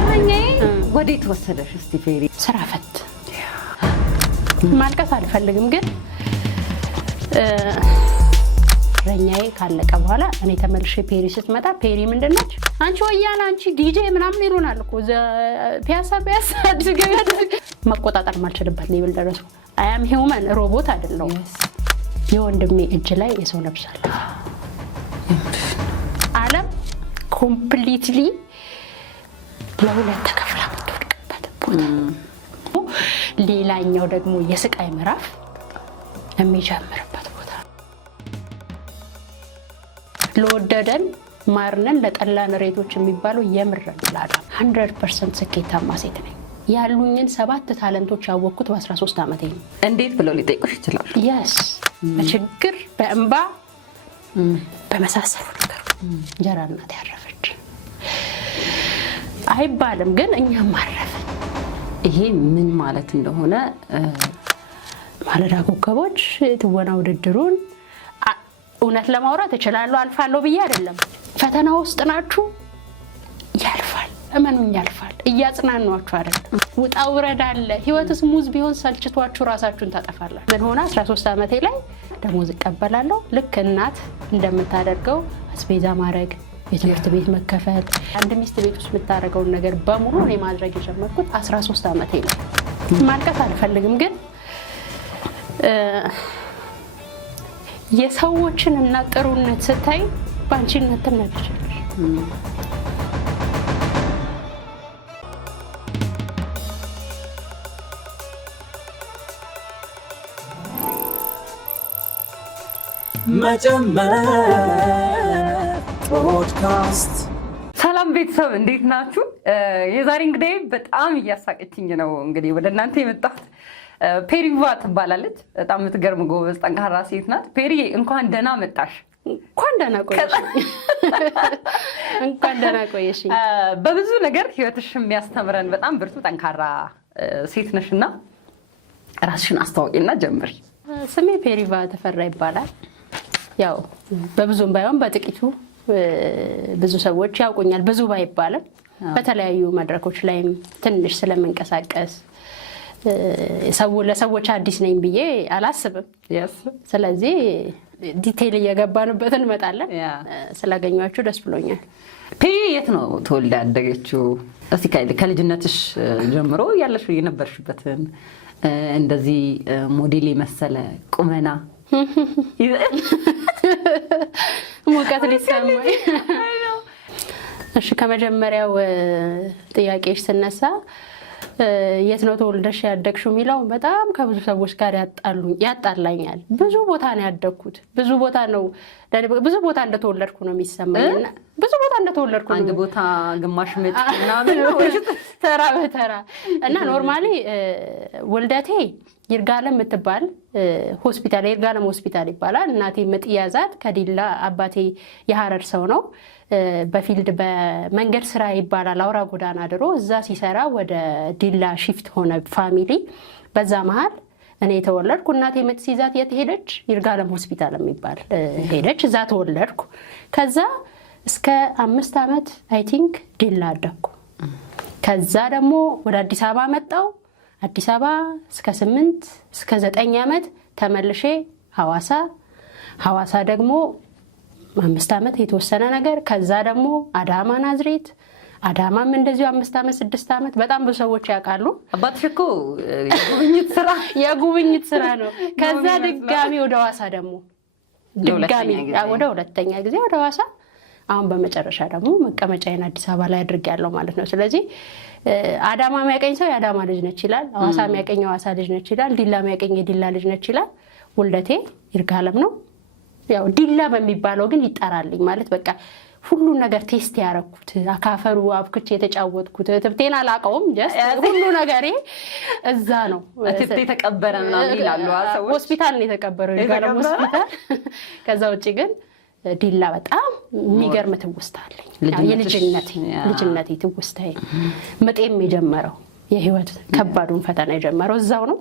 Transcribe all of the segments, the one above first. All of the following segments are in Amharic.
እረኛዬ ወዴት ወሰደሽ እስቲ ፌሪ? ስራ ፈት ማልቀስ አልፈልግም ግን እረኛዬ ካለቀ በኋላ እኔ ተመልሼ ፔሪ ስትመጣ ፔሪ ምንድነች አንቺ ወያና አንቺ ዲጄ ምናምን ይሮናል እኮ ፒያሳ አድርገኝ መቆጣጠር ማልችልበት ሌቭል ደረስኩ። አይ አም ሂውመን ሮቦት አይደለም። የወንድሜ እጅ ላይ የሰው ነፍሳል ዓለም ኮምፕሊትሊ ለሁለት ተከፍላ ወጥቷል። ሌላኛው ደግሞ የስቃይ ምዕራፍ የሚጀምርበት ቦታ ለወደደን ማርነን ለጠላን ሬቶች የሚባለው የምረን ላዳ 100% ስኬታማ ሴት ነኝ። ያሉኝን 7 ታለንቶች ያወቅኩት በ13 ዓመቴ ነው። እንዴት ብለው ሊጠይቁሽ ይችላል? yes በችግር በእንባ በመሳሰሉ ነገር እንጀራ እናት ያረፈች አይባልም ግን እኛም አረፈ። ይሄ ምን ማለት እንደሆነ ማለዳ ኮከቦች ትወና ውድድሩን እውነት ለማውራት እችላለሁ አልፋለሁ ብዬ አይደለም። ፈተና ውስጥ ናችሁ ያልፋል፣ እመኑኝ ያልፋል። እያጽናናችሁ አይደለም። ውጣ ውረድ አለ። ህይወትስ ሙዝ ቢሆን ሰልችቷችሁ ራሳችሁን ታጠፋላችሁ። ምን ሆነ 13 ዓመቴ ላይ ደሞዝ እቀበላለሁ። ልክ እናት እንደምታደርገው አስቤዛ ማድረግ፣ የትምህርት ቤት መከፈል፣ አንድ ሚስት ቤት ውስጥ የምታደርገውን ነገር በሙሉ እኔ ማድረግ የጀመርኩት 13 ዓመቴ ላይ። ማልቀስ አልፈልግም ግን የሰዎችን እና ጥሩነት ስታይ ባንቺነት ትናደጃለሽ። ፖድካስት ሰላም ቤተሰብ እንዴት ናችሁ? የዛሬ እንግዲህ በጣም እያሳቀችኝ ነው እንግዲህ ወደ እናንተ የመጣሁት። ፔሪዋ ትባላለች። በጣም የምትገርም ጎበዝ ጠንካራ ሴት ናት። ፔሪ እንኳን ደህና መጣሽ። እንኳን ደህና ቆየሽ። በብዙ ነገር ህይወትሽ የሚያስተምረን በጣም ብርቱ ጠንካራ ሴት ነሽና ራስሽን አስተዋውቂና ጀምሪ። ስሜ ፔሪዋ ተፈራ ይባላል። ያው በብዙም ባይሆን በጥቂቱ ብዙ ሰዎች ያውቁኛል። ብዙ ባይባልም በተለያዩ መድረኮች ላይም ትንሽ ስለምንቀሳቀስ ለሰዎች አዲስ ነኝ ብዬ አላስብም። ስለዚህ ዲቴይል እየገባንበት እንመጣለን። ስላገኘኋችሁ ደስ ብሎኛል። ፔሪ የት ነው ተወልዳ ያደገችው? እስቲ ከልጅነትሽ ጀምሮ ያለሽው የነበርሽበትን እንደዚህ ሞዴል የመሰለ ቁመና ሙቀት ሊሰማኝ። እሺ ከመጀመሪያው ጥያቄሽ ስነሳ የት ነው ተወልደሽ ያደግሽው የሚለው በጣም ከብዙ ሰዎች ጋር ያጣላኛል። ብዙ ቦታ ነው ያደግኩት። ብዙ ቦታ እንደተወለድኩ ነው የሚሰማኝና ብዙ ቦታ እንደተወለድኩ ነው። አንድ ቦታ ግማሽ ምጥና ተራ በተራ እና ኖርማሊ ውልደቴ ይርጋለም የምትባል ሆስፒታል፣ ይርጋለም ሆስፒታል ይባላል። እናቴ ምጥ ያዛት ከዲላ፣ አባቴ የሐረር ሰው ነው። በፊልድ በመንገድ ስራ ይባላል አውራ ጎዳና ድሮ እዛ ሲሰራ ወደ ዲላ ሺፍት ሆነ ፋሚሊ። በዛ መሃል እኔ ተወለድኩ። እናቴ ምጥ ሲይዛት የት ሄደች? ይርጋለም ሆስፒታል የሚባል ሄደች። እዛ ተወለድኩ። ከዛ እስከ 5 ዓመት አይ ቲንክ ዲላ አደግኩ። ከዛ ደግሞ ወደ አዲስ አበባ መጣሁ። አዲስ አበባ እስከ 8 እስከ 9 ዓመት ተመልሼ ሐዋሳ ደግሞ 5 ዓመት የተወሰነ ነገር። ከዛ ደግሞ አዳማ ናዝሬት፣ አዳማም እንደዚሁ 5 ዓመት 6 ዓመት። በጣም ብዙ ሰዎች ያውቃሉ። አባትሽ እኮ የጉብኝት ስራ ነው። ከዛ ድጋሚ ወደ ሐዋሳ ደግሞ ወደ ሁለተኛ ጊዜ ወደ ሐዋሳ። አሁን በመጨረሻ ደግሞ መቀመጫዬን አዲስ አበባ ላይ አድርጌያለሁ ማለት ነው። ስለዚህ አዳማ የሚያቀኝ ሰው የአዳማ ልጅ ነች ይላል። ሐዋሳ የሚያቀኝ የሐዋሳ ልጅ ነች ይላል። ዲላ የሚያቀኝ የዲላ ልጅ ነች ይላል። ውልደቴ ይርጋለም ነው። ያው ዲላ በሚባለው ግን ይጠራልኝ ማለት በቃ ሁሉ ነገር ቴስት ያረኩት አካፈሩ አብክቼ የተጫወትኩት ትብቴን አላቀውም። ጀስት ሁሉ ነገሬ እዛ ነው። ትብቴ ተቀበረ ምናምን ይላሉ ሰዎች። ሆስፒታል ነው የተቀበረው ይርጋለም ሆስፒታል። ከዛ ውጪ ግን ዲላ በጣም የሚገርም ትውስታ አለኝ። የልጅነቴ ትውስታዬ ምጤም የጀመረው የህይወት ከባዱን ፈተና የጀመረው እዛው ነው።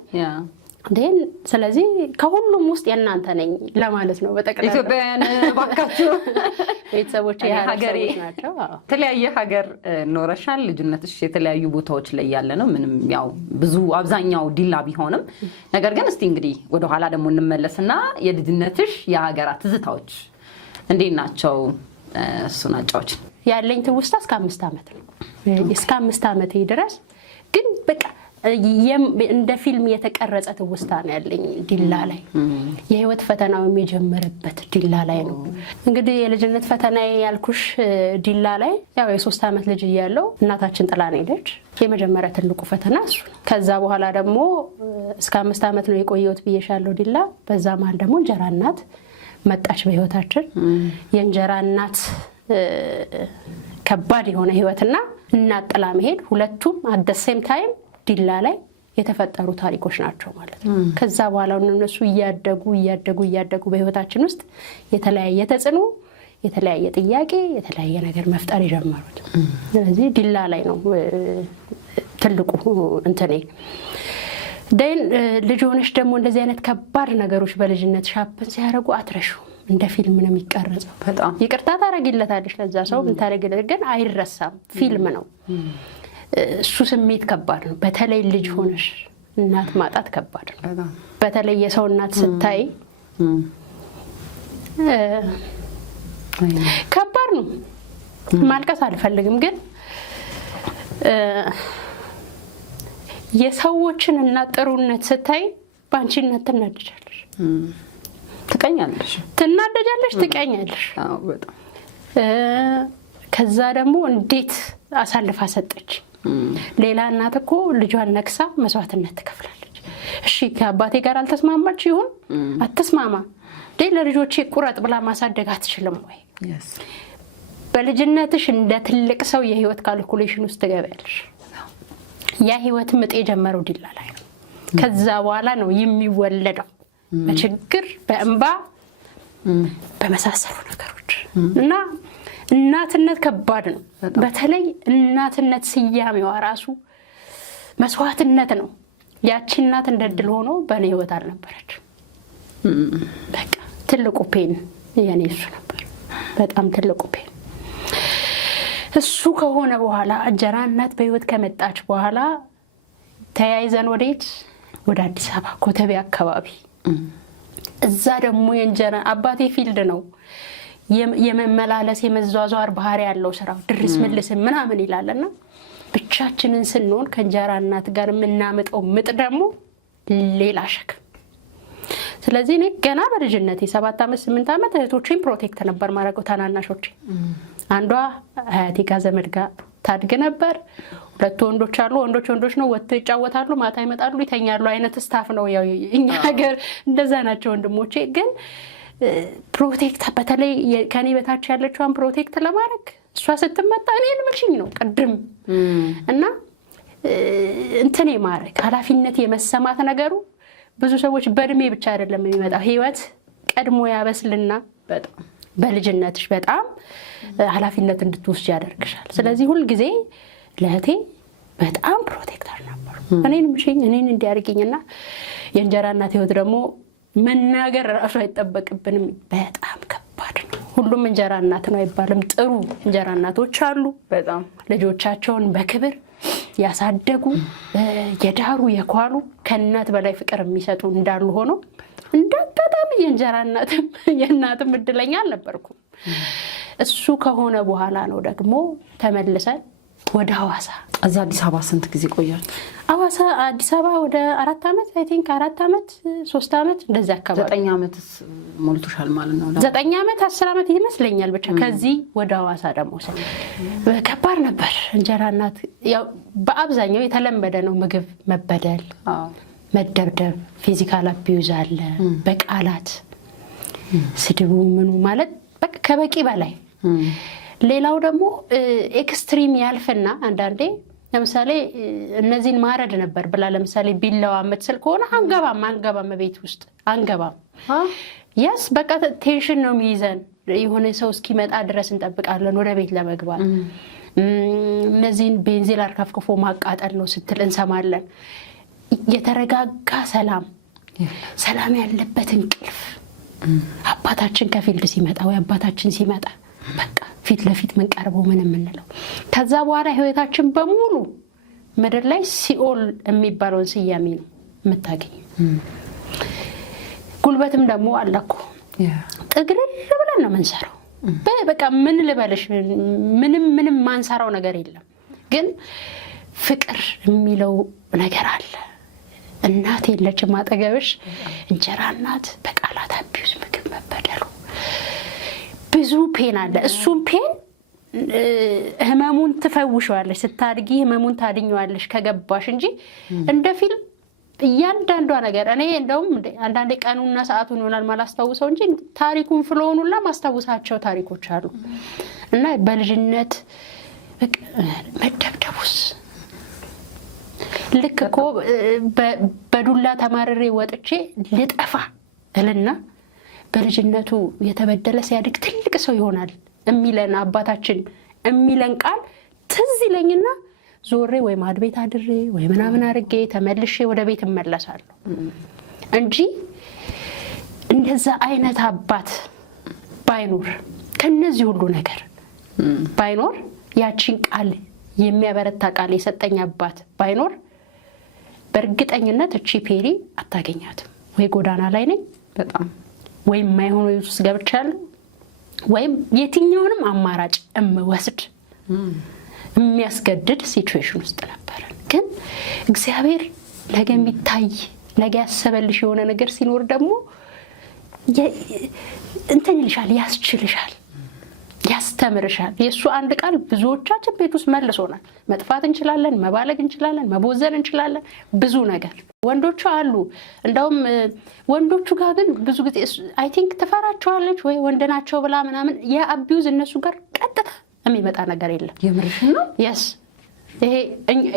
ደን ስለዚህ ከሁሉም ውስጥ የእናንተ ነኝ ለማለት ነው። በጠቅላላ ኢትዮጵያውያን ባካችሁ ቤተሰቦች የሀገሬ ናቸው። ተለያየ ሀገር ኖረሻል። ልጅነትሽ የተለያዩ ቦታዎች ላይ ያለ ነው። ምንም ያው ብዙ አብዛኛው ዲላ ቢሆንም ነገር ግን እስቲ እንግዲህ ወደ ኋላ ደግሞ እንመለስና የልጅነትሽ የሀገራት ትዝታዎች እንዴት ናቸው? እሱን አጫዎች። ያለኝ ትውስታ እስከ 5 ዓመት ነው። እስከ 5 ዓመቴ ድረስ ግን በቃ እንደ ፊልም የተቀረጸ ትውስታ ነው ያለኝ ዲላ ላይ። የህይወት ፈተናው የሚጀምርበት ዲላ ላይ ነው። እንግዲህ የልጅነት ፈተና ያልኩሽ ዲላ ላይ ያው የ3 ዓመት ልጅ እያለሁ እናታችን ጥላን ሄደች። የመጀመሪያ ትልቁ ፈተና እሱ ነው። ከዛ በኋላ ደግሞ እስከ 5 ዓመት ነው የቆየሁት ብዬሻለሁ ዲላ። በዛ መሀል ደግሞ እንጀራ እናት መጣች በህይወታችን። የእንጀራ እናት ከባድ የሆነ ህይወትና እናት ጥላ መሄድ ሁለቱም አት ዘ ሴም ታይም ዲላ ላይ የተፈጠሩ ታሪኮች ናቸው ማለት ነው። ከዛ በኋላ እነሱ እያደጉ በህይወታችን ውስጥ የተለያየ ተጽዕኖ፣ የተለያየ ጥያቄ፣ የተለያየ ነገር መፍጠር የጀመሩት። ስለዚህ ዲላ ላይ ነው ትልቁ እንትኔ። ደን ልጅ ሆነሽ ደግሞ እንደዚህ አይነት ከባድ ነገሮች በልጅነት ሻፕን ሲያደርጉ አትረሹ። እንደ ፊልም ነው የሚቀረጸው። በጣም ይቅርታ ታረጊለታለሽ ለዛ ሰው ምን ታረጊለት፣ ግን አይረሳም። ፊልም ነው እሱ። ስሜት ከባድ ነው። በተለይ ልጅ ሆነሽ እናት ማጣት ከባድ ነው። በተለይ የሰው እናት ስታይ ከባድ ነው። ማልቀስ አልፈልግም፣ ግን የሰዎችን እናት ጥሩነት ስታይ ባንቺነት ትናደጃለሽ፣ ትናደጃለሽ፣ ትቀኛለሽ። በጣም ከዛ ደግሞ እንዴት አሳልፋ ሰጠች። ሌላ እናት እኮ ልጇን ነክሳ መስዋዕትነት ትከፍላለች። እሺ ከአባቴ ጋር አልተስማማች ይሁን አትስማማ፣ ለልጆቼ ቁረጥ ብላ ማሳደግ አትችልም ወይ? በልጅነትሽ እንደ ትልቅ ሰው የህይወት ካልኩሌሽን ውስጥ ትገቢያለሽ። ያ ህይወት ምጥ የጀመረው ዲላ ላይ ነው። ከዛ በኋላ ነው የሚወለደው በችግር በእንባ በመሳሰሉ ነገሮች እና እናትነት ከባድ ነው። በተለይ እናትነት ስያሜዋ ራሱ መስዋዕትነት ነው። ያቺ እናት እንደ ድል ሆኖ በእኔ ህይወት አልነበረች። በቃ ትልቁ ፔን የኔ እሱ ነበር። በጣም ትልቁ ፔን እሱ ከሆነ በኋላ እንጀራ እናት በህይወት ከመጣች በኋላ ተያይዘን ወደ አዲስ አበባ ኮተቤ አካባቢ። እዛ ደግሞ የእንጀራ አባቴ ፊልድ ነው የመመላለስ የመዟዟር ባህሪ ያለው ስራው ድርስ መልስ ምናምን ይላልና ብቻችንን ስንሆን ከእንጀራ እናት ጋር የምናመጣው ምጥ ደግሞ ሌላ ሸክም። ስለዚህ እኔ ገና በልጅነቴ 7 ዓመት 8 ዓመት እህቶቼን ፕሮቴክት ነበር ማድረገው። ታናናሾቼ አንዷ አያቴ ጋር ዘመድ ጋር ታድግ ነበር። 2 ወንዶች አሉ። ወንዶች ነው ወጥተው ይጫወታሉ፣ ማታ ይመጣሉ፣ ይተኛሉ አይነት ስታፍ ነው። ያው እኛ ሀገር እንደዛ ናቸው ወንድሞቼ። ግን ፕሮቴክት በተለይ ከኔ በታች ያለችዋን ፕሮቴክት ለማድረግ እሷ ስትመጣ እኔን ምንሽኝ ነው ቅድም እና እንትኔ ማድረግ ኃላፊነት የመሰማት ነገሩ ብዙ ሰዎች በእድሜ ብቻ አይደለም የሚመጣው። ህይወት ቀድሞ ያበስልና በጣም በልጅነትሽ በጣም ኃላፊነት እንድትወስጂ ያደርግሻል። ስለዚህ ሁሉ ጊዜ ለእህቴ በጣም ፕሮቴክተር ነበር። እኔን ምንሽኝ እኔን እንዲያርግኝና የእንጀራ እናት ህይወት ደግሞ መናገር ራሱ አይጠበቅብንም። በጣም ከባድ ነው። ሁሉም እንጀራ እናት ነው አይባልም። ጥሩ እንጀራ እናቶች አሉ፣ በጣም ልጆቻቸውን በክብር ያሳደጉ የዳሩ የኳሉ ከእናት በላይ ፍቅር የሚሰጡ እንዳሉ ሆኖ እንዳጣጣም የእንጀራ እናትም የእናትም እድለኛ አልነበርኩም። እሱ ከሆነ በኋላ ነው ደግሞ ተመልሰን ወደ ሐዋሳ። እዛ አዲስ አበባ ስንት ጊዜ ቆያችሁ? ሐዋሳ አዲስ አበባ ወደ 4 ዓመት አይ ቲንክ 4 ዓመት 3 ዓመት እንደዛ አካባቢ። 9 ዓመትስ ሞልቶሻል ማለት ነው? 9 ዓመት 10 ዓመት ይመስለኛል። ብቻ ከዚህ ወደ ሐዋሳ ደግሞ ከባድ ነበር። እንጀራ እናት ያው በአብዛኛው የተለመደ ነው። ምግብ መበደል፣ መደብደብ፣ ፊዚካል አቢዩዝ አለ። በቃላት ስድቡ ምኑ ማለት በቃ ከበቂ በላይ። ሌላው ደግሞ ኤክስትሪም ያልፍና አንዳንዴ ለምሳሌ እነዚህን ማረድ ነበር ብላ ለምሳሌ ቢላዋ የምትስል ከሆነ አንገባም ቤት ውስጥ አንገባም። ያስ በቃ ቴንሽን ነው የሚይዘን። የሆነ ሰው እስኪመጣ ድረስ እንጠብቃለን ወደ ቤት ለመግባት። እነዚህን ቤንዚን አርከፍክፎ ማቃጠል ነው ስትል እንሰማለን። የተረጋጋ ሰላም ሰላም ያለበት እንቅልፍ አባታችን ከፊልድ ሲመጣ ወይ አባታችን ሲመጣ በቃ ፊት ለፊት ምን ቀርበው ምን የምንለው ከዛ በኋላ ህይወታችን በሙሉ ምድር ላይ ሲኦል የሚባለውን ስያሜ ነው የምታገኝ ጉልበትም ደግሞ አለኩ ጥግርል ብለን ነው መንሰራው በቃ ምን ልበልሽ ምንም ማንሰራው ነገር የለም ግን ፍቅር የሚለው ነገር አለ እናት የለችም አጠገብሽ እንጀራ እናት በቃላት አቢውስ ምግብ መበደሉ ብዙ ፔን አለ እሱም ፔን ህመሙን ትፈውሻለሽ ስታድጊ ህመሙን ታድኛለሽ ከገባሽ እንጂ እንደ ፊልም እያንዳንዷ ነገር እኔ እንደውም አንዳንዴ ቀኑና ሰዓቱን ይሆናል ማላስታውሰው እንጂ ታሪኩን ፍሎውንላ ማስታወሳቸው ታሪኮች አሉ እና በልጅነት መደብደቡስ ልክ እኮ በዱላ ተማርሬ ወጥቼ ልጠፋ እልና በልጅነቱ የተበደለ ሲያድግ ትልቅ ሰው ይሆናል የሚለን አባታችን የሚለን ቃል ትዝ ይለኝና ዞሬ ወይ ማድቤት አድሬ ወይ ምናምን አርጌ ተመልሼ ወደ ቤት እመለሳለሁ እንጂ እንደዛ አይነት አባት ባይኖር ከነዚህ ሁሉ ነገር ባይኖር ያቺን ቃል የሚያበረታ ቃል የሰጠኝ አባት ባይኖር በእርግጠኝነት እቺ ፔሪ አታገኛትም ወይ ጎዳና ላይ ነኝ በጣም ወይ ማይሆኑ ኢየሱስ ገብቻለሁ ወይም የትኛውንም አማራጭ እምወስድ የሚያስገድድ ሲቹዌሽን ውስጥ ነበር ግን እግዚአብሔር ነገ የሚታይ ነገ ያሰበልሽ የሆነ ነገር ሲኖር ደግሞ እንትን ይልሻል ያስችልሻል ያስተምርሻል የሱ አንድ ቃል ብዙዎቻችን ቤት ውስጥ መልሶናል መጥፋት እንችላለን መባለግ እንችላለን መቦዘን እንችላለን ብዙ ነገር ወንዶቹ አሉ እንደውም ወንዶቹ ጋር ግን ብዙ ጊዜ አይ ቲንክ ተፈራቸዋለች ወይ ወንደናቸው ብላ ምናምን የአቢዩዝ እነሱ ጋር ቀጥታ የሚመጣ ነገር የለም የምርሽ ነው yes ይሄ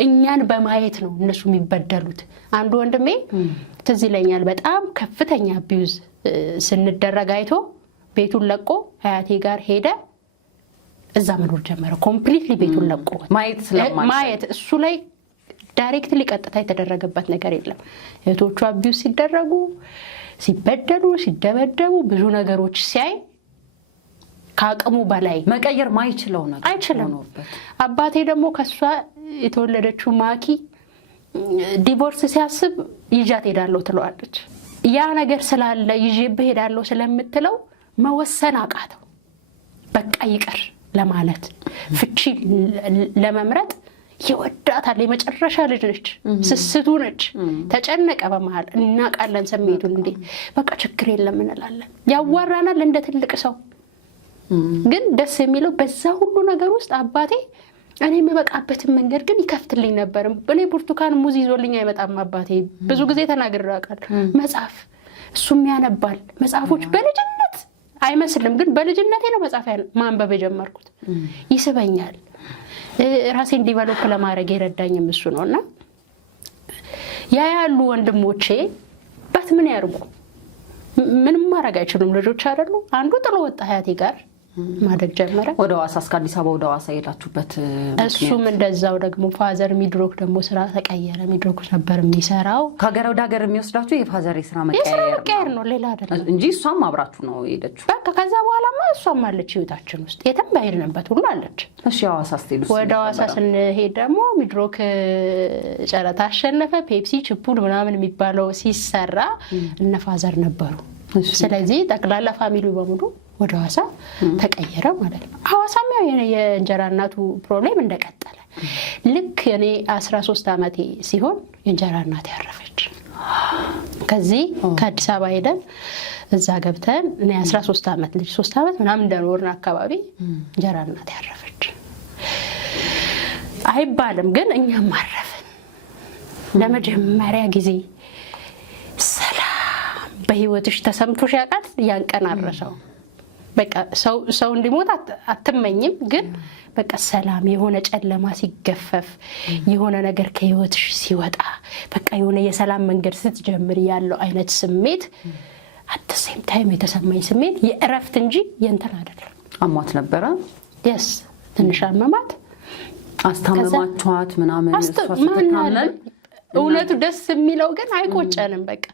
እኛን በማየት ነው እነሱ የሚበደሉት አንዱ ወንድሜ ትዝ ይለኛል በጣም ከፍተኛ አቢዩዝ ስንደረግ አይቶ ቤቱን ለቆ አያቴ ጋር ሄደ እዛ መኖር ጀመረ ኮምፕሊትሊ ቤቱን ለቆ ማየት እሱ ላይ ዳይሬክትሊ ቀጥታ የተደረገበት ነገር የለም እህቶቹ አቢዩዝ ሲደረጉ ሲበደሉ ሲደበደቡ ብዙ ነገሮች ሲያይ ካቀሙ በላይ መቀየር ማይችለው ነገር አይችልም አባቴ ደግሞ ከሷ የተወለደችው ማኪ ዲቮርስ ሲያስብ ይጃት ሄዳለሁ ትለዋለች ያ ነገር ስላለ ይዤብህ ሄዳለሁ ስለምትለው መወሰን አቃተው በቃ ይቀር ለማለት ፍቺ ለመምረጥ ይወዳታል የመጨረሻ ልጅ ነች ስስቱ ነች ተጨነቀ በመሃል እናቃለን ስሜቱን እንዴ በቃ ችግር የለም እንላለን ያዋራናል እንደ ትልቅ ሰው ግን ደስ የሚለው በዛ ሁሉ ነገር ውስጥ አባቴ እኔ መበቃበትን መንገድ ግን ይከፍትልኝ ነበር እኔ ብርቱካን ሙዝ ይዞልኝ አይመጣም አባቴ ብዙ ጊዜ ተናግሬያለሁ መጽሐፍ እሱም ያነባል መጽሐፎች በልጅነት አይመስልም ግን በልጅነቴ ነው መጽሐፍ ማንበብ የጀመርኩት ይስበኛል ራሴን ዲቨሎፕ ለማድረግ የረዳኝም እሱ ነውና ያያሉ ወንድሞቼ በት ምን ያርጉ ምንም ማድረግ አይችሉም ልጆች አይደሉ አንዱ ጥሎ ወጣ አያቴ ጋር ማደግ ጀመረ ወደ ሐዋሳ እስከ አዲስ አበባ ወደ ሐዋሳ ሄዳችሁበት እሱም እንደዛው ደግሞ ፋዘር ሚድሮክ ደግሞ ስራ ተቀየረ ሚድሮክ ነበር የሚሰራው ከሀገር ወደ ሀገር የሚወስዳችሁ የፋዘር ስራ መቀየር ነው ሌላ አይደለም እንጂ እሷም አብራችሁ ነው ሄደችው በቃ ከዛ በኋላማ እሷም አለች ህይወታችን ውስጥ የትም ባይሄድንበት ሁሉ አለች እሺ ሐዋሳ ስትሄዱ ወደ ሐዋሳ ስንሄድ ደግሞ ሚድሮክ ጨረታ አሸነፈ ፔፕሲ ችፑል ምናምን የሚባለው ሲሰራ እነ ፋዘር ነበሩ ስለዚህ ጠቅላላ ፋሚሊው በሙሉ ወደ ሐዋሳ ተቀየረ ማለት ነው ሐዋሳም ያው የእንጀራ እናቱ ፕሮብሌም እንደቀጠለ ልክ እኔ 13 አመቴ ሲሆን የእንጀራ እናት ያረፈች ከዚህ ከአዲስ አበባ ሄደን እዛ ገብተን እኔ 13 አመት ልጅ 3 አመት ምናምን እንደኖርን አካባቢ እንጀራ እናት ያረፈች አይባልም ግን እኛም አረፍን ለመጀመሪያ ጊዜ ሰላም በህይወትሽ ተሰምቶሽ ያውቃል ያን አረሰው በቃ ሰው እንዲሞት አትመኝም ግን በቃ ሰላም የሆነ ጨለማ ሲገፈፍ የሆነ ነገር ከህይወትሽ ሲወጣ በቃ የሆነ የሰላም መንገድ ስትጀምር ያለው አይነት ስሜት at the same time የተሰማኝ ስሜት የእረፍት እንጂ የእንትን አይደለም አሟት ነበረ yes ትንሽ አመማት አስተማማቿት ምናምን እሷ ስትታመም እውነቱ ደስ የሚለው ግን አይቆጨንም። በቃ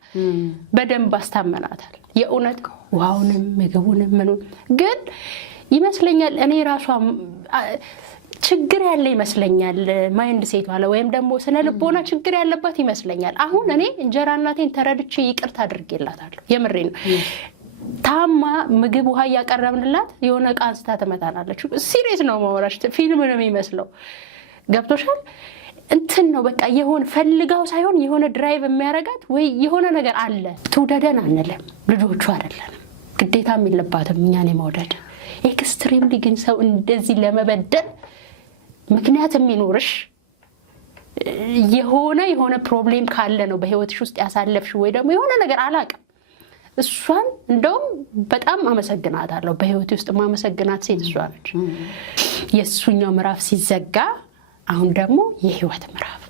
በደንብ አስታመናታል። የእውነት ውሃውንም ምግቡንም ምኑን ግን ይመስለኛል እኔ ራሷ ችግር ያለ ይመስለኛል ማይንድ ሴት ዋለ ወይም ደግሞ ስነ ልቦና ችግር ያለባት ይመስለኛል። አሁን እኔ እንጀራ እናቴን ተረድቼ ይቅርታ አድርጌላታለሁ። የምሬ ነው። ታማ ምግብ ውሃ ያቀረብንላት የሆነ ዕቃ አንስታ ተመታናለች። ሲሪየስ ነው ማወራሽ፣ ፊልም ነው የሚመስለው። ገብቶሻል? እንትን ነው በቃ የሆነ ፈልጋው ሳይሆን የሆነ ድራይቭ የሚያረጋት ወይ የሆነ ነገር አለ። ትውደደን አንልም፣ ልጆቹ አይደለንም፣ ግዴታም የለባትም እኛን የመውደድ። ኤክስትሪምሊ ግን ሰው እንደዚህ ለመበደል ምክንያት የሚኖርሽ የሆነ ፕሮብሌም ካለ ነው በህይወትሽ ውስጥ ያሳለፍሽ ወይ ደግሞ የሆነ ነገር አላውቅም። እሷን እንደውም በጣም አመሰግናታለሁ። በህይወት ውስጥ ማመሰግናት ሴት እሷ ነች። የሱኛው ምዕራፍ ሲዘጋ አሁን ደግሞ የህይወት ምዕራፍ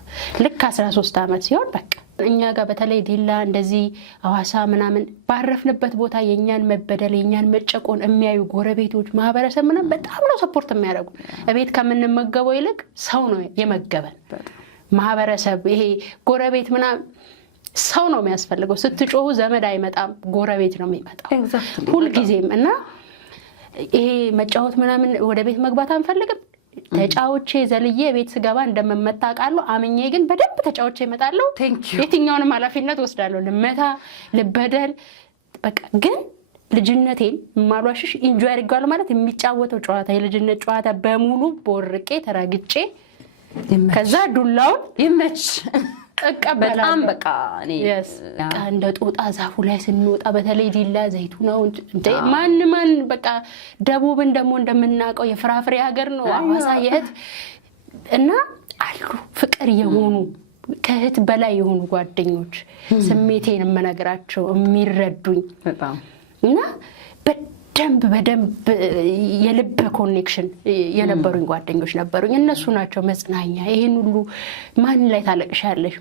ልክ 13 ዓመት ሲሆን በቃ እኛ ጋር በተለይ ዲላ እንደዚህ አዋሳ ምናምን ባረፍንበት ቦታ የኛን መበደል የኛን መጨቆን የሚያዩ ጎረቤቶች ማህበረሰብ ምናምን በጣም ነው ሰፖርት የሚያደርጉ። እቤት ከምንመገበው ይልቅ ሰው ነው የመገበን ማህበረሰብ። ይሄ ጎረቤት ምናምን ሰው ነው የሚያስፈልገው። ስትጮሁ ዘመድ አይመጣም፣ ጎረቤት ነው የሚመጣው ሁልጊዜም። እና ይሄ መጫወት ምናምን ወደ ቤት መግባት አንፈልግም። ተጫውቼ ዘልዬ ቤት ስገባ እንደምመታ ቃለሁ። አምኜ ግን በደንብ ተጫውቼ እመጣለሁ። የትኛውንም ኃላፊነት ወስዳለሁ። ልመታ ልበደል በቃ ግን ልጅነቴን ማሏሽሽ ኢንጆይ አድርጌዋለሁ ማለት የሚጫወተው ጨዋታ የልጅነት ጨዋታ በሙሉ ቦርቄ ተራግጬ ከዛ ዱላውን ይመች በጣም በቃ እኔ እንደ ጦጣ ዛፉ ላይ ስንወጣ በተለይ ዲላ ዘይቱ ነው እንደ ማን በቃ ደቡብን ደግሞ እንደምናውቀው የፍራፍሬ ሀገር ነው አዋሳ የት እና አሉ ፍቅር የሆኑ ከእህት በላይ የሆኑ ጓደኞች ስሜቴን የምነግራቸው የሚረዱኝ በጣም እና በደንብ የልብ ኮኔክሽን የነበሩኝ ጓደኞች ነበሩኝ። እነሱ ናቸው መጽናኛ። ይሄን ሁሉ ማን ላይ ታለቅሻለሽ?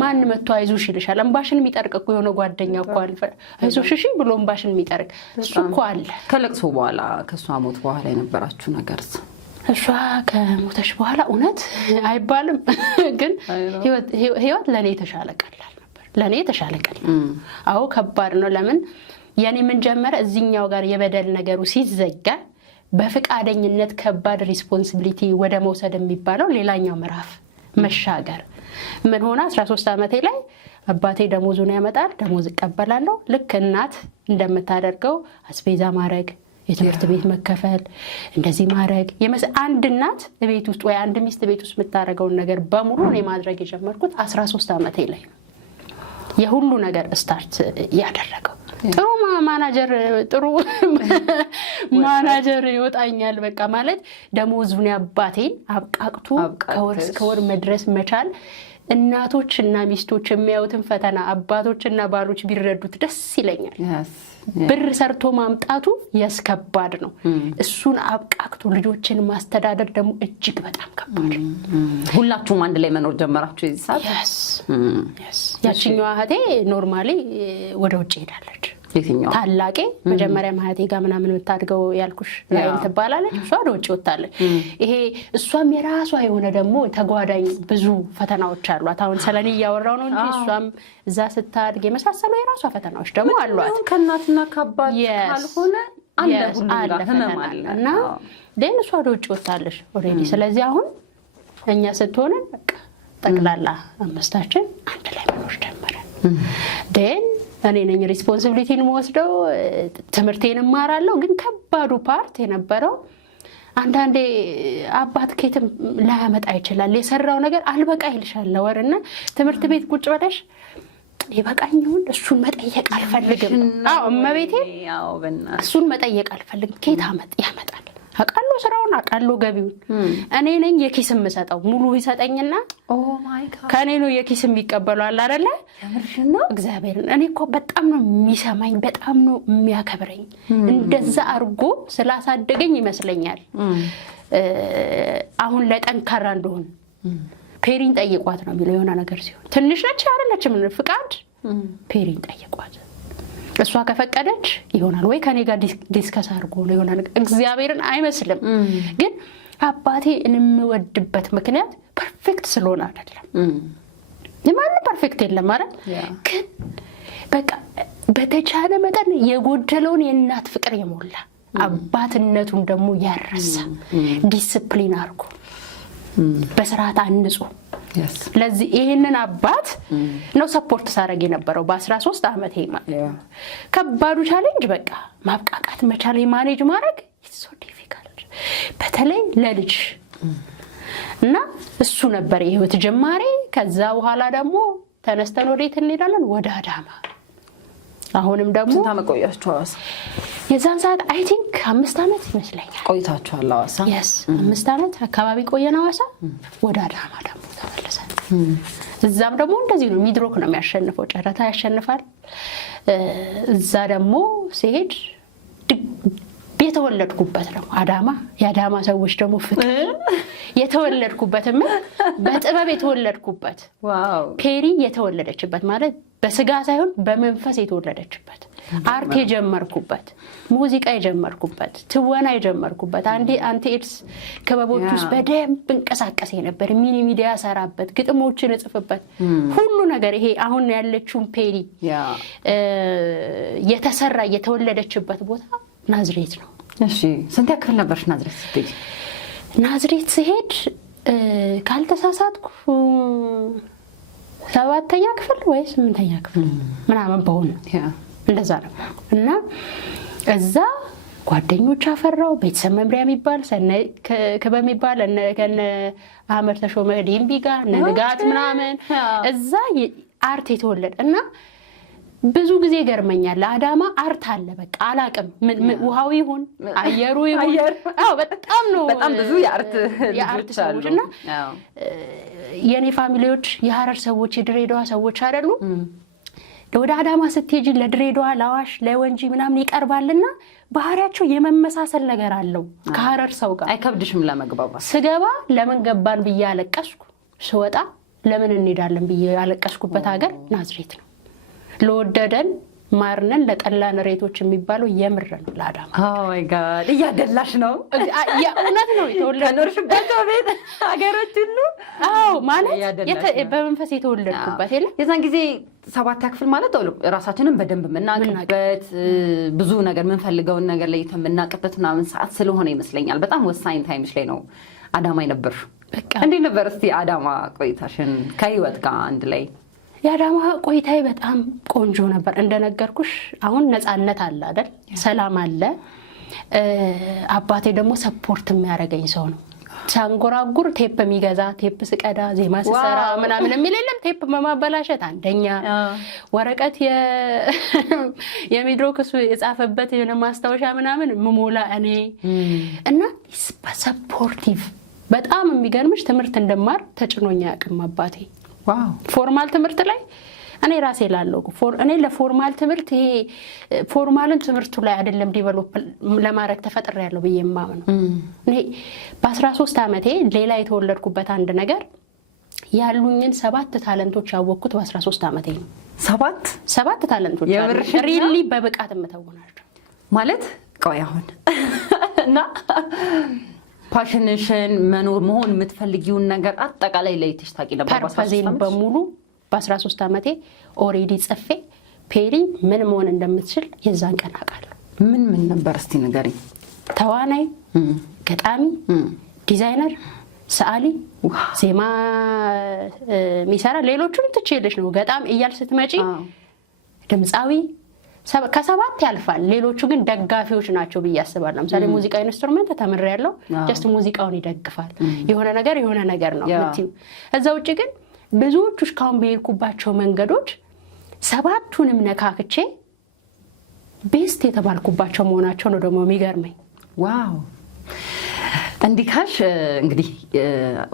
ማን መጥቶ አይዞሽ ይልሻል? እንባሽን የሚጠርቅ እኮ የሆነ ጓደኛ እኮ አለ። አይዞሽ እሺ ብሎ እንባሽን የሚጠርቅ እሱ እኮ አለ። ከለቅሶ በኋላ ከሷ ሞት በኋላ የነበራችሁ ነገርስ? እሷ ከሞተች በኋላ እውነት አይባልም ግን ህይወት ለኔ የተሻለ ቀላል ነበር። ለኔ የተሻለ ቀላል አዎ ከባድ ነው። ለምን ያኔ ምን ጀመረ እዚህኛው ጋር የበደል ነገሩ ሲዘጋ በፍቃደኝነት ከባድ ሪስፖንሲቢሊቲ ወደ መውሰድ የሚባለው ሌላኛው ምዕራፍ መሻገር ምን ሆነ 13 ዓመቴ ላይ አባቴ ደሞዙን ያመጣል፣ ደሞዝ እቀበላለሁ። ልክ እናት እንደምታደርገው አስቤዛ ማድረግ፣ የትምህርት ቤት መከፈል፣ እንደዚህ ማድረግ አንድ እናት ቤት ውስጥ ወይ አንድ ሚስት ቤት ውስጥ የምታደርገውን ነገር በሙሉ እኔ ማድረግ የጀመርኩት 13 ዓመቴ ላይ ነው። የሁሉ ነገር ስታርት ያደረገው ጥሩ ማናጀር ይወጣኛል በቃ ማለት ደሞዙን ያባቴን አብቃቅቱ ከወር እስከ ወር መድረስ መቻል። እናቶችና ሚስቶች የሚያዩትን ፈተና አባቶችና ባሎች ቢረዱት ደስ ይለኛል። ብር ሰርቶ ማምጣቱ ያስከባድ ነው። እሱን አብቃቅቶ ልጆችን ማስተዳደር ደግሞ እጅግ በጣም ከባድ ነው። ሁላችሁም አንድ ላይ መኖር ጀመራችሁ እዚህ ሰዓት? ያቺኛዋ እህቴ ኖርማሊ ወደ ውጭ ሄዳለች። የትኛው? ታላቄ መጀመሪያ ማህቴ ጋር ምናምን የምታድገው ያልኩሽ ራይል ትባላለች። እሷ ወደ ውጭ ወጣለች። ይሄ እሷም የራሷ የሆነ ደግሞ ተጓዳኝ ብዙ ፈተናዎች አሏት። አሁን ስለኔ እያወራው ነው እንጂ እሷም እዛ ስታድግ የመሳሰሉ የራሷ ፈተናዎች ደግሞ አሏት። ከእናትና ከአባት ካልሆነ አለ ሁሉ ጋር ህመም አለ እና ደን እሷ ወደ ውጭ ወጣለች ኦሬዲ። ስለዚህ አሁን እኛ ስትሆነን በቃ ጠቅላላ አምስታችን አንድ ላይ መኖር ጀመረን። ደን እኔ ነኝ ሪስፖንሲቢሊቲን ወስደው ትምህርቴን እማራለሁ። ግን ከባዱ ፓርት የነበረው አንዳንዴ አባት ከየትም ላያመጣ ይችላል። የሰራው ነገር አልበቃ ይልሻል ለወርና ትምህርት ቤት ቁጭ ብለሽ ይበቃኝውን እሱን መጠየቅ አልፈልግም። እመቤቴ እሱን መጠየቅ አልፈልግም። ከየት ያመጣል? አቃሎ ስራውን አቃሎ ገቢውን እኔ ነኝ የኪስ የምሰጠው። ሙሉ ይሰጠኝና ከኔ ነው የኪስ የሚቀበለው አለ አይደለ? እግዚአብሔርን እኔ እኮ በጣም ነው የሚሰማኝ፣ በጣም ነው የሚያከብረኝ። እንደዛ አርጎ ስላሳደገኝ ይመስለኛል አሁን ላይ ጠንካራ እንደሆነ። ፔሪን ጠይቋት ነው የሚለው የሆነ ነገር ሲሆን ትንሽ ነች አይደለችም ፍቃድ ፔሪን ጠይቋት እሷ ከፈቀደች ይሆናል ወይ ከኔ ጋር ዲስከስ አድርጎ ነው ይሆናል። እግዚአብሔርን አይመስልም። ግን አባቴ እንምወድበት ምክንያት ፐርፌክት ስለሆነ አይደለም። ማንም ፐርፌክት የለም አይደል? ግን በቃ በተቻለ መጠን የጎደለውን የእናት ፍቅር የሞላ አባትነቱን ደግሞ ያረሳ ዲሲፕሊን አድርጎ በስርዓት አንጾ ለዚህ ይሄንን አባት ነው ሰፖርት ሳረግ የነበረው በ13 ዓመቴ ማለት ከባዱ ቻሌንጅ በቃ ማብቃቃት መቻል ማኔጅ ማድረግ ኢትስ ሶ ዲፊካልት በተለይ ለልጅ እና እሱ ነበር የህይወት ጀማሪ። ከዛ በኋላ ደግሞ ተነስተን ወዴት እንሄዳለን? ወደ አዳማ። አሁንም ደግሞ ታመቆያችሁ ሐዋሳ? የዛን ሰዓት አይ ቲንክ 5 ዓመት ይመስለኛል ቆይታችኋል ሐዋሳ? yes 5 ዓመት አካባቢ ቆየን ሐዋሳ። ወደ አዳማ ደግሞ ተመለሰን። እዛም ደግሞ እንደዚህ ነው ሚድሮክ ነው የሚያሸንፈው፣ ጨረታ ያሸንፋል። እዛ ደግሞ ሲሄድ የተወለድኩበት ነው አዳማ። የአዳማ ሰዎች ደግሞ ፍቅር የተወለድኩበትም በጥበብ የተወለድኩበት ዋው ፔሪ የተወለደችበት ማለት በስጋ ሳይሆን በመንፈስ የተወለደችበት አርት የጀመርኩበት ሙዚቃ የጀመርኩበት ትወና የጀመርኩበት አንቲ ኤድስ ክበቦች ውስጥ በደንብ እንቀሳቀስ ነበር። ሚኒ ሚዲያ ሰራበት፣ ግጥሞችን እጽፍበት ሁሉ ነገር ይሄ አሁን ያለችውን ፔሪ የተሰራ የተወለደችበት ቦታ ናዝሬት ነው። እሺ ስንት ያክል ነበርሽ ናዝሬት ስትሄጂ? ናዝሬት ስሄድ ካልተሳሳትኩ 7ኛ ክፍል ወይ 8ኛ ክፍል ምናምን በሆነ እንደዛ ነው። እና እዛ ጓደኞች አፈራው። ቤተሰብ መምሪያ የሚባል ሰናይ ከበሚባል ከነ አህመድ ተሾመ ዲምቢ ጋር ንጋት ምናምን እዛ አርት የተወለደ እና ብዙ ጊዜ ገርመኛል። አዳማ አርት አለ በቃ አላቅም ውሃው ይሁን አየሩ ይሁን በጣም ነው በጣም ብዙ የአርት ልጆች አሉና የኔ ፋሚሊዎች የሐረር ሰዎች የድሬዳዋ ሰዎች አይደሉ? ወደ አዳማ ስትሄጂ ለድሬዳዋ ለአዋሽ ለወንጂ ምናምን ይቀርባልና ባህሪያቸው የመመሳሰል ነገር አለው ከሐረር ሰው ጋር። አይከብድሽም ለመግባባት? ስገባ ለምን ገባን ብዬ አለቀስኩ፣ ስወጣ ለምን እንሄዳለን ብዬ ያለቀስኩበት ሀገር ናዝሬት ነው። ለወደደን ማርነን ለጠላን ሬቶች የሚባለው የምር ነው ለአዳማ። ኦ ማይ ጋድ እያደላሽ ነው። የእውነት ነው የተወለድኩበት ቤት ሀገሮች ሁሉ ማለት በመንፈስ የተወለድኩበት የለ። የዛን ጊዜ 7ኛ ክፍል ማለት ራሳችንን በደንብ የምናውቅበት ብዙ ነገር የምንፈልገውን ነገር ላይ የምናውቅበት ምናምን ሰዓት ስለሆነ ይመስለኛል በጣም ወሳኝ ታይምሽ ላይ ነው አዳማ የነበርሽው። እንዴት ነበር እስቲ አዳማ ቆይታሽን ከህይወት ጋር አንድ ላይ? የአዳማ ቆይታዬ በጣም ቆንጆ ነበር። እንደነገርኩሽ አሁን ነፃነት አለ አይደል? ሰላም አለ። አባቴ ደግሞ ሰፖርት የሚያደርገኝ ሰው ነው። ሳንጎራጉር ቴፕ የሚገዛ ቴፕ ስቀዳ ዜማ ስሰራ ምናምን የሚልለም ቴፕ በማበላሸት አንደኛ ወረቀት የሚድሮክ እሱ የጻፈበት የሆነ ማስታወሻ ምናምን ምሞላ እኔ እና ሰፖርቲቭ በጣም የሚገርምሽ ትምህርት እንደማር ተጭኖኛ ያቅም አባቴ። ዋው ፎርማል ትምህርት ላይ እኔ ራሴ ላለው እኔ ለፎርማል ትምህርት ይሄ ፎርማልን ትምህርቱ ላይ አይደለም ዲቨሎፕ ለማድረግ ተፈጥሮ ያለው በየማም ነው። እኔ በ13 ዓመቴ ሌላ የተወለድኩበት አንድ ነገር ያሉኝን 7 ታለንቶች ያወቅኩት በ13 ዓመቴ ነው። 7 ታለንቶች ሪሊ በብቃት የምተውናቸው ማለት ቆይ አሁን እና ፓሽንሽን መሆን የምትፈልጊውን ነገር አጠቃላይ ለይተሽ ታቂ ነበር? ፐርፐዜን በሙሉ በ13 ዓመቴ ኦሬዲ ጽፌ ፔሪ ምን መሆን እንደምትችል የዛን ቀን አውቃለሁ። ምን ነበር እስቲ ንገሪኝ? ተዋናይ፣ ገጣሚ፣ ዲዛይነር፣ ሰዓሊ፣ ዜማ ሚሰራ ሌሎቹን ትችይልሽ ነው። ገጣም እያል ስትመጪ ድምፃዊ ከ7 ያልፋል። ሌሎቹ ግን ደጋፊዎች ናቸው ብዬ አስባለሁ። ለምሳሌ ሙዚቃ ኢንስትሩመንት ተምሬያለሁ። ጀስት ሙዚቃውን ይደግፋል። የሆነ ነገር ነው የምትይው። እዛ ውጪ ግን ብዙዎቹ እስካሁን በሄድኩባቸው መንገዶች 7ቱንም ነካክቼ ቤስት የተባልኩባቸው መሆናቸው ነው ደግሞ የሚገርመኝ። ዋው እንዲህ ካልሽ እንግዲህ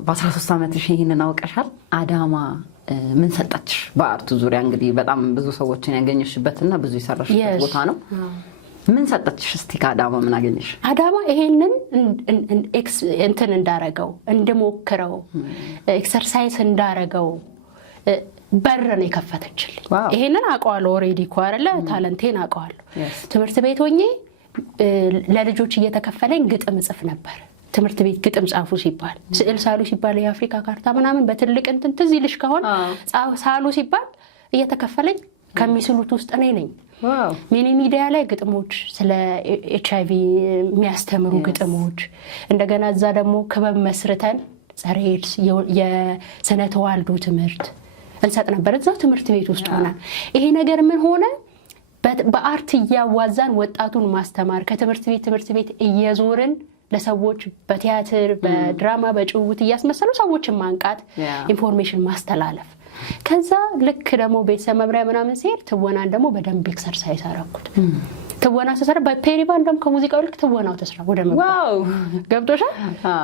በ13 ዓመትሽ ይሄንን አውቀሻል። አዳማ ምን ሰጣችሽ? በአርቱ ዙሪያ እንግዲህ በጣም ብዙ ሰዎችን ያገኘሽበትና ብዙ የሰራሽበት ቦታ ነው። ምን ሰጣችሽ? እስቲ ከአዳማ ምን አገኘሽ? አዳማ ይሄንን እንትን እንዳረገው እንድሞክረው ኤክሰርሳይዝ እንዳረገው በር ነው የከፈተችልኝ። ይሄንን አውቀዋለሁ ኦሬዲ እኮ አይደለ? ታለንቴን አውቀዋለሁ። ትምህርት ቤት ሆኜ ለልጆች እየተከፈለኝ ግጥም ጽፍ ነበር። ትምህርት ቤት ግጥም ጻፉ ሲባል ስዕል ሳሉ ሲባል የአፍሪካ ካርታ ምናምን በትልቅ እንትን ትዝ ይልሽ ከሆነ ሳሉ ሲባል እየተከፈለኝ ከሚስሉት ውስጥ እኔ ነኝ። ሚኒ ሚዲያ ላይ ግጥሞች ስለ HIV የሚያስተምሩ ግጥሞች እንደገና እዛ ደግሞ ክበብ መስርተን ጸረ ኤድስ የስነ ተዋልዶ ትምህርት እንሰጥ ነበር እዛው ትምህርት ቤት ውስጥ ሆነ። ይሄ ነገር ምን ሆነ? በአርት እያዋዛን ወጣቱን ማስተማር ከትምህርት ቤት እየዞርን ለሰዎች በቲያትር በድራማ በጭውውት እያስመሰሉ ሰዎችን ማንቃት ኢንፎርሜሽን ማስተላለፍ። ከዛ ልክ ደግሞ ቤተሰብ መምሪያ ምናምን ሲሄድ ትወናን ደግሞ በደንብ ኤክሰርሳይዝ አደረኩት። ትወና ተሰራ በፔሪባን ደግሞ ከሙዚቃው ልክ ትወናው ተሰራ ወደ ዋው ገብቶሻል።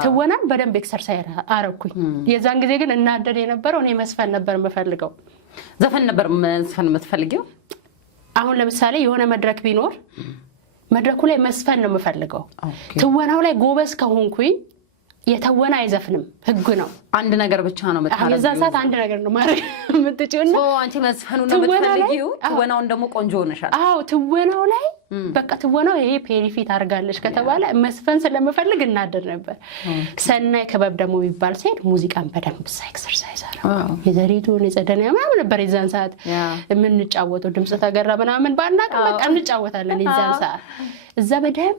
ትወናን በደንብ ኤክሰርሳይዝ አደረኩኝ። የዛን ጊዜ ግን እናደድ የነበረው እኔ መስፈን ነበር የምፈልገው። ዘፈን ነበር መስፈን የምትፈልጊው? አሁን ለምሳሌ የሆነ መድረክ ቢኖር መድረኩ ላይ መስፈን ነው የምፈልገው። ትወናው ላይ ጎበዝ ከሆንኩኝ የተወና አይዘፍንም ህግ ነው። አንድ ነገር ብቻ ነው መታረቅ። የዛን ሰዓት አንድ ነገር ነው ማድረግ የምትጭውና አንቺ መስፈኑን ነው የምትፈልጊው። ትወናውን ደግሞ ቆንጆ ሆነሻል። አዎ ትወናው ላይ በቃ ትወናው ይሄ ፔሪፊት አድርጋለች ከተባለ መስፈን ስለምፈልግ እናደድ ነበር። ሰናይ ክበብ ደግሞ የሚባል ሲሄድ ሙዚቃን በደንብ ኤክሰርሳይዝ አደረኩ። የዘሪቱን የጸደኒያ ምናምን ነበር የዛን ሰዓት የምንጫወተው። ድምፅ ተገራ ምናምን ባናውቅም በቃ እንጫወታለን የዛን ሰዓት። እዛ በደንብ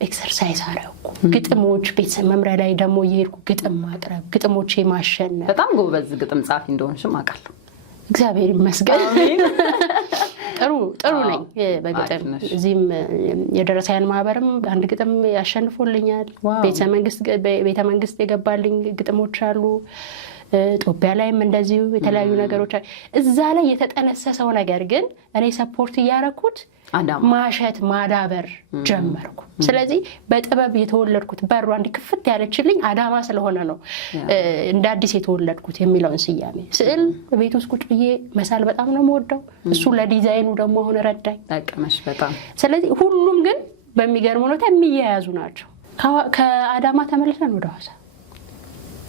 ኤክሰርሳይዝ አደረኩ። ግጥሞች ቤተሰብ መምሪያ ላይ ደግሞ እየሄድኩ ግጥም ማቅረብ፣ ግጥሞቼ ማሸነፍ። በጣም ጎበዝ ግጥም ጻፊ እንደሆንሽም አውቃለሁ። እግዚአብሔር ይመስገን። ጥሩ ነኝ በግጥም። እዚህም የደረሳያን ማህበርም አንድ ግጥም ያሸንፎልኛል። ቤተ መንግስት የገባልኝ ግጥሞች አሉ። ኢትዮጵያ ላይም እንደዚሁ የተለያዩ ነገሮች አሉ። እዛ ላይ የተጠነሰሰው ነገር ግን እኔ ሰፖርት እያደረኩት ማሸት ማዳበር ጀመርኩ። ስለዚህ በጥበብ የተወለድኩት በሩ አንድ ክፍት ያለችልኝ አዳማ ስለሆነ ነው እንደ አዲስ የተወለድኩት የሚለውን ስያሜ። ስዕል ቤት ውስጥ ቁጭ ብዬ መሳል በጣም ነው የምወደው። እሱ ለዲዛይኑ ደግሞ አሁን ረዳኝ ጠቀመሽ በጣም። ስለዚህ ሁሉም ግን በሚገርም ሁኔታ የሚያያዙ ናቸው። ከአዳማ ተመልሰን ወደ ሐዋሳ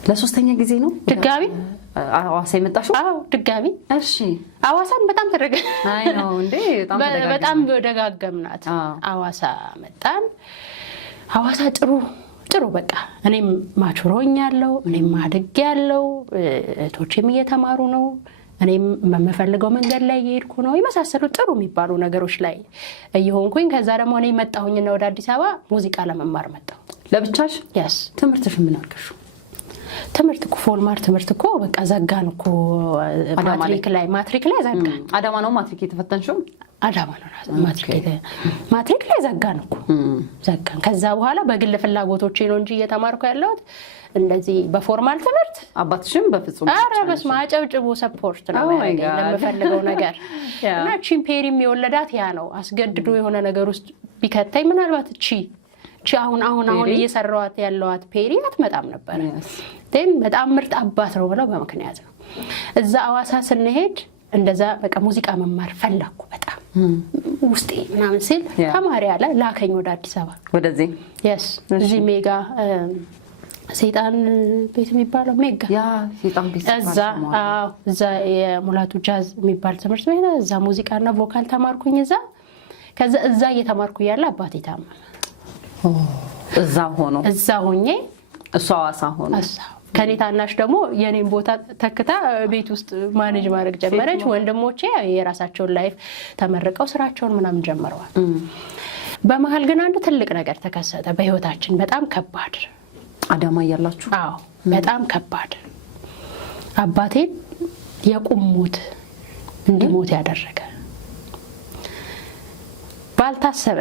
ለሶስተኛ ጊዜ ነው ድጋሚ ሐዋሳ የመጣሽው? አዎ ድጋሚ። እሺ ሐዋሳን በጣም አይ ነው እንዴ? በጣም ደጋገምናት። ሐዋሳ መጣን። ሐዋሳ ጥሩ በቃ እኔም ማቹሮኛለሁ፣ እኔም አድጌያለሁ፣ እህቶቼም እየተማሩ ነው፣ እኔም የምፈልገው መንገድ ላይ እየሄድኩ ነው። የመሳሰሉ ጥሩ የሚባሉ ነገሮች ላይ እየሆንኩኝ ከዛ ደግሞ እኔ መጣሁኝና ወደ አዲስ አበባ ሙዚቃ ለመማር መጣሁ። ለብቻሽ? ያስ ትምህርትሽ ምን አልከሽው? ትምህርት እኮ ፎርማል ትምህርት እኮ በቃ ዘጋን እኮ ማትሪክ ላይ ዘጋን። አዳማ ነው ማትሪክ የተፈተንሽው? አዳማ ነው ማትሪክ ላይ ዘጋን እኮ ዘጋን። ከዛ በኋላ በግል ፍላጎቶቼ ነው እንጂ እየተማርኩ ያለሁት እንደዚህ በፎርማል ትምህርት አባትሽም በፍጹም ኧረ በስመ አብ አጨብጭቦ ሰፖርት ነው ለምፈልገው ነገር። እና ቺምፔሪም የወለዳት ያ ነው። አስገድዶ የሆነ ነገር ውስጥ ቢከተኝ ምናልባት አሁን እየሰራዋት ያለዋት ፔሪ አትመጣም ነበር። በጣም ምርጥ አባት ነው ብለው በምክንያት ነው። እዛ ሐዋሳ ስንሄድ እንደዛ በቃ ሙዚቃ መማር ፈለኩ በጣም ውስጤ ምናምን ሲል ተማሪ ያለ ላከኝ ወደ አዲስ አበባ ወደዚህ እዚህ ሜጋ ሰይጣን ቤት የሚባለው ሜጋ ያ ሰይጣን ቤት እዛ የሙላቱ ጃዝ የሚባል ትምህርት ቤት እዛ ሙዚቃና ቮካል ተማርኩኝ። እዛ እየተማርኩ ያለ አባቴ ታመመ። እዛ ሆኜ እሷ ሐዋሳ ሆኖ ከኔ ታናሽ ደግሞ የኔን ቦታ ተክታ ቤት ውስጥ ማኔጅ ማድረግ ጀመረች። ወንድሞቼ የራሳቸውን ላይፍ ተመርቀው ስራቸውን ምናምን ጀምረዋል። በመሀል ግን አንድ ትልቅ ነገር ተከሰተ በህይወታችን። በጣም ከባድ አዳማ እያላችሁ? አዎ በጣም ከባድ። አባቴ የቁም ሞት እንዲሞት ያደረገ ባልታሰበ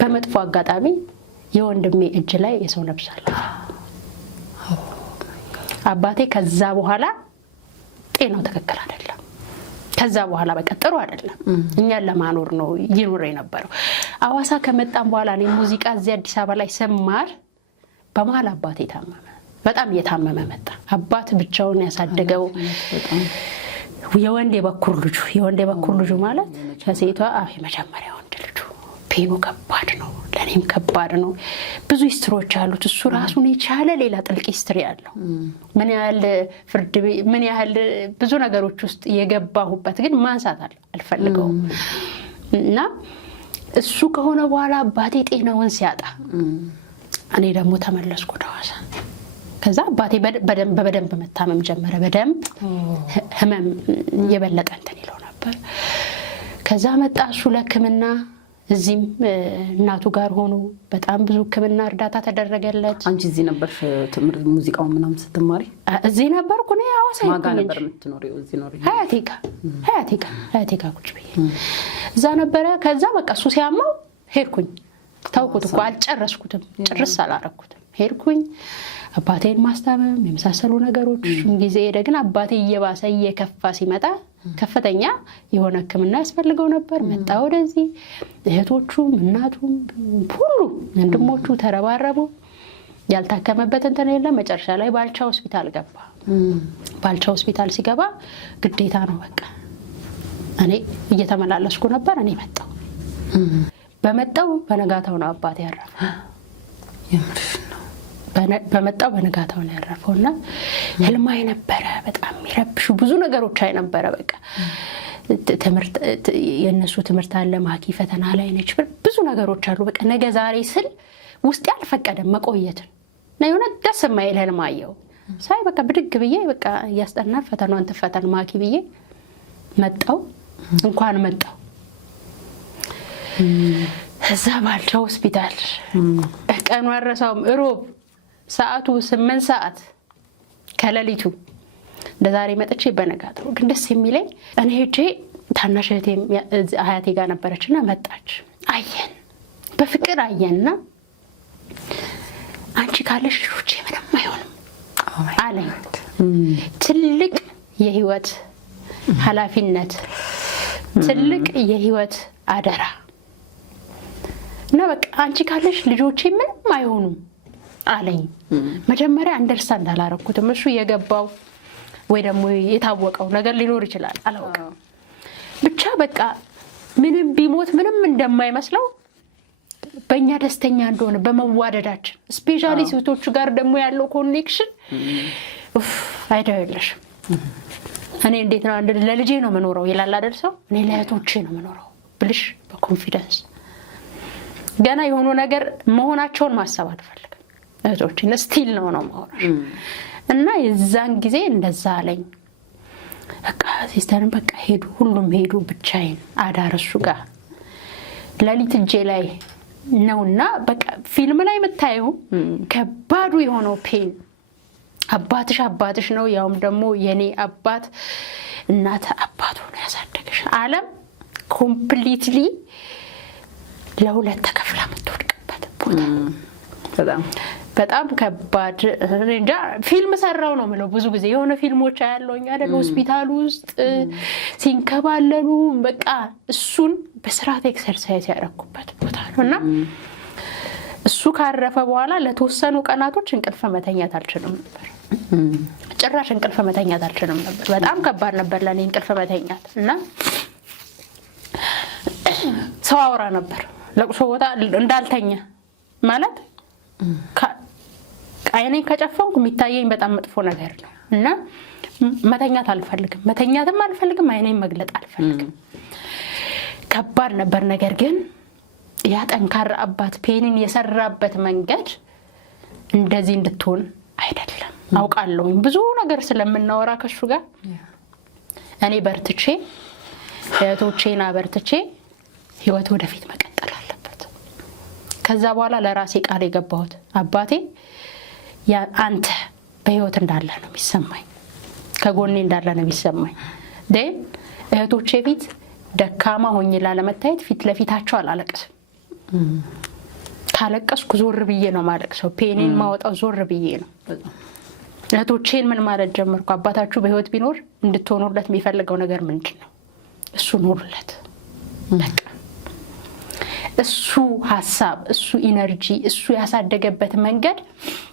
በመጥፎ አጋጣሚ የወንድሜ እጅ ላይ የሰው ነፍስ አለ። አባቴ ከዛ በኋላ ጤናው ትክክል አይደለም። ከዛ በኋላ በቃ ጥሩ አይደለም። እኛን ለማኖር ነው ይኖር የነበረው። ሐዋሳ ከመጣን በኋላ እኔ ሙዚቃ እዚህ አዲስ አበባ ላይ ሰማር በመሃል አባቴ ታመመ። በጣም እየታመመ መጣ። አባት ብቻውን ያሳደገው የወንድ የበኩር ልጁ ማለት ከሴቷ የመጀመሪያ ወንድ ልጁ ፔኑ ከባድ ነው። ለኔም ከባድ ነው። ብዙ ሂስትሪዎች አሉት። እሱ ራሱን የቻለ ሌላ ጥልቅ ሂስትሪ አለው። ምን ያህል ፍርድ ቤት ምን ያህል ብዙ ነገሮች ውስጥ የገባሁበት ግን ማንሳት አልፈልገውም። እና እሱ ከሆነ በኋላ አባቴ ጤናውን ሲያጣ እኔ ደግሞ ተመለስኩ ወደ ሐዋሳ። ከዛ አባቴ በደንብ መታመም ጀመረ። በደንብ ህመም የበለጠ እንትን ይለው ነበር። ከዛ መጣ እሱ ለሕክምና። እዚህም እናቱ ጋር ሆኖ በጣም ብዙ ሕክምና እርዳታ ተደረገለት። አንቺ እዚህ ነበርሽ ትምህርት ሙዚቃው ምናምን ስትማሪ? እዚህ ነበርኩ እኔ ሐዋሳ ማጋ ነበር የምትኖሪው? እዚህ ኖር ሀያቴ ጋ ቁጭ ብዬ እዛ ነበረ። ከዛ በቃ እሱ ሲያማው ሄድኩኝ። ታውቁት እኮ አልጨረስኩትም፣ ጭርስ አላረኩትም። ሄድኩኝ አባቴን ማስታመም የመሳሰሉ ነገሮች። ጊዜ ሄደ። ግን አባቴ እየባሰ እየከፋ ሲመጣ ከፍተኛ የሆነ ሕክምና ያስፈልገው ነበር። መጣ ወደዚህ። እህቶቹም እናቱም ሁሉ ወንድሞቹ ተረባረቡ። ያልታከመበት እንትን የለም። መጨረሻ ላይ ባልቻ ሆስፒታል ገባ። ባልቻ ሆስፒታል ሲገባ ግዴታ ነው በቃ። እኔ እየተመላለስኩ ነበር። እኔ መጣሁ። በመጣው በነጋታው ነው አባቴ ያረፈ። በመጣው በነጋታው ነው ያረፈውና ህልም አይነበረ በጣም የሚረብሹ ብዙ ነገሮች አይነበረ። በቃ ትምህርት የነሱ ትምህርት አለ፣ ማኪ ፈተና ላይ ነች፣ ብዙ ነገሮች አሉ። በቃ ነገ ዛሬ ስል ውስጥ ያልፈቀደም መቆየትን ነው። የሆነ ደስ የማይል ህልም አየሁ። ሳይ በቃ ብድግ ብዬ በቃ እያስጠናል ፈተናውን ተፈተን ማኪ ብዬ መጣው። እንኳን መጣው እዛ ባልቻ ሆስፒታል ቀኑ አረሳውም። ሮብ ሰዓቱ 8 ሰዓት ከሌሊቱ እንደዛሬ መጥቼ በነጋታው። ግን ደስ የሚለኝ እኔ ሄጄ ታናሽ እህቴ አያቴ ጋር ነበረችና መጣች። አየን፣ በፍቅር አየንና አንቺ ካለሽ ልጆቼ ምንም አይሆንም አለኝ። ትልቅ የህይወት ኃላፊነት፣ ትልቅ የህይወት አደራ እና በቃ አንቺ ካለሽ ልጆቼ ምንም አይሆኑም አለኝ። መጀመሪያ አንደርስታንድ አላረኩትም። እሱ የገባው ወይ ደግሞ የታወቀው ነገር ሊኖር ይችላል፣ አላውቅም። ብቻ በቃ ምንም ቢሞት ምንም እንደማይመስለው በእኛ ደስተኛ እንደሆነ በመዋደዳችን፣ ስፔሻሊ ሴቶቹ ጋር ደግሞ ያለው ኮኔክሽን አይደለሽም። እኔ እንዴት ነው አንድ ለልጄ ነው መኖረው ይላል አይደል ሰው። እኔ ለእህቶቼ ነው መኖረው ብልሽ በኮንፊደንስ ገና የሆኑ ነገር መሆናቸውን ማሰብ አልፈልግም። እህቶቼን ስቲል ነው መሆናቸው እና የዛን ጊዜ እንደዛ አለኝ። በቃ ሲስተርን በቃ ሄዱ፣ ሁሉም ሄዱ። ብቻዬን አዳር እሱ ጋር ለሊት እጄ ላይ ነውና በቃ ፊልም ላይ የምታየው ከባዱ የሆነው ፔን አባትሽ ነው። ያውም ደግሞ የኔ አባት እናት አባቱ ነው ያሳደገሽ። ዓለም ኮምፕሊትሊ ለሁለት ተከፍላ የምትወድቅበት ቦታ በጣም ከባድ። እንጃ ፊልም ሰራው ነው የምለው። ብዙ ጊዜ የሆነ ፊልሞች ያለውኝ አይደል ሆስፒታል ውስጥ ሲንከባለሉ በቃ እሱን በስርዓት ኤክሰርሳይዝ ያደረኩበት ቦታ ነውና እሱ ካረፈ በኋላ ለተወሰኑ ቀናቶች እንቅልፍ መተኛት አልችልም ነበር። ጭራሽ እንቅልፍ መተኛት አልችልም ነበር። በጣም ከባድ ነበር ለኔ እንቅልፍ መተኛት እና ሰው አወራ ነበር ለቅሶ ቦታ እንዳልተኛ ማለት አይኔን ከጨፈንኩ የሚታየኝ በጣም መጥፎ ነገር ነው እና መተኛት አልፈልግም፣ መተኛትም አልፈልግም፣ አይኔን መግለጥ አልፈልግም። ከባድ ነበር። ነገር ግን ያ ጠንካራ አባት ፔንን የሰራበት መንገድ እንደዚህ እንድትሆን አይደለም አውቃለሁኝ። ብዙ ነገር ስለምናወራ ከሱ ጋር እኔ በርትቼ እህቶቼን አበርትቼ ህይወት ወደፊት መቀጠል አለበት። ከዛ በኋላ ለራሴ ቃል የገባሁት አባቴ አንተ በህይወት እንዳለ ነው የሚሰማኝ፣ ከጎኔ እንዳለ ነው የሚሰማኝ። ደን እህቶቼ ፊት ደካማ ሆኜ ላለመታየት ፊት ለፊታቸው አላለቅስም። ካለቀስኩ ዞር ብዬ ነው ማለቅሰው። ፔኔን ማወጣው ዞር ብዬ ነው። እህቶቼን ምን ማለት ጀመርኩ? አባታችሁ በህይወት ቢኖር እንድትሆኑለት የሚፈልገው ነገር ምንድን ነው? እሱ ኖሩለት በቃ። እሱ ሀሳብ፣ እሱ ኢነርጂ፣ እሱ ያሳደገበት መንገድ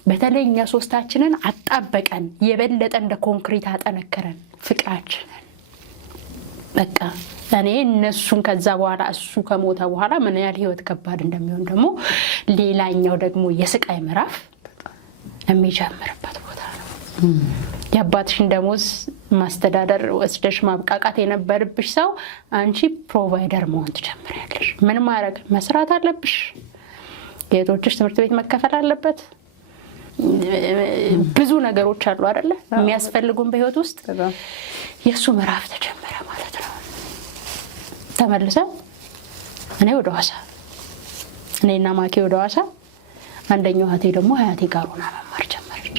በተለይ እኛ ሶስታችንን አጣበቀን፣ የበለጠ እንደ ኮንክሪት አጠነከረን ፍቅራችንን። በቃ እኔ እነሱን ከዛ በኋላ እሱ ከሞተ በኋላ ምን ያህል ህይወት ከባድ እንደሚሆን ደግሞ ሌላኛው ደግሞ የስቃይ ምዕራፍ የሚጀምርበት ቦታ ነው። የአባትሽን ደሞዝ ማስተዳደር ወስደሽ ማብቃቃት የነበረብሽ ሰው አንቺ ፕሮቫይደር መሆን ትጀምሪያለሽ። ምን ማድረግ መስራት አለብሽ። የቶችሽ ትምህርት ቤት መከፈል አለበት። ብዙ ነገሮች አሉ አይደለ የሚያስፈልጉን በህይወት ውስጥ። የሱ ምዕራፍ ተጀመረ ማለት ነው። ተመልሰ እኔ ወደ ሐዋሳ እኔና ማኪ ወደ ሐዋሳ፣ አንደኛው እህቴ ደግሞ አያቴ ጋር ሆና መማር ጀመረች።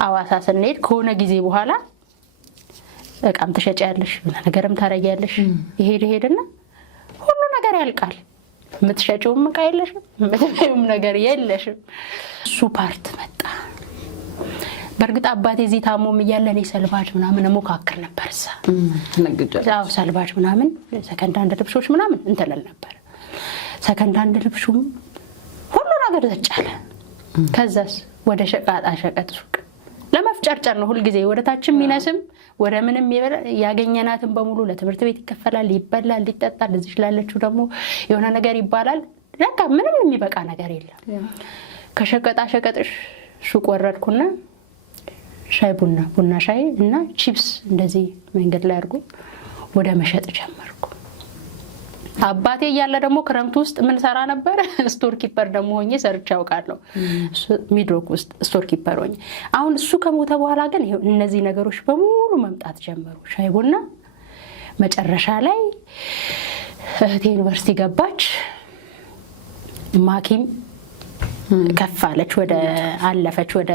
ሐዋሳ ስንሄድ ከሆነ ጊዜ በኋላ እቃም ትሸጪያለሽ፣ ነገርም ታረጊያለሽ። ይሄድና ሁሉ ነገር ያልቃል። የምትሸጪውም እቃ የለሽም፣ የምትበይውም ነገር የለሽም። እሱ ፓርት መጣ። በእርግጥ አባቴ እዚህ ታሞም እያለ እኔ ሰልባጅ ምናምን እሞካክር ነበር። አዎ ሰልባጅ ምናምን ሰከንድ ሃንድ ልብሶች ምናምን እንተለል ነበር። ሰከንድ ሃንድ ልብሱም ሁሉ ነገር ዘጫለ። ከዛስ ወደ ሸቃጣ ሸቀጥ ሱቅ ለመፍጨርጨር ነው ሁልጊዜ። ወደ ታችም ሚነስም ወደ ምንም ያገኘናትን በሙሉ ለትምህርት ቤት ይከፈላል፣ ይበላል፣ ይጠጣል። እዚህ ላለችው ደግሞ የሆነ ነገር ይባላል። በቃ ምንም የሚበቃ ነገር የለም። ከሸቀጣ ሸቀጥሽ ሱቅ ወረድኩና ሻይ ቡና ሻይ እና ቺፕስ እንደዚህ መንገድ ላይ አድርጎ ወደ መሸጥ ጀመርኩ። አባቴ እያለ ደግሞ ክረምት ውስጥ ምን ሰራ ነበር? ስቶር ኪፐር ደግሞ ሆኜ ሰርቼ አውቃለሁ። ሚድሮክ ውስጥ ስቶር ኪፐር ሆኜ። አሁን እሱ ከሞተ በኋላ ግን እነዚህ ነገሮች በሙሉ መምጣት ጀመሩ። ሻይ ቡና። መጨረሻ ላይ እህቴ ዩኒቨርሲቲ ገባች። ማኪም ከፋለች፣ አለፈች ወደ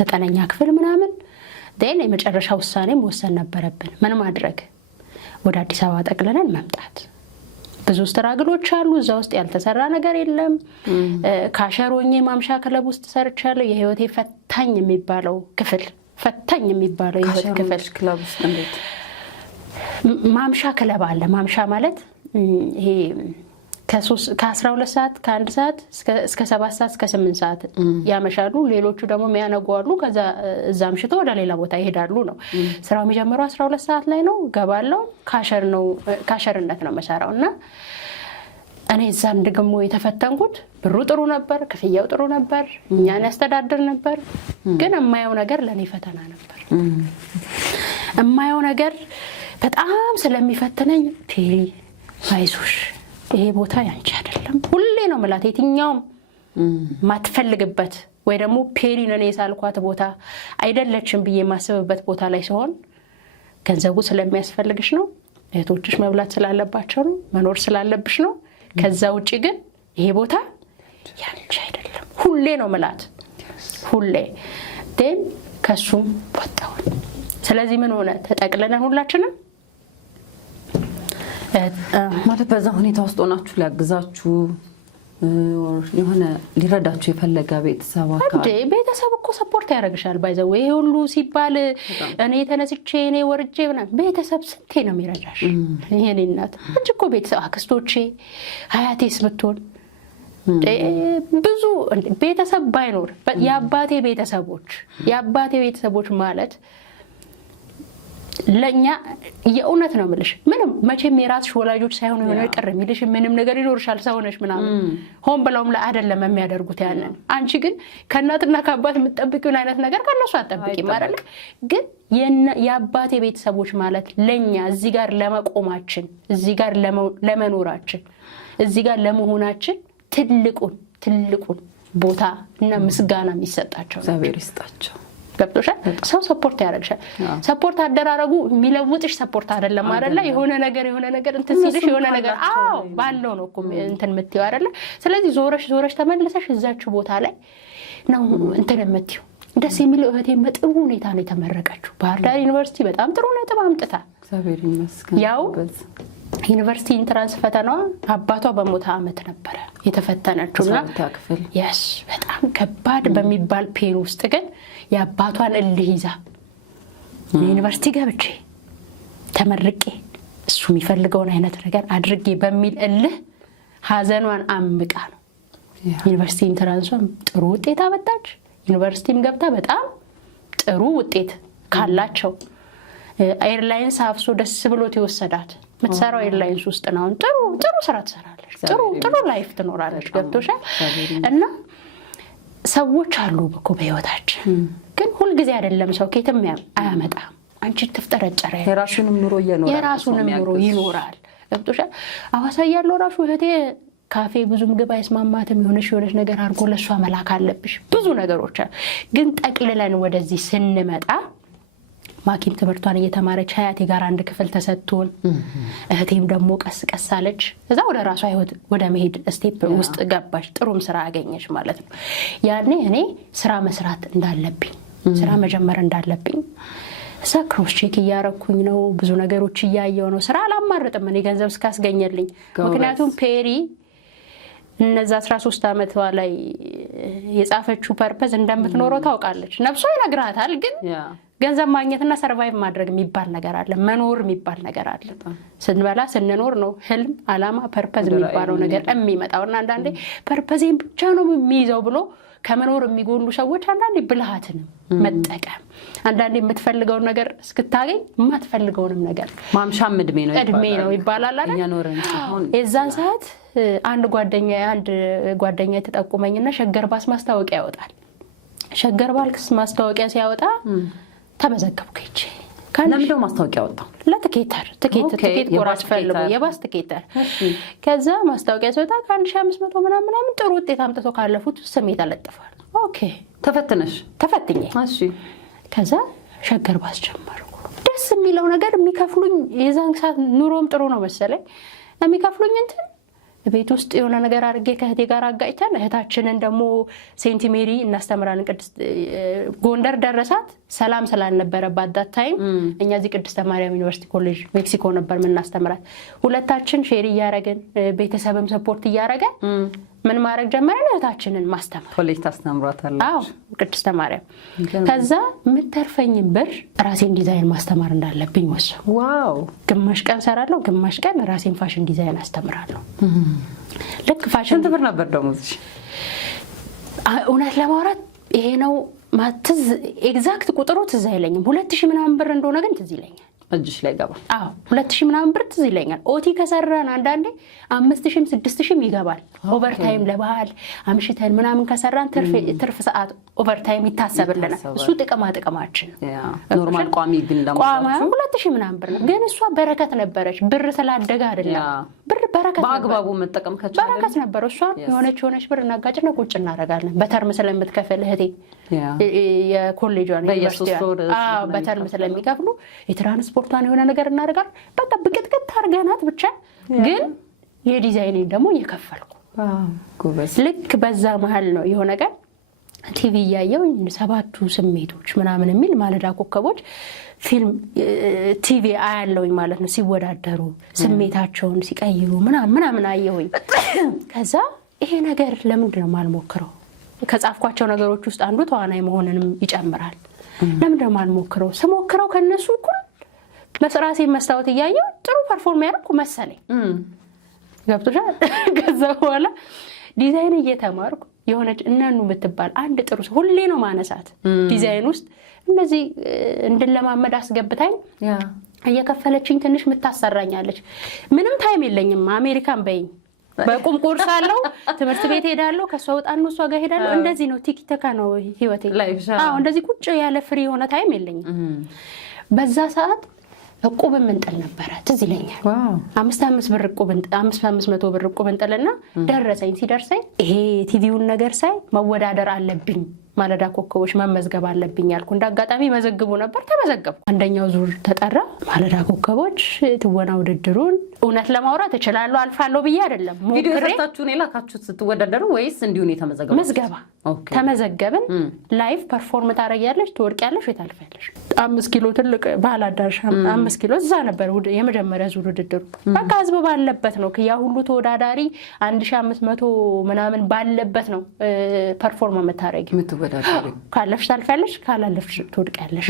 9ኛ ክፍል ምናምን። ደን የመጨረሻ ውሳኔ መወሰን ነበረብን። ምን ማድረግ? ወደ አዲስ አበባ ጠቅልለን መምጣት። ብዙ ስትራግሎች አሉ። እዛ ውስጥ ያልተሰራ ነገር የለም። ካሸሮኜ ማምሻ ክለብ ውስጥ ሰርቻለሁ። የህይወቴ ፈታኝ የሚባለው የህይወት ክፍል ማምሻ ክለብ አለ። ማምሻ ማለት ይሄ ከ12 ሰዓት ከ1 ሰዓት እስከ 7 ሰዓት እስከ 8 ሰዓት ያመሻሉ። ሌሎቹ ደግሞ የሚያነጓሉ። ከዛ እዛ አምሽተው ወደ ሌላ ቦታ ይሄዳሉ ነው። ስራው የሚጀምረው 12 ሰዓት ላይ ነው። ገባለው። ካሸርነት ነው መሰራው። እና እኔ እዛም ደግሞ የተፈተንኩት ብሩ ጥሩ ነበር፣ ክፍያው ጥሩ ነበር፣ እኛን ያስተዳድር ነበር። ግን የማየው ነገር ለኔ ፈተና ነበር። የማየው ነገር በጣም ስለሚፈትነኝ ቴሪ አይዞሽ ይሄ ቦታ ያንቺ አይደለም ሁሌ ነው ማለት። የትኛውም ማትፈልግበት ወይ ደግሞ ፔሪን እኔ ሳልኳት ቦታ አይደለችም ብዬ ማስበበት ቦታ ላይ ሲሆን ገንዘቡ ስለሚያስፈልግሽ ነው፣ እህቶችሽ መብላት ስላለባቸው ነው፣ መኖር ስላለብሽ ነው። ከዛ ውጪ ግን ይሄ ቦታ ያንቺ አይደለም ሁሌ ነው ማለት። ሁሌ ደን ከሱም ወጣው። ስለዚህ ምን ሆነ? ተጠቅለለን ሁላችንም ማለት በዛ ሁኔታ ውስጥ ሆናችሁ ሊያግዛችሁ የሆነ ሊረዳችሁ የፈለገ ቤተሰብ አካል ቤተሰብ እኮ ሰፖርት ያደርግሻል። ባይዘው ይሄ ሁሉ ሲባል እኔ ተነስቼ እኔ ወርጄ ቤተሰብ ስንቴ ነው የሚረዳሽ? ይሄኔ እናት እንጂ እኮ ቤተሰብ አክስቶቼ አያቴስ ብትሆን ብዙ ቤተሰብ ባይኖር የአባቴ ቤተሰቦች ማለት ለኛ የእውነት ነው የምልሽ። ምንም መቼም የራስሽ ወላጆች ሳይሆኑ የሆነ ቀር የሚልሽ ምንም ነገር ይኖርሻል ሰውነሽ ምናምን ሆን ብለውም አይደለም የሚያደርጉት ያንን። አንቺ ግን ከእናትና ከአባት የምትጠብቂውን አይነት ነገር ከነሱ አትጠብቂም አይደል? ግን የአባቴ ቤተሰቦች ማለት ለኛ እዚህ ጋር ለመቆማችን፣ እዚህ ጋር ለመኖራችን፣ እዚህ ጋር ለመሆናችን ትልቁን ቦታ እና ምስጋና የሚሰጣቸው እግዚአብሔር ይስጣቸው። ገብቶሻል? ሰው ሰፖርት ያደርግሻል። ሰፖርት አደራረጉ የሚለውጥሽ ሰፖርት አይደለም አይደለ? የሆነ ነገር እንትን ሲልሽ የሆነ ነገር ባለው ነው እኮ እንትን የምትይው አይደለ? ስለዚህ ዞረሽ ተመልሰሽ እዛች ቦታ ላይ ነው እንትን የምትይው። ደስ የሚለው እህቴ በጥሩ ሁኔታ ነው የተመረቀችው። ባህር ዳር ዩኒቨርሲቲ በጣም ጥሩ ነጥብ አምጥታ እግዚአብሔር ይመስገን። ያው ዩኒቨርሲቲ ኢንትራንስ ፈተናዋ አባቷ በሞተ ዓመት ነበረ የተፈተነችውና ያስ በጣም ከባድ በሚባል ፔን ውስጥ ግን የአባቷን እልህ ይዛ ዩኒቨርሲቲ ገብቼ ተመርቄ እሱ የሚፈልገውን አይነት ነገር አድርጌ በሚል እልህ ሀዘኗን አምቃ ነው ዩኒቨርሲቲ ኢንትራንሷን ጥሩ ውጤት አመጣች። ዩኒቨርሲቲም ገብታ በጣም ጥሩ ውጤት ካላቸው ኤርላይንስ አፍሶ ደስ ብሎት ይወሰዳት ምትሰራው ኤርላይንስ ውስጥ ነው። ጥሩ ስራ ትሰራለች፣ ጥሩ ላይፍ ትኖራለች። ገብቶሻል? እና ሰዎች አሉ እኮ በህይወታችን ግን ሁሉ ጊዜ አይደለም ሰው ከየትም አያመጣም። አንቺ ተፍጠረጨረ የራሱንም ኑሮ ይኖራል። ገብቶሻል? ሐዋሳ ያለው ራሱ እህቴ ካፌ ብዙ ምግብ አይስማማትም የሆነች ነገር አድርጎ ለሷ መላክ አለብሽ ብዙ ነገሮች ግን ጠቅልለን ወደዚህ ስንመጣ ማኪም ትምህርቷን እየተማረች ሀያቴ ጋር አንድ ክፍል ተሰጥቶን እህቴም ደግሞ ቀስ ቀስ አለች እዛ ወደ ራሷ ህይወት ወደ መሄድ ስቴፕ ውስጥ ገባች ጥሩም ስራ አገኘች ማለት ነው ያኔ እኔ ስራ መስራት እንዳለብኝ ስራ መጀመር እንዳለብኝ ክሮስ ቼክ እያረኩኝ ነው ብዙ ነገሮች እያየው ነው ስራ አላማርጥም እኔ ገንዘብ እስካስገኘልኝ ምክንያቱም ፔሪ እነዛ 13 አመት ላይ የጻፈችው ፐርፐዝ እንደምትኖረው ታውቃለች ነፍሷ ይነግራታል ግን ገንዘብ ማግኘትና ሰርቫይቭ ማድረግ የሚባል ነገር አለ መኖር የሚባል ነገር አለ ስንበላ ስንኖር ነው ህልም አላማ ፐርፐዝ የሚባለው ነገር የሚመጣውና አንዳንዴ ፐርፐዜን ብቻ ነው የሚይዘው ብሎ ከመኖር የሚጎሉ ሰዎች አንዳንዴ ብልሃትን መጠቀም አንዳንዴ የምትፈልገውን ነገር እስክታገኝ የማትፈልገውንም ነገር ማምሻም እድሜ ነው ይባላል አይደል የዛን ሰዓት አንድ ጓደኛ ተጠቁመኝና ሸገር ባስ ማስታወቂያ ያወጣል ሸገር ባስ ማስታወቂያ ሲያወጣ ተመዘገብኩኝ ለምንድነው ማስታወቂያ ወጣው ትኬት ቆራጭ ፈልጎ የባስ ትኬተር ከዛ ማስታወቂያ ሲወጣ ከ1500 ምናምን ጥሩ ውጤት አምጥቶ ካለፉት ስሜት አለጥፋል ኦኬ ተፈትኜ እሺ ከዛ ሸገር ባስ ጀመርኩ ደስ የሚለው ነገር የሚከፍሉኝ የዛን ሰዓት ኑሮም ጥሩ ነው መሰለኝ የሚከፍሉኝ እንትን ቤት ውስጥ የሆነ ነገር አድርጌ ከእህቴ ጋር አጋጭተን እህታችንን ደግሞ ሴንት ሜሪ እናስተምራለን ቅድስት ጎንደር ደረሳት ሰላም ስላልነበረባት ዳት ታይም እኛ እዚህ ቅድስት ማርያም ዩኒቨርሲቲ ኮሌጅ ሜክሲኮ ነበር ምናስተምራት ሁለታችን ሼር እያረገን ቤተሰብም ሰፖርት እያረገን ምን ማድረግ ጀመረን እህታችንን ማስተማር ኮሌጅ ታስተምሯታለች አዎ ቅድስት ማርያም ከዛ ምትርፈኝ ብር ራሴን ዲዛይን ማስተማር እንዳለብኝ ወሰንኩ ዋው ግማሽ ቀን ሰራለሁ ግማሽ ቀን ራሴን ፋሽን ዲዛይን አስተምራለሁ ልክ ፋሽን ስንት ብር ነበር ደሞዝሽ እውነት ለማውራት ይሄ ነው ማትዝ ኤግዛክት ቁጥሩ ትዝ አይለኝም 2000 ምናምን ብር እንደሆነ ግን ትዝ ይለኛል እጅሽ ላይ ገባ 2000 ምናምን ብር ትዝ ይለኛል ኦቲ ከሰራን አንዳንዴ 5000 6000 ይገባል ኦቨርታይም ለባህል አምሽተን ምናምን ከሰራን ትርፍ ሰዓት ኦቨርታይም ይታሰብልናል እሱ ጥቅማችን ኖርማል ቋሚ ግን ለማለት 2000 ምናምን ብር ግን እሷ በረከት ነበረች ብር ስላደገ አይደለም ብር በረከት በአግባቡ መጠቀም ከቻለ በረከት ነበር እሷ የሆነች ብር እናጋጭና ቁጭ እናረጋለን በተርም ስለምትከፍል እህቴ የኮሌጇን በተርም ስለሚከፍሉ የትራንስፖርቷን የሆነ ነገር እናደርጋል በቃ ብቅጥቅጥ አርጋናት ብቻ ግን የዲዛይኒንግ ደግሞ እየከፈልኩ ልክ በዛ መሃል ነው የሆነ ቀን ቲቪ ያየው ሰባቱ ስሜቶች ምናምን የሚል ማለዳ ኮከቦች ፊልም ቲቪ አያለውኝ ማለት ነው ሲወዳደሩ ስሜታቸውን ሲቀይሩ ምናምን አየሁኝ ከዛ ይሄ ነገር ለምንድን ነው ማልሞክረው ከጻፍኳቸው ነገሮች ውስጥ አንዱ ተዋናይ መሆንንም ይጨምራል ለምንድን ነው ማልሞክረው ስሞክረው ከነሱ እኩል መስራሴ መስታወት ያየው ጥሩ ፐርፎርም ያደርኩ መሰለኝ ገብቶሻል ከዛ በኋላ ዲዛይን እየተማርኩ የሆነች እናኑ የምትባል አንድ ጥሩ ሁሌ ነው ማነሳት ዲዛይን ውስጥ እንደዚህ እንድለማመድ አስገብታኝ እየከፈለችኝ ትንሽ ምታሰራኛለች ምንም ታይም የለኝም አሜሪካን በይኝ በቁም ቁርስ አለው ትምህርት ቤት ሄዳለሁ ከሷ ወጣን እሷ ጋር ሄዳለሁ እንደዚህ ነው ቲክቶክ ነው ህይወቴ እንደዚህ ቁጭ ያለ ፍሪ ሆነ ታይም የለኝም በዛ ሰዓት እቁብ እንጥል ነበር ትዝ ይለኛል 500 ብር እቁብ እንጥልና ደረሰኝ ሲደርሰኝ ይሄ ቲቪውን ነገር ሳይ መወዳደር አለብኝ ማለዳ ኮከቦች መመዝገብ አለብኝ ያልኩ እንዳጋጣሚ መዘግቡ ነበር ተመዘገቡ አንደኛው ዙር ተጠራ ማለዳ ኮከቦች ትወና ውድድሩን እውነት ለማውራት እችላለሁ አልፋለሁ ብዬ አይደለም ቪዲዮ ሰርታችሁ ነው ላካችሁት ስትወዳደሩ ወይስ እንዲሁ ነው የተመዘገበው መዝገባ ተመዘገብን ላይቭ ፐርፎርም ታረጋያለሽ ትወርቂያለሽ ወይ ታልፋለሽ 5 ኪሎ ትልቅ ባህል አዳራሽ 5 ኪሎ እዛ ነበር የመጀመሪያ ዙር ውድድሩ በቃ ህዝብ ባለበት ነው ያ ሁሉ ተወዳዳሪ 1500 ምናምን ባለበት ነው ፐርፎርም የምታረጊው ካለፍሽ ታልፋለሽ ካላለፍሽ ትወድቂያለሽ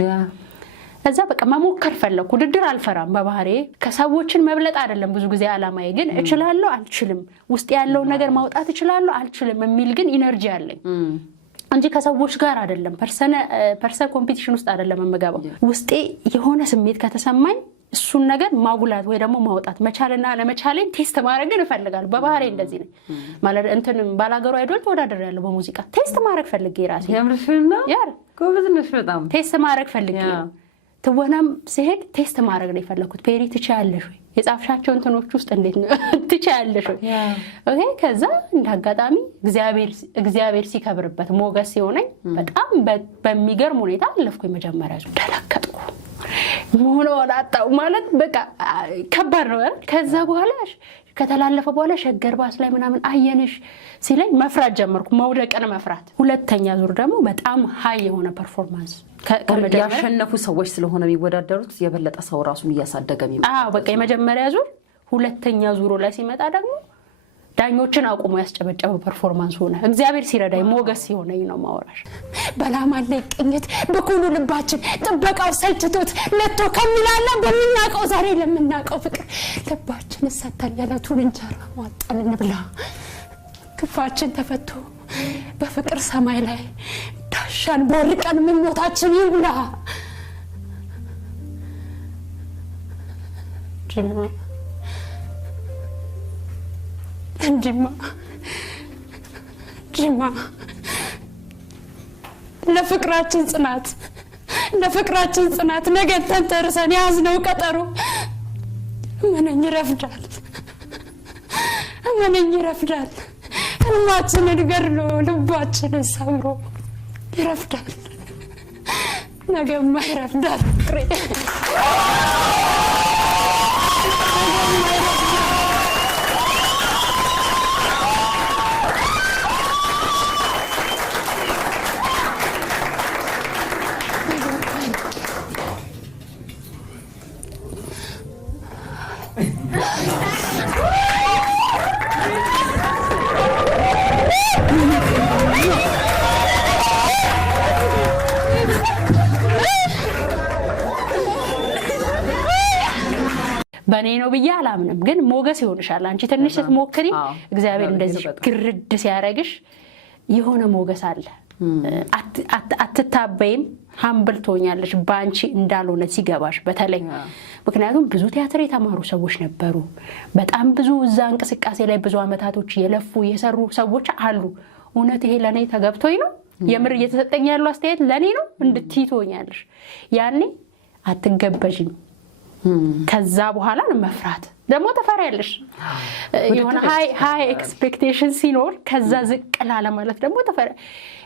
እዛ በቃ መሞከር ፈለኩ ውድድር አልፈራም በባህሬ ከሰዎችን መብለጥ አይደለም ብዙ ጊዜ አላማዬ ግን እችላለሁ አልችልም ውስጥ ያለው ነገር ማውጣት እችላለሁ አልችልም የሚል ግን ኢነርጂ አለኝ እንጂ ከሰዎች ጋር አይደለም ፐርሰን ኮምፒቲሽን ውስጥ አይደለም መገባው ውስጤ የሆነ ስሜት ከተሰማኝ እሱን ነገር ማጉላት ወይ ደግሞ ማውጣት መቻልና ለመቻሌን ቴስት ማድረግ እፈልጋለሁ በባህሬ እንደዚህ ነው ማለት እንትን ባላገሩ አይዶል ተወዳደር ያለው በሙዚቃ ቴስት ማድረግ ፈልጌ ራሴ ያምርሽና ያር ጎበዝነሽ በጣም ቴስት ማድረግ ፈልጌ ትወናም ሲሄድ ቴስት ማድረግ ነው የፈለኩት። ፔሪ ትችያለሽ ወይ የጻፍሻቸው እንትኖች ውስጥ እንዴት ነው ትችያለሽ ወይ? ኦኬ ከዛ እንዳጋጣሚ እግዚአብሔር ሲከብርበት ሞገስ ሲሆነኝ በጣም በሚገርም ሁኔታ አለፍኩ። የመጀመሪያ ዙር ተለከጥኩ ሞኖ አጣው ማለት በቃ ከባድ ነው። ከዛ በኋላ ከተላለፈ በኋላ ሸገር ባስ ላይ ምናምን አየንሽ ሲለኝ መፍራት ጀመርኩ፣ መውደቅን መፍራት። ሁለተኛ ዙር ደግሞ በጣም ሃይ የሆነ ፐርፎርማንስ ያሸነፉ ሰዎች ስለሆነ የሚወዳደሩት የበለጠ ሰው ራሱን እያሳደገ የሚመጣው በቃ የመጀመሪያ ዙር። ሁለተኛ ዙሩ ላይ ሲመጣ ደግሞ ዳኞችን አቁሞ ያስጨበጨበ ፐርፎርማንስ ሆነ። እግዚአብሔር ሲረዳኝ ሞገስ ሲሆነኝ ነው ማወራሽ። በላማን ላይ ቅኝት በኩሉ ልባችን ጥበቃው ሰልችቶት ለቶ ከሚላላ በሚናቀው ዛሬ ለምናቀው ፍቅር ልባችን ሰተን የዕለቱን እንጀራ ዋጣን እንብላ። ክፋችን ተፈቶ በፍቅር ሰማይ ላይ ዳሻን ቦርቀን ምኞታችን ይብላ። ጅማ ለፍቅራችን ጽናት ነገ ተንተርሰን ያዝነው ቀጠሮ እመነኝ ይረፍዳል ህልማችንን ገድሎ ልባችንን ሰብሮ ይረፍዳል ነገማ ይረፍዳል ፍቅሬ በኔ ነው ብዬ አላምንም፣ ግን ሞገስ ይሆንሻል። አንቺ ትንሽ ስትሞክሪ እግዚአብሔር እንደዚህ ግርድ ሲያረግሽ የሆነ ሞገስ አለ። አትታበይም፣ ሀምብል ትሆኛለሽ ባንቺ እንዳልሆነ ሲገባሽ። በተለይ ምክንያቱም ብዙ ቲያትር የተማሩ ሰዎች ነበሩ፣ በጣም ብዙ እዛ እንቅስቃሴ ላይ ብዙ አመታቶች የለፉ የሰሩ ሰዎች አሉ። እውነት ይሄ ለኔ ተገብቶኝ ነው የምር እየተሰጠኝ ያለው አስተያየት ለኔ ነው እንድትይ ትሆኛለሽ። ያኔ አትገበዥም። ከዛ በኋላ ነው መፍራት። ደግሞ ተፈሪያለሽ። የሆነ ሃይ ኤክስፔክቴሽን ሲኖር ከዛ ዝቅ ላለ ማለት ደግሞ ተፈሪ።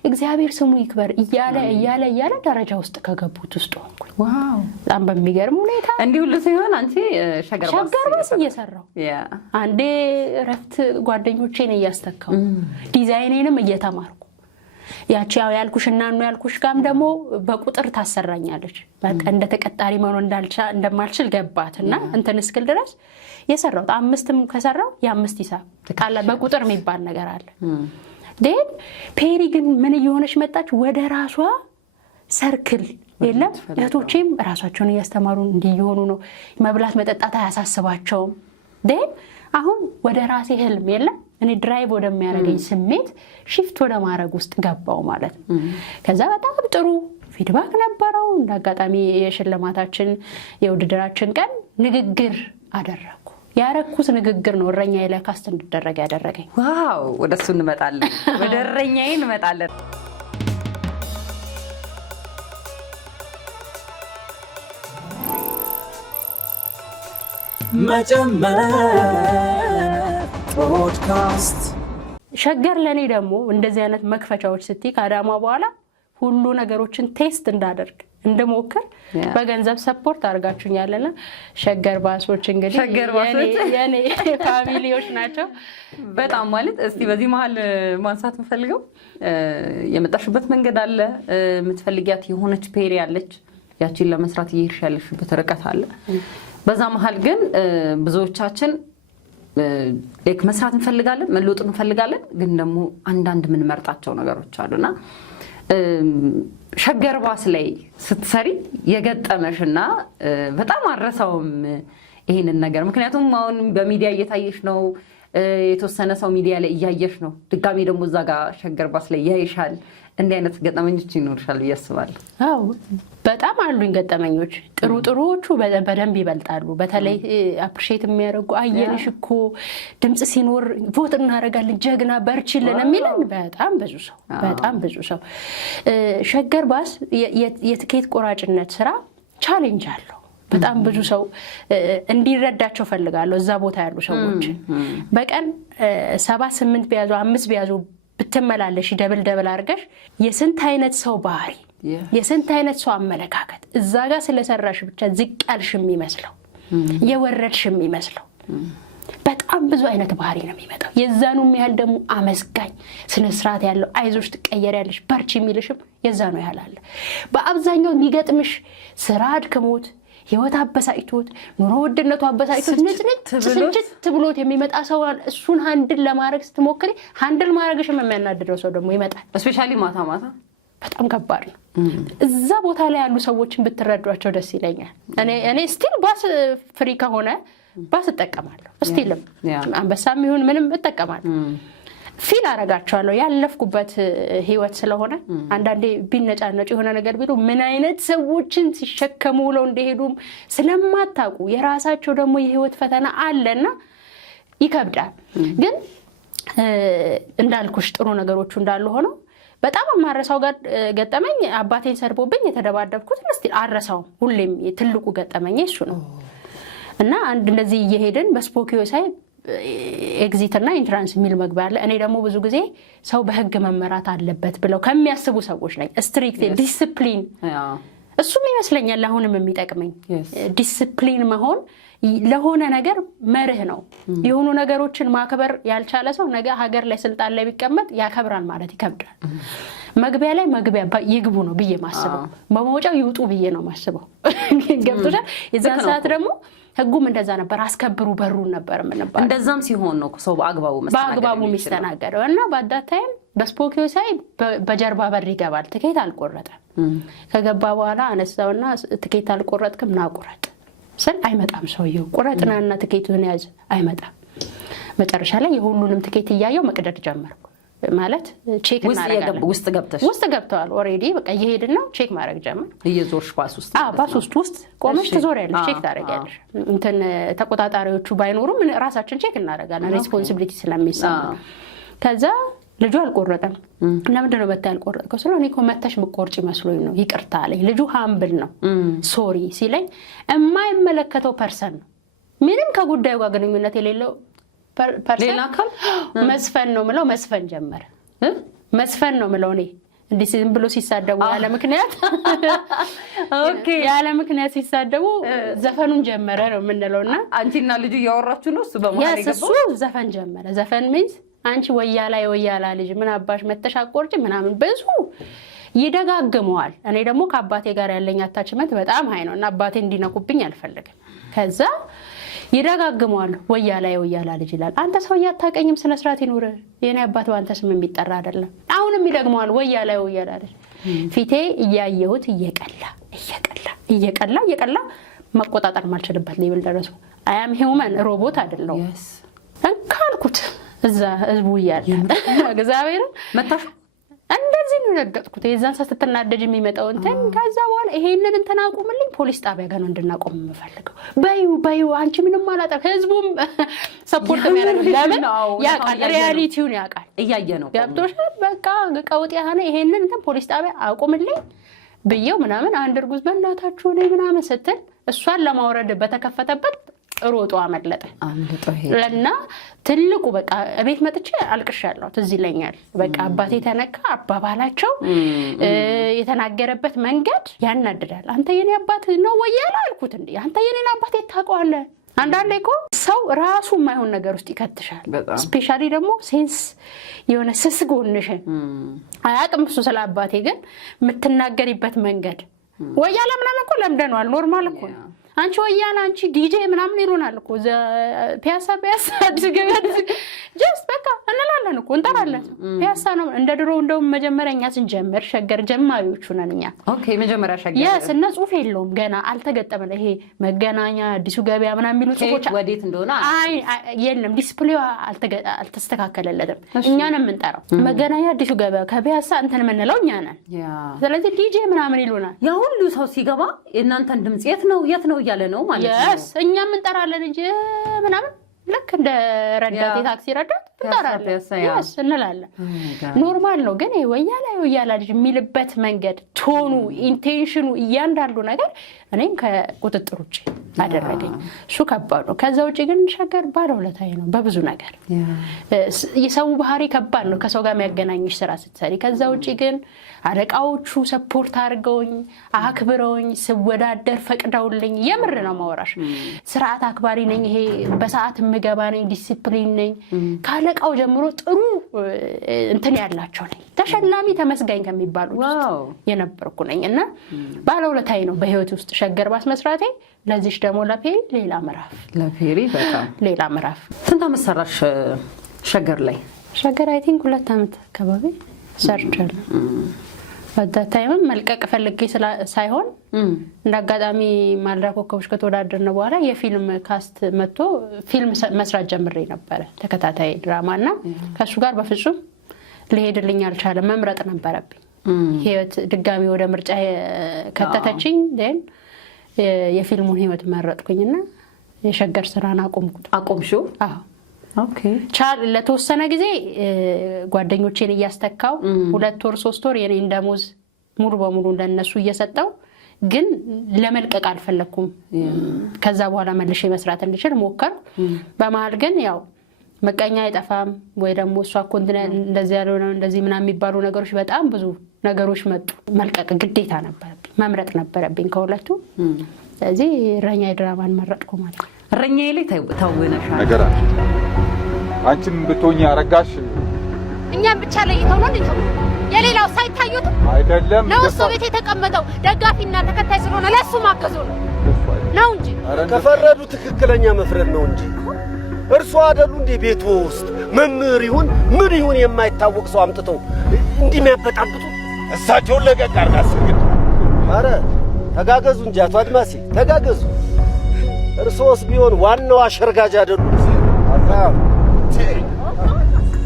እግዚአብሔር ስሙ ይክበር እያለ ደረጃ ውስጥ ከገቡት ውስጥ ሆንኩኝ። ዋው በጣም በሚገርም ሁኔታ እንዲህ ሁሉ ሲሆን አንቺ ሸገር ባስ እየሰራው አንዴ ረፍት ጓደኞቼን እያስተካው ዲዛይኔንም እየተማርኩ ያቺ ያልኩሽና ነው ያልኩሽ ጋም ደግሞ በቁጥር ታሰራኛለች። በቃ እንደ ተቀጣሪ መሆን እንደማልችል ገባትና እንትን እስክል ድረስ የሰራው አምስትም ከሰራው የአምስት ሂሳብ ቃል በቁጥር የሚባል ነገር አለ። ዴን ፔሪ ግን ምን እየሆነች መጣች? ወደ ራሷ ሰርክል የለም። እህቶቼም ራሳቸውን እያስተማሩ እንዲሆኑ ነው። መብላት መጠጣት አያሳስባቸውም። ዴን አሁን ወደ ራሴ ህልም የለም እኔ ድራይቭ ወደሚያደርገኝ ስሜት ሽፍት ወደ ማድረግ ውስጥ ገባው ማለት ነው። ከዛ በጣም ጥሩ ፊድባክ ነበረው። እንዳጋጣሚ የሽልማታችን የውድድራችን ቀን ንግግር አደረኩ። ያረኩት ንግግር ነው እረኛዬ ላይ ካስት እንድደረግ ያደረገኝ። ዋው ወደሱ እንመጣለን፣ ወደ እረኛዬ እንመጣለን። ፖድካስት ሸገር ለኔ ደግሞ እንደዚህ አይነት መክፈቻዎች ስትይ ከአዳማ በኋላ ሁሉ ነገሮችን ቴስት እንዳደርግ እንድሞክር በገንዘብ ሰፖርት አድርጋችሁኛልና ሸገር ባሶች እንግዲህ የኔ ፋሚሊዎች ናቸው በጣም ማለት። እስቲ በዚህ መሀል ማንሳት የምፈልገው የመጣሽበት መንገድ አለ፣ የምትፈልጊያት የሆነች ፔሪ አለች፣ ያቺን ለመስራት እየሄድሽ ያለሽበት ርቀት አለ። በዛ መሀል ግን ብዙዎቻችን መስራት እንፈልጋለን፣ መለወጥ እንፈልጋለን፣ ግን ደግሞ አንዳንድ የምንመርጣቸው ነገሮች አሉና ሸገር ባስ ላይ ስትሰሪ የገጠመሽና በጣም አረሳውም ይሄንን ነገር። ምክንያቱም አሁን በሚዲያ እየታየሽ ነው፣ የተወሰነ ሰው ሚዲያ ላይ እያየሽ ነው፣ ድጋሚ ደግሞ እዛ ጋር ሸገር ባስ ላይ ያይሻል። እንዲህ አይነት ገጠመኞች ይኖርሻል ብዬ አስባለሁ። አዎ በጣም አሉኝ ገጠመኞች። ጥሩዎቹ በደንብ ይበልጣሉ። በተለይ አፕሪሼት የሚያደርጉ አየንሽ እኮ ድምጽ ሲኖር ቮት እናደርጋለን ጀግና በርችልን የሚለን በጣም ብዙ ሰው ሸገር ባስ የትኬት ቆራጭነት ስራ ቻሌንጅ አለው። በጣም ብዙ ሰው እንዲረዳቸው ፈልጋለሁ እዛ ቦታ ያሉ ሰዎች በቀን 7-8 ቢያዙ 5 ቢያዙ ብትመላለሽ ደብል አርገሽ የስንት አይነት ሰው ባህሪ የስንት አይነት ሰው አመለካከት እዛ ጋር ስለሰራሽ ብቻ ዝቅ ያልሽ የሚመስለው የወረድሽ የሚመስለው በጣም ብዙ አይነት ባህሪ ነው የሚመጣው። የዛኑም ያህል ደግሞ አመስጋኝ ስነ ስርዓት ያለው አይዞሽ ትቀየሪያለሽ በርቺ የሚልሽም የዛኑ ያህል አለ። በአብዛኛው የሚገጥምሽ ስራ አድክሞት ህይወት አበሳጭቶት ኑሮ ውድነቱ አበሳጭቶት ስልችት ብሎት የሚመጣ ሰው እሱን ሃንድል ለማድረግ ስትሞክሪ ሃንድል ማድረግሽም የሚያናድደው ሰው ደግሞ ይመጣል። ስፔሻሊ ማታ በጣም ከባድ ነው። እዛ ቦታ ላይ ያሉ ሰዎችን ብትረዷቸው ደስ ይለኛል። እኔ ስቲል ባስ ፍሪ ከሆነ ባስ እጠቀማለሁ። ስቲልም አንበሳም ይሁን ምንም እጠቀማለሁ። ፊል አረጋቸዋለሁ ያለፍኩበት ህይወት ስለሆነ አንዳንዴ ቢነጫነጭ የሆነ ነገር ቢሉ ምን አይነት ሰዎችን ሲሸከሙ ብለው እንደሄዱም ስለማታውቁ የራሳቸው ደግሞ የህይወት ፈተና አለና ይከብዳል። ግን እንዳልኩሽ ጥሩ ነገሮቹ እንዳሉ ሆነው በጣም ማረሳው ጋር ገጠመኝ አባቴን ሰርቦብኝ የተደባደብኩት እስቲ አረሳው ሁሌም ትልቁ ገጠመኝ እሱ ነው። እና አንድ እንደዚህ እየሄድን በስፖኪዮ ሳይ ኤግዚት እና ኢንትራንስ የሚል መግቢያ አለ። እኔ ደግሞ ብዙ ጊዜ ሰው በህግ መመራት አለበት ብለው ከሚያስቡ ሰዎች ላይ ስትሪክት ዲሲፕሊን እሱም ይመስለኛል አሁንም የሚጠቅመኝ ዲሲፕሊን መሆን ለሆነ ነገር መርህ ነው። የሆኑ ነገሮችን ማክበር ያልቻለ ሰው ነገ ሀገር ላይ ስልጣን ላይ ቢቀመጥ ያከብራል ማለት ይከብዳል። መግቢያ ላይ መግቢያ ይግቡ ነው ብዬ ማስበው፣ በመውጫው ይውጡ ብዬ ነው ማስበው። ገብቶሻል? የዛን ሰዓት ደግሞ ህጉም እንደዛ ነበር፣ አስከብሩ በሩን ነበር የምንባለው። እንደዛም ሲሆን ነው ሰው በአግባቡ የሚስተናገደው። እና በአዳታይም በስፖኪዮ ሳይ በጀርባ በር ይገባል። ትኬት አልቆረጠም። ከገባ በኋላ አነሳውና ትኬት አልቆረጥክም ና ቁረጥ ስል አይመጣም ሰውየው። ቁረጥናና ትኬቱን ያዝ አይመጣም። መጨረሻ ላይ የሁሉንም ትኬት እያየው መቅደድ ጀመርኩ። ማለት ቼክ እናደርጋለን። ውስጥ ገብተዋል ኦሬዲ በቃ እየሄድን ነው። ቼክ ማድረግ ጀመር። እየዞርሽ ባስ ውስጥ ቆመሽ ትዞሪያለሽ፣ ቼክ ታደርጊያለሽ። እንትን ተቆጣጣሪዎቹ ባይኖሩም ራሳችን ቼክ እናደርጋለን፣ ሬስፖንሲቢሊቲ ስለሚሰማ። ከዛ ልጁ አልቆረጠም። ለምንድን ነው መታ ያልቆረጥከው ስለው እኔ እኮ መታሽ ብቆርጭ መስሎኝ ነው ይቅርታ አለኝ። ልጁ ሃምብል ነው። ሶሪ ሲለኝ የማይመለከተው ፐርሰን ነው፣ ምንም ከጉዳዩ ጋር ግንኙነት የሌለው ሌላ አካል መስፈን ነው ምለው መስፈን ጀመረ። መስፈን ነው ምለው እኔ እንዲህ ዝም ብሎ ሲሳደቡ ያለ ምክንያት ሲሳደቡ ዘፈኑን ጀመረ ነው የምንለውና አንቺና ልጁ እያወራችሁ ነው። እሱ በመሃል እሱ ዘፈን ጀመረ። ዘፈን ሚንስ አንቺ ወያላ ልጅ ምን አባሽ መተሻቆርጭ ምናምን ብዙ ይደጋግመዋል። እኔ ደግሞ ከአባቴ ጋር ያለኝ አታችመንት በጣም ሃይ ነውና አባቴ እንዲነኩብኝ አልፈልግም። ከዛ ይደጋግመዋል። ወያላ ልጅ ይላል። አንተ ሰው ያታቀኝም ስነ ስርዓት ይኖር የኔ አባት ባንተ ስም የሚጠራ አይደለም። አሁንም ይደግመዋል። ወያላ ልጅ ፊቴ እያየሁት እየቀላ መቆጣጠር ማልችልበት ሌብል ደረሱ። አያም ሂውመን ሮቦት አይደለም እንካልኩት እዛ ህዝቡ ይያል እግዚአብሔር መታሽ እንደዚህ ነው ነገጥኩት። የዛን ስትናደጅ የሚመጣው እንትን ከዛ በኋላ ይሄንን እንትን አቁምልኝ ፖሊስ ጣቢያ ጋር ነው እንድናቆም የምፈልገው። ባዩ አንቺ ምንም አላጠፋ። ህዝቡም ሰፖርት የሚያደርግ ለምን ያውቃል፣ ሪያሊቲውን ያውቃል፣ እያየ ነው። ገብቶሻል? በቃ ቀውጥ ያነ ይሄንን እንትን ፖሊስ ጣቢያ አቁምልኝ ብየው ምናምን አንድ እርጉዝ በእናታችሁ ነው ምናምን ስትል እሷን ለማውረድ በተከፈተበት ሮጦ አመለጠ። ለና ትልቁ በቃ እቤት መጥቼ አልቅሻለሁ። ትዝ ይለኛል። በቃ አባቴ ተነካ። አባባላቸው የተናገረበት መንገድ ያናድዳል። አንተ የኔ አባት ነው ወያላ አልኩት። እንዴ አንተ የኔን አባት ታውቀዋለህ? አንዳንዴ እኮ ሰው ራሱ የማይሆን ነገር ውስጥ ይከትሻል። ስፔሻሊ ደግሞ ሴንስ የሆነ ስስጎንሽን አያውቅም እሱ ስለ አባቴ። ግን የምትናገሪበት መንገድ ወያላ ምናምን እኮ ለምደነዋል። ኖርማል እኮ ነው። አንቺ ወያላ አንቺ ዲጄ ምናምን ይሉናል እኮ ፒያሳ ጀስት በቃ እንላለን እኮ እንጠራለን። ፒያሳ ነው እንደ ድሮ። እንደውም መጀመሪያኛ ስንጀምር ሸገር ጀማሪዎቹ ነን እኛ። ኦኬ መጀመሪያ ሸገር እና ጽሁፍ የለውም ገና አልተገጠመም። ይሄ መገናኛ አዲሱ ገበያ ምናምን የሚሉ ጽሁፎች ወዴት እንደሆነ የለም። ዲስፕሌው አልተስተካከለለትም። እኛ ነን የምንጠራው መገናኛ አዲሱ ገበያ። ከፒያሳ እንትን የምንለው እኛ ነን። ስለዚህ ዲጄ ምናምን ይሉናል። ያ ሁሉ ሰው ሲገባ የእናንተን ድምጽ የት ነው እያለ ነው ማለት ነው። እኛ እንጠራለን እንጂ ምናምን ልክ እንደ ረዳት ታክሲ ረዳት እንጠራለን እንላለን። ኖርማል ነው። ግን ወያላ ልጅ የሚልበት መንገድ፣ ቶኑ፣ ኢንቴንሽኑ እያንዳንዱ ነገር እኔም ከቁጥጥር ውጭ አደረገኝ። እሱ ከባድ ነው። ከዛ ውጭ ግን ሸገር ባለውለታዬ ነው በብዙ ነገር። የሰው ባህሪ ከባድ ነው ከሰው ጋር የሚያገናኝሽ ስራ ስትሰሪ። ከዛ ውጭ ግን አለቃዎቹ ሰፖርት አድርገውኝ አክብረውኝ ስወዳደር ፈቅደውልኝ፣ የምር ነው ማወራሽ። ስርዓት አክባሪ ነኝ። ይሄ በሰዓት የምገባ ነኝ። ዲሲፕሊን ነኝ። ካለቃው ጀምሮ ጥሩ እንትን ያላቸው ነኝ። ተሸላሚ ተመስጋኝ ከሚባሉት የነበርኩ ነኝ እና ባለውለታዬ ነው በህይወት ውስጥ ሸገር ባስ መስራቴ። ለዚህሽ ደግሞ ለፔሪ ሌላ ምዕራፍ፣ ለፔሪ በጣም ሌላ ምዕራፍ። ስንት ዓመት ሰራሽ ሸገር ላይ? ሸገር አይ ቲንክ 2 ዓመት አካባቢ ሰርቻለሁ። በታይምም መልቀቅ ፈልጌ ሳይሆን እንዳጋጣሚ ማለዳ ኮከቦች ከተወዳደርን በኋላ የፊልም ካስት መጥቶ ፊልም መስራት ጀምሬ ነበረ፣ ተከታታይ ድራማና ከሱ ጋር በፍጹም ሊሄድልኝ አልቻለም። መምረጥ ነበረብኝ። ህይወት ድጋሚ ወደ ምርጫ ከተተችኝ ደን የፊልሙን ህይወት መረጥኩኝና የሸገር ስራን አቆምኩት። አቆምሽው? አዎ። ኦኬ። ለተወሰነ ጊዜ ጓደኞቼን እያስተካው 2 ወር 3 ወር የኔን ደሞዝ ሙሉ በሙሉ እንደነሱ እየሰጠው ግን ለመልቀቅ አልፈለኩም። ከዛ በኋላ መልሼ መስራት እንድችል ሞከርኩ። በመሃል ግን ያው መቀኛ አይጠፋም ወይ ደግሞ እሷ እኮ እንደዚህ ያለው ነው እንደዚህ ምናምን የሚባሉ ነገሮች በጣም ብዙ ነገሮች መጡ። መልቀቅ ግዴታ ነበረብኝ፣ መምረጥ ነበረብኝ ከሁለቱ። ስለዚህ እረኛዬ ድራማን መረጥኩ ማለት ነው። እረኛዬ ላይ ታውነሻል ነገር አንቺም ብትሆኚ አረጋሽ እኛም ብቻ ለይተው ነው እንዴ? የሌላው ሳይታዩት አይደለም ነው እሱ ቤት የተቀመጠው ደጋፊና ተከታይ ስለሆነ ለሱ ማገዙ ነው እንጂ ከፈረዱ ትክክለኛ መፍረድ ነው እንጂ እርሱ አይደሉ እንዴ ቤቱ ውስጥ መምህር ይሁን ምን ይሁን የማይታወቅ ሰው አምጥተው እንዲህ የሚያበጣብጡ? እሳቸውን ለቀቅ አርጋስ ግን አረ ተጋገዙ እንጂ አቶ አድማሴ ተጋገዙ። እርሶስ ቢሆን ዋናው አሸርጋጅ አይደሉ?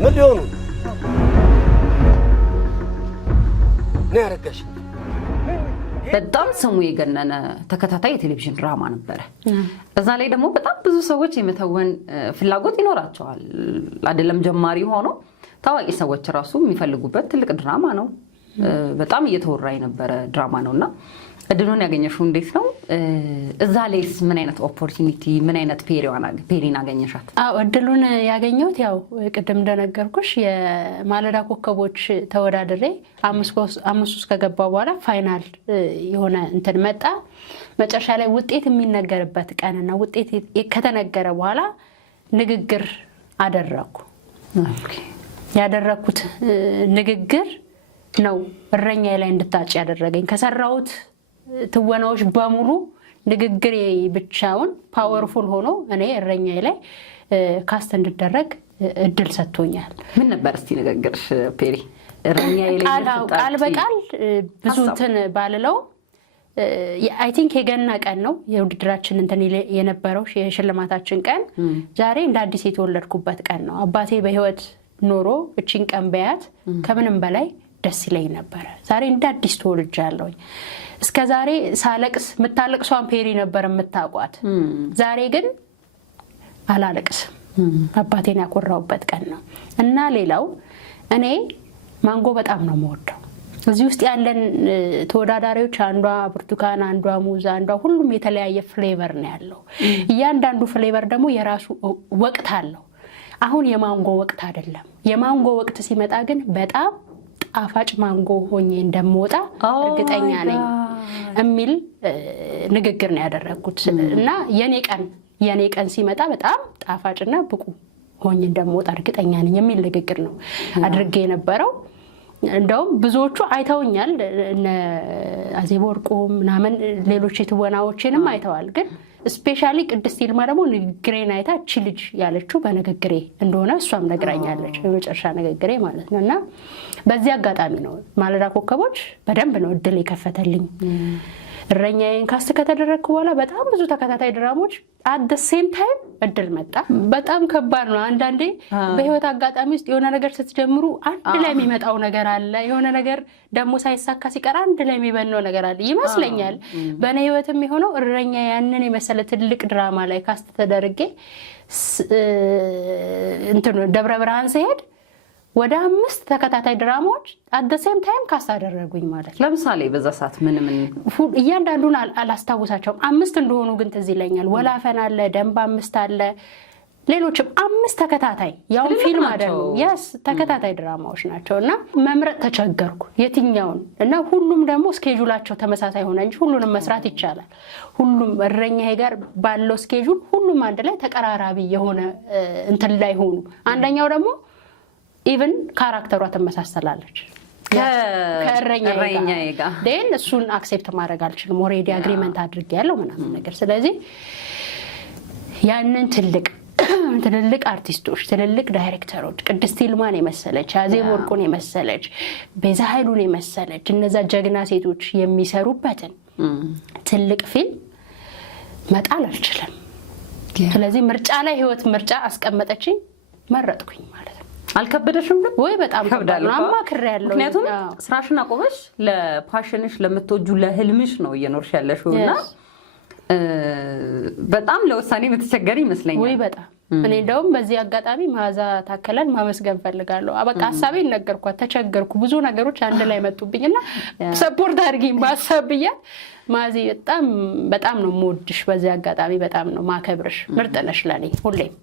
ምን ሊሆኑ ነው ያረጋሽ? በጣም ስሙ የገነነ ተከታታይ የቴሌቪዥን ድራማ ነበረ። እዛ ላይ ደግሞ በጣም ብዙ ሰዎች የመተወን ፍላጎት ይኖራቸዋል። አይደለም ጀማሪ ሆኖ ታዋቂ ሰዎች ራሱ የሚፈልጉበት ትልቅ ድራማ ነው። በጣም እየተወራ የነበረ ድራማ ነውና እድሉን ያገኘሽው እንዴት ነው? እዛ ላይስ ምን አይነት ኦፖርቹኒቲ ምን አይነት ፔሪን አገኘሻት? እድሉን ያገኘሁት ያው ቅድም እንደነገርኩሽ የማለዳ ኮከቦች ተወዳድሬ 5 ውስጥ ከገባ በኋላ ፋይናል የሆነ እንትን መጣ። መጨረሻ ላይ ውጤት የሚነገርበት ቀንና ውጤት ከተነገረ በኋላ ንግግር አደረኩ። ያደረኩት ንግግር ነው እረኛዬ ላይ እንድታጭ ያደረገኝ። ከሰራሁት ትወናዎች በሙሉ ንግግሬ ብቻውን ፓወርፉል ሆኖ እኔ እረኛዬ ላይ ካስት እንድደረግ እድል ሰጥቶኛል። ምን ነበር እስቲ ንግግርሽ ፔሪ? እረኛዬ ላይ ቃል በቃል ብዙ እንትን ባልለው አይ ቲንክ የገና ቀን ነው የውድድራችን እንትን የነበረው የሽልማታችን ቀን። ዛሬ እንደ አዲስ የተወለድኩበት ቀን ነው። አባቴ በህይወት ኖሮ እቺን ቀን በያት ከምንም በላይ ደስ ይለኝ ነበር። ዛሬ እንደ አዲስ ተወልጃለሁኝ። እስከ ዛሬ ሳለቅስ የምታለቅሷን ፔሪ ነበር የምታውቋት። ዛሬ ግን አላለቅስም። አባቴን ያኮራውበት ቀን ነው እና ሌላው እኔ ማንጎ በጣም ነው የምወደው። እዚህ ውስጥ ያለን ተወዳዳሪዎች አንዷ ብርቱካን፣ አንዷ ሙዝ፣ አንዷ ሁሉም የተለያየ ፍሌቨር ነው ያለው። እያንዳንዱ ፍሌቨር ደግሞ የራሱ ወቅት አለው። አሁን የማንጎ ወቅት አይደለም። የማንጎ ወቅት ሲመጣ ግን በጣም ጣፋጭ ማንጎ ሆኜ እንደምወጣ እርግጠኛ ነኝ የሚል ንግግር ነው ያደረኩት እና የኔ ቀን ሲመጣ በጣም ጣፋጭና ብቁ ሆኜ እንደምወጣ እርግጠኛ ነኝ የሚል ንግግር ነው አድርጌ የነበረው። እንደውም ብዙዎቹ አይተውኛል። እነ አዜብ ወርቁ ምናምን ሌሎች የትወናዎችንም አይተዋል። ግን ስፔሻሊ ቅድስት ይልማ ደግሞ ንግግሬን አይታ እቺ ልጅ ያለችው በንግግሬ እንደሆነ እሷም ነግራኛለች። በመጨረሻ ንግግሬ ማለት ነው እና በዚህ አጋጣሚ ነው ማለዳ ኮከቦች በደንብ ነው እድል የከፈተልኝ። እረኛዬን ካስት ከተደረግኩ በኋላ በጣም ብዙ ተከታታይ ድራሞች at the same time እድል መጣ። በጣም ከባድ ነው። አንዳንዴ በህይወት አጋጣሚ ውስጥ የሆነ ነገር ስትጀምሩ አንድ ላይ የሚመጣው ነገር አለ። የሆነ ነገር ደግሞ ሳይሳካ ሲቀር አንድ ላይ የሚበነው ነገር አለ ይመስለኛል። በእኔ ህይወትም የሆነው እረኛ ያንን የመሰለ ትልቅ ድራማ ላይ ካስት ተደርጌ ደብረ ብርሃን ሲሄድ ወደ 5 ተከታታይ ድራማዎች at the same time ካስት አደረጉኝ ማለት ነው። ለምሳሌ በዛ ሰዓት ምን እያንዳንዱን አላስታውሳቸውም። 5 እንደሆኑ ግን ትዝ ይለኛል። ወላፈን አለ፣ ደንብ 5 አለ፣ ሌሎችም 5 ተከታታይ ያው ፊልም አይደለም ያስ ተከታታይ ድራማዎች ናቸውና መምረጥ ተቸገርኩ የትኛውን እና ሁሉም ደግሞ ስኬጁላቸው ተመሳሳይ ሆነ እንጂ ሁሉንም መስራት ይቻላል። ሁሉም እረኛዬ ጋር ባለው ስኬጁል ሁሉም አንድ ላይ ተቀራራቢ የሆነ እንትን ላይ ሆኑ። አንደኛው ደግሞ ኢቭን ካራክተሯ ተመሳሰላለች ከእረኛዬ ጋር ደን እሱን አክሴፕት ማድረግ አልችልም። ኦሬዲ አግሪመንት አድርጌያለሁ ምናምን ነገር። ስለዚህ ያንን ትልልቅ አርቲስቶች ትልልቅ ዳይሬክተሮች ቅድስት ይልማን የመሰለች አዜብ ወርቁን የመሰለች ቤዛ ኃይሉን የመሰለች እነዛ ጀግና ሴቶች የሚሰሩበትን ትልቅ ፊልም መጣል አልችልም። ስለዚህ ምርጫ ላይ ህይወት ምርጫ አስቀመጠችኝ፣ መረጥኩኝ ማለት ነው። አልከበደሽም ግን ወይ? በጣም ከባድ ነው። አማክሬያለሁ። ምክንያቱም ስራሽን አቆመሽ ለፓሽንሽ ለምትወጁ ለህልምሽ ነው እየኖርሽ ያለሽውና በጣም ለውሳኔ የምትቸገሪ ይመስለኛል። ወይ በጣም እኔ እንደውም በዚህ አጋጣሚ ማዛ ታከለን ማመስገን ፈልጋለሁ። በቃ ሐሳቤን ነገርኳት፣ ተቸገርኩ፣ ብዙ ነገሮች አንድ ላይ መጡብኝና ሰፖርት አድርጊኝ ባሰብያ ማዚ በጣም ነው የምወድሽ። በዚህ አጋጣሚ በጣም ነው ማከብርሽ። ምርጥ ነሽ ለኔ ሁሌም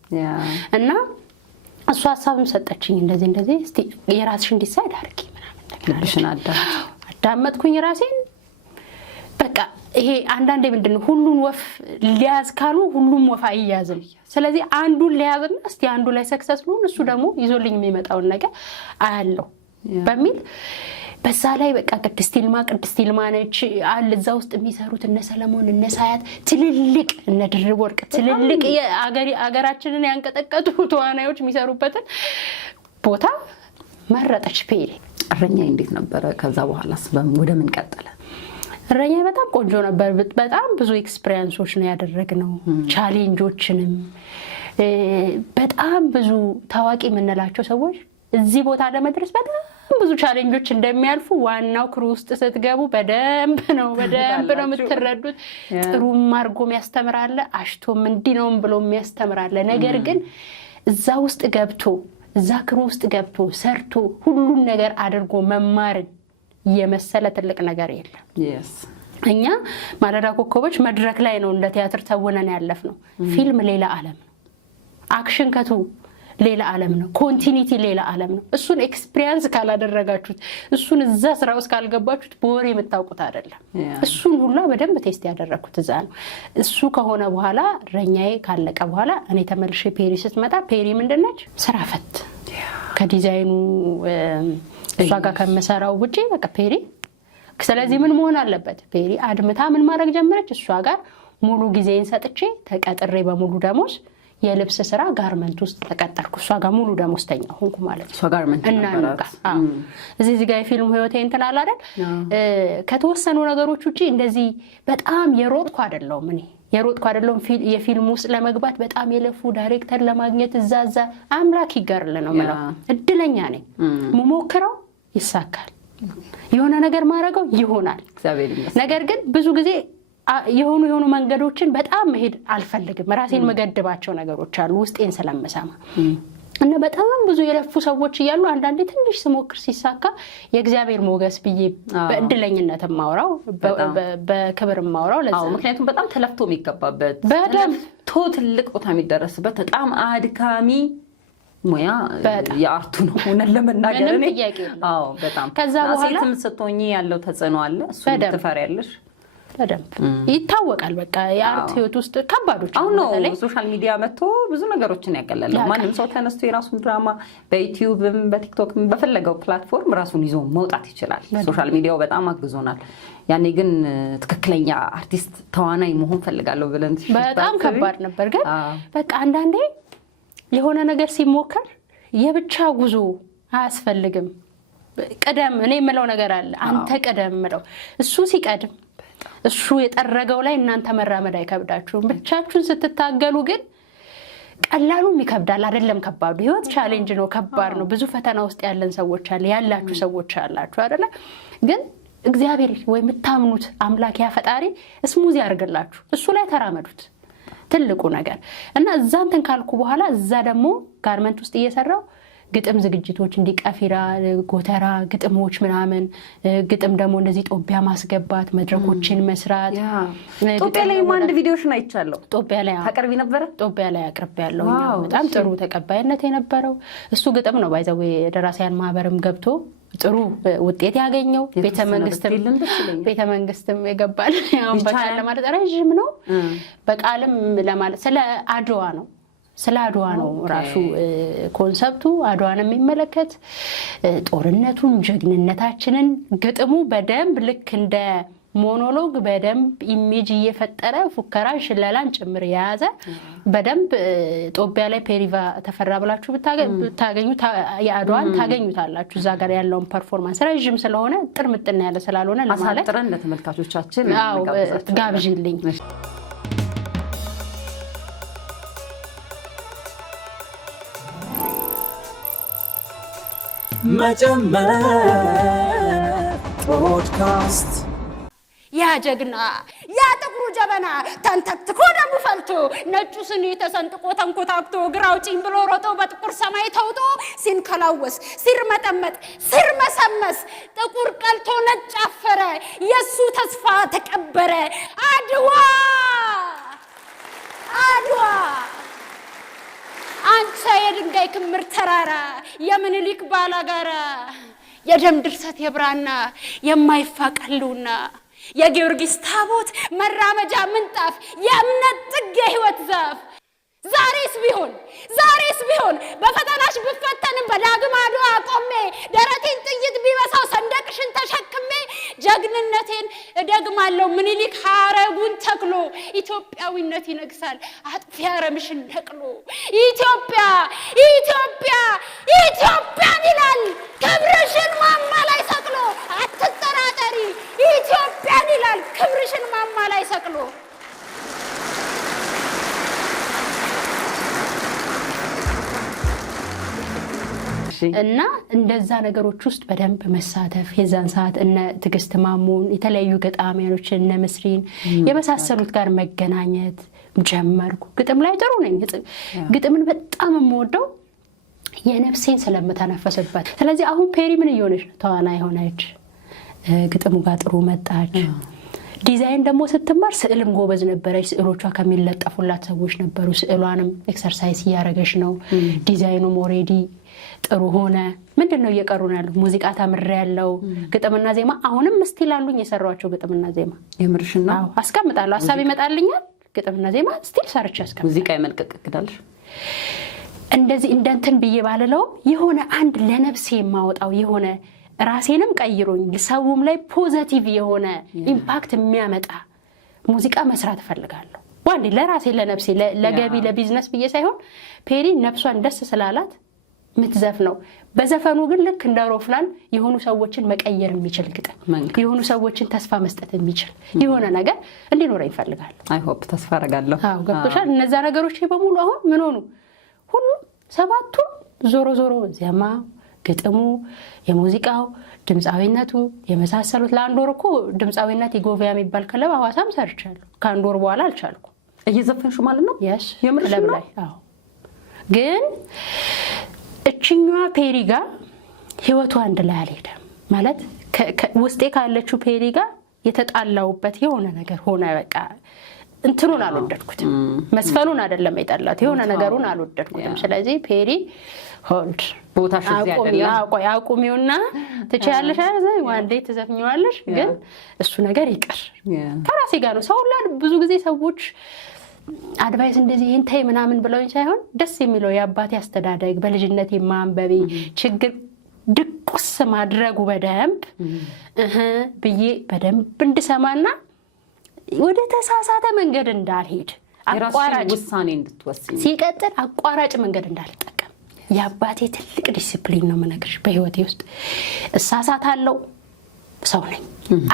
እና እሷ ሐሳብም ሰጠችኝ። እንደዚህ እስቲ የራስሽን ዲሳይድ አድርጊ ምናምን ነገር ልብሽን አዳመጥኩኝ ራሴን። በቃ ይሄ አንዳንዴ ምንድነው ሁሉን ወፍ ሊያዝ ካሉ ሁሉም ወፍ አይያዝም። ስለዚህ አንዱን ሊያዝና እስቲ አንዱ ላይ ሰክሰስ ነው እሱ ደግሞ ይዞልኝ የሚመጣውን ነገር አያለው በሚል በዛ ላይ በቃ ቅድስት ይልማ ነች አለ እዛ ውስጥ የሚሰሩት እነ ሰለሞን እነ ሳያት ትልልቅ እነ ድርብ ወርቅ ትልልቅ አገራችንን ያንቀጠቀጡ ተዋናዮች የሚሰሩበትን ቦታ መረጠች ፔሪ። እረኛዬ እንዴት ነበረ? ከዛ በኋላስ ወደ ምን ቀጠለ? እረኛዬ በጣም ቆንጆ ነበር። በጣም ብዙ ኤክስፒሪየንሶች ነው ያደረግነው፣ ቻሌንጆችንም በጣም ብዙ ታዋቂ የምንላቸው ሰዎች እዚህ ቦታ ለመድረስ በጣም ብዙ ቻሌንጆች እንደሚያልፉ ዋናው ክሩ ውስጥ ስትገቡ በደንብ ነው የምትረዱት። ጥሩም አድርጎም ያስተምራል፣ አሽቶም እንዲህ ነው ብሎ የሚያስተምራል። ነገር ግን እዛ ውስጥ ገብቶ እዛ ክሩ ውስጥ ገብቶ ሰርቶ ሁሉን ነገር አድርጎ መማርን የመሰለ ትልቅ ነገር የለም። እኛ ማለዳ ኮከቦች መድረክ ላይ ነው እንደ ቲያትር ተውነን ያለፍነው። ፊልም ሌላ ዓለም ነው። አክሽን ከቱ ሌላ ዓለም ነው። ኮንቲኒቲ ሌላ ዓለም ነው። እሱን ኤክስፒሪየንስ ካላደረጋችሁት እሱን እዛ ስራ ውስጥ ካልገባችሁት በወሬ የምታውቁት አይደለም። እሱን ሁላ በደንብ ቴስት ያደረኩት እዛ ነው። እሱ ከሆነ በኋላ እረኛዬ ካለቀ በኋላ እኔ ተመልሼ ፔሪ ስትመጣ ፔሪ ምንድነች? ስራ ፈት ከዲዛይኑ እሷ ጋር ከመሰራው ውጪ በቃ ፔሪ። ስለዚህ ምን መሆን አለበት? ፔሪ አድምታ ምን ማድረግ ጀመረች? እሷ ጋር ሙሉ ጊዜን ሰጥቼ ተቀጥሬ በሙሉ ደሞዝ የልብስ ስራ ጋርመንት ውስጥ ተቀጠርኩ። እሷ ጋር ሙሉ ደሞዝተኛ ሆንኩ ማለት ነው። እሷ ጋርመንት ነበር። እዚህ ጋር የፊልም ህይወቴ እንትን አለ አይደል? ከተወሰኑ ነገሮች ውጪ እንደዚህ በጣም የሮጥኩ አይደለሁም። የፊልም ውስጥ ለመግባት በጣም የለፉ ዳይሬክተር ለማግኘት እዛ አምላክ ይገርል ነው ማለት እድለኛ ነኝ። መሞክረው ይሳካል፣ የሆነ ነገር ማድረገው ይሆናል። ነገር ግን ብዙ ጊዜ የሆኑ መንገዶችን በጣም መሄድ አልፈልግም። ራሴን መገደባቸው ነገሮች አሉ ውስጤን ስለምሰማ እና በጣም ብዙ የለፉ ሰዎች እያሉ አንዳንዴ ትንሽ ስሞክር ሲሳካ የእግዚአብሔር ሞገስ ብዬ በእድለኝነት ማውራው በክብር ማውራው ለዛ። ምክንያቱም በጣም ተለፍቶ የሚገባበት በጣም ትልቅ ቦታ የሚደረስበት በጣም አድካሚ ሙያ የአርቱ ነው ሆነን ለመናገር እኔ በጣም ከዛ በኋላ ሴትም ስትሆኚ ያለው ተጽዕኖ አለ። እሱ ትፈሪያለሽ በደንብ ይታወቃል። በቃ የአርት ህይወት ውስጥ ከባዶች አሁን ነው ሶሻል ሚዲያ መጥቶ ብዙ ነገሮችን ያቀለለው። ማንም ሰው ተነስቶ የራሱን ድራማ በዩቲዩብም በቲክቶክም በፈለገው ፕላትፎርም ራሱን ይዞ መውጣት ይችላል። ሶሻል ሚዲያው በጣም አግዞናል። ያኔ ግን ትክክለኛ አርቲስት ተዋናይ መሆን ፈልጋለሁ ብለን በጣም ከባድ ነበር። ግን በቃ አንዳንዴ የሆነ ነገር ሲሞከር የብቻ ጉዞ አያስፈልግም። ቀደም እኔ የምለው ነገር አለ። አንተ ቀደም ምለው እሱ ሲቀድም እሱ የጠረገው ላይ እናንተ መራመድ አይከብዳችሁም። ብቻችሁን ስትታገሉ ግን ቀላሉም ይከብዳል አይደለም። ከባዱ ህይወት ቻሌንጅ ነው፣ ከባድ ነው። ብዙ ፈተና ውስጥ ያለን ሰዎች ያላችሁ ሰዎች አላችሁ አይደለ? ግን እግዚአብሔር ወይ የምታምኑት አምላክ ያ ፈጣሪ ስሙዝ ያርግላችሁ፣ እሱ ላይ ተራመዱት ትልቁ ነገር እና እዛ እንትን ካልኩ በኋላ እዛ ደግሞ ጋርመንት ውስጥ እየሰራው ግጥም ዝግጅቶች እንዲቀፊራ ጎተራ ግጥሞች ምናምን ግጥም ደግሞ እንደዚህ ጦቢያ ማስገባት መድረኮችን መስራት ጦቢያ ላይ አንድ ቪዲዮሽን አይቻለሁ። ጦቢያ ላይ ታቀርቢ ነበር? ጦቢያ ላይ አቅርቤያለሁ። በጣም ጥሩ ተቀባይነት የነበረው እሱ ግጥም ነው። ባይዘው ደራሲያን ማህበርም ገብቶ ጥሩ ውጤት ያገኘው ቤተመንግስትም የገባል። ያው በቃል ለማለት ረጅም ነው፣ በቃልም ለማለት ስለ አድዋ ነው። ስለ አድዋ ነው ራሱ ኮንሰፕቱ። አድዋን የሚመለከት ጦርነቱን፣ ጀግንነታችንን ግጥሙ በደንብ ልክ እንደ ሞኖሎግ በደንብ ኢሜጅ እየፈጠረ ፉከራ ሽለላን ጭምር የያዘ በደንብ ጦቢያ ላይ ፔሪቫ ተፈራ ብላችሁ ብታገኙ የአድዋን ታገኙታላችሁ። እዛ ጋር ያለውን ፐርፎርማንስ ረጅም ስለሆነ ጥርምጥና ያለ ስላልሆነ ለማለት አሳጥረን ለተመልካቾቻችን ጋብዥልኝ። መጀመር ፖድካስት ያ ጀግና ያ ጥቁሩ ጀበና ተንተክትኮ ደሙ ፈልቶ ነጩ ስኒ ተሰንጥቆ ተንኮታክቶ ግራውጪኝ ብሎ ሮጦ በጥቁር ሰማይ ተውጦ ሲንከላወስ ሲርመጠመጥ ሲርመሰመስ ጥቁር ቀልቶ ነጭ አፈረ የሱ ተስፋ ተቀበረ። አድዋ አድዋ አንተ የድንጋይ ክምር ተራራ የምኒልክ ባላጋራ የደም ድርሰት የብራና የማይፋቀሉና የጊዮርጊስ ታቦት መራመጃ ምንጣፍ የእምነት ጥግ የህይወት ዛፍ ዛሬስ ቢሆን በፈተናሽ ብፈተንም በዳግም አድዋ ቆሜ ደረቴን ጥይት ቢበሳው ሰንደቅሽን ተሸክሜ ጀግንነቴን እደግማለሁ ምኒልክ ሐረጉን ተክሎ ኢትዮጵያዊነት ይነግሳል አጥፊ አረምሽን ነቅሎ ኢትዮጵያን ይላል ክብርሽን ማማ ላይ ሰቅሎ አትጠራጠሪ ኢትዮጵያን ይላል ክብርሽን ማማ ላይ ሰቅሎ። እና እንደዛ ነገሮች ውስጥ በደንብ መሳተፍ የዛን ሰዓት እነ ትግስት ማሙን የተለያዩ ገጣሚያኖች እነ ምስሪን የመሳሰሉት ጋር መገናኘት ጀመርኩ። ግጥም ላይ ጥሩ ነኝ። ግጥምን በጣም የምወደው የነፍሴን ስለምተነፈስበት። ስለዚህ አሁን ፔሪ ምን እየሆነች ነው? ተዋናይ ሆነች፣ ግጥሙ ጋር ጥሩ መጣች። ዲዛይን ደግሞ ስትማር ስዕልም ጎበዝ ነበረች። ስዕሎቿ ከሚለጠፉላት ሰዎች ነበሩ። ስዕሏንም ኤክሰርሳይዝ እያደረገች ነው። ዲዛይኑም ኦሬዲ ጥሩ ሆነ። ምንድነው እየቀሩ ነው ያለው? ሙዚቃ ተምሬያለሁ። ግጥምና ዜማ አሁንም ስቲል አሉኝ የሰራኋቸው ግጥምና ዜማ። የምርሽና? አዎ አስቀምጣለሁ። ሐሳብ ይመጣልኛል። ግጥምና ዜማ ስቲል ሰርቼ አስቀምጣለሁ። ሙዚቃ የመልቀቅ እቅዳለሽ? እንደዚህ እንደንትን ብዬ ባልለውም የሆነ አንድ ለነፍሴ የማወጣው የሆነ ራሴንም ቀይሮኝ ሰውም ላይ ፖዚቲቭ የሆነ ኢምፓክት የሚያመጣ ሙዚቃ መስራት እፈልጋለሁ። ዋንዴ ለራሴ ለነፍሴ ለገቢ ለቢዝነስ ብዬ ሳይሆን ፔሪ ነፍሷን ደስ ስላላት ምትዘፍ ነው። በዘፈኑ ግን ልክ እንደ ሮፍላን የሆኑ ሰዎችን መቀየር የሚችል ግጥም፣ የሆኑ ሰዎችን ተስፋ መስጠት የሚችል የሆነ ነገር እንዲኖረኝ እፈልጋለሁ። አይ ሆፕ ተስፋ አደርጋለሁ። አዎ ገብቶሻል። እነዛ ነገሮች በሙሉ አሁን ምን ሆኑ? ሁሉም ሰባቱም ዞሮ ዜማ፣ ግጥሙ፣ የሙዚቃው፣ ድምፃዊነቱ የመሳሰሉት ለአንድ ወር እኮ ድምፃዊነት ኢጎቪያ የሚባል ክለብ ሐዋሳም ሰርቻለሁ። ከአንድ ወር በኋላ አልቻልኩም። እየዘፈንሽ ማለት ነው? የስ ክለብ ላይ። አዎ ግን እችኛዋ ፔሪ ጋር ህይወቱ አንድ ላይ አልሄደም ማለት ውስጤ ካለችው ፔሪ ጋር የተጣላውበት የሆነ ነገር ሆነ። በቃ እንትኑን አልወደድኩትም። መስፈኑን አይደለም የጠላት የሆነ ነገሩን አልወደድኩትም። ስለዚህ ፔሪ ሆልድ ቦታሽ እዚህ አይደለም። አቁሚውና ትችያለሽ አይደል? ዋንዴ ትዘፍኚዋለሽ። ግን እሱ ነገር ይቀር ከራሴ ጋር ነው። ሰው ሁሉ ብዙ ጊዜ ሰዎች አድቫይስ እንደዚህ እንታይ ምናምን ብለውኝ ሳይሆን ደስ የሚለው የአባቴ አስተዳደግ በልጅነት ማንበቤ ችግር ድቁስ ማድረጉ በደንብ ብዬ በደንብ እንድሰማና ወደ ተሳሳተ መንገድ እንዳልሄድ አቋራጭ ውሳኔ እንድትወስኝ ሲቀጥል አቋራጭ መንገድ እንዳልጠቀም የአባቴ ትልቅ ዲሲፕሊን ነው የምነግርሽ። በህይወቴ ውስጥ እሳሳታለሁ፣ ሰው ነኝ፣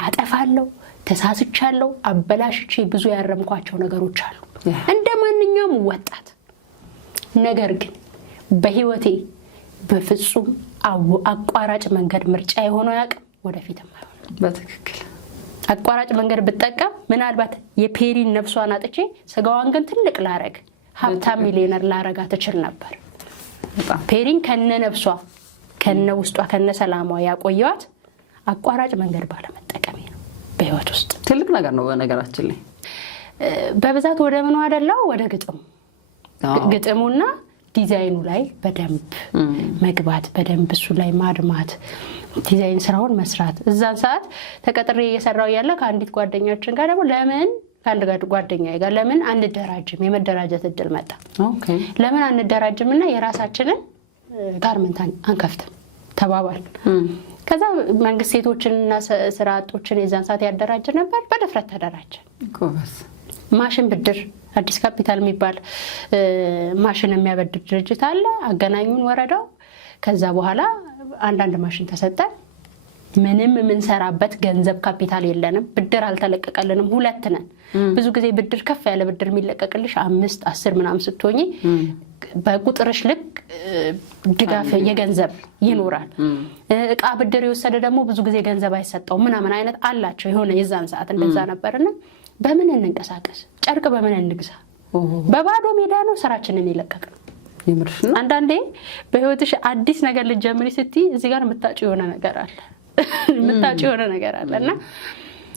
አጠፋለሁ፣ ተሳስቻለሁ፣ አበላሽቼ ብዙ ያረምኳቸው ነገሮች አሉ እንደማንኛውም ወጣት። ነገር ግን በህይወቴ በፍጹም አቋራጭ መንገድ ምርጫ የሆነው ያውቅ ወደፊትም አይሆንም። በትክክል አቋራጭ መንገድ ብጠቀም ምናልባት የፔሪን ነፍሷን አጥቼ ስጋዋን ግን ትልቅ ላረግ ሀብታም ሚሊዮነር ላረጋ ትችል ነበር። ፔሪን ከነ ነፍሷ ከነ ውስጧ ከነ ሰላሟ ያቆየዋት አቋራጭ መንገድ ባለመጠቀሜ ነው። በህይወት ውስጥ ትልቅ ነገር ነው። በነገራችን ላይ በብዛት ወደ ምኑ አይደለው ወደ ግጥሙና ዲዛይኑ ላይ በደንብ መግባት በደንብ እሱ ላይ ማድማት ዲዛይን ስራውን መስራት። እዛን ሰዓት ተቀጥሬ እየሰራው ያለ ከአንዲት ጓደኛችን ጋር ደግሞ ለምን ከአንድ ጓደኛዬ ጋር ለምን አንደራጅም የመደራጀት እድል መጣ። ኦኬ ለምን አንደራጅምና የራሳችንን ጋርመንት አንከፍትም ተባባል። ከዛ መንግስት ሴቶችንና ስራ አጦችን የዛን ሰዓት ያደራጅ ነበር። በድፍረት ተደራጀ። ጎበዝ ማሽን ብድር አዲስ ካፒታል የሚባል ማሽን የሚያበድር ድርጅት አለ። አገናኙን ወረዳው። ከዛ በኋላ አንዳንድ ማሽን ተሰጠ። ምንም የምንሰራበት ገንዘብ ካፒታል የለንም። ብድር አልተለቀቀልንም። ሁለት ነን። ብዙ ጊዜ ብድር ከፍ ያለ ብድር የሚለቀቅልሽ 5 10 ምናምን ስትሆኚ በቁጥርሽ ልክ ድጋፍ የገንዘብ ይኖራል። እቃ ብድር የወሰደ ደግሞ ብዙ ጊዜ ገንዘብ አይሰጠው ምናምን አይነት አላቸው። የሆነ የዛን ሰዓት እንደዛ ነበርና በምን እንንቀሳቀስ? ጨርቅ በምን እንግዛ? በባዶ ሜዳ ነው ስራችንን ይለቀቅነው። ይምርሽና አንዳንዴ በህይወትሽ አዲስ ነገር ልትጀምሪ ስትይ እዚህ ጋር የምታጭው የሆነ ነገር አለ የምታጭው የሆነ ነገር አለና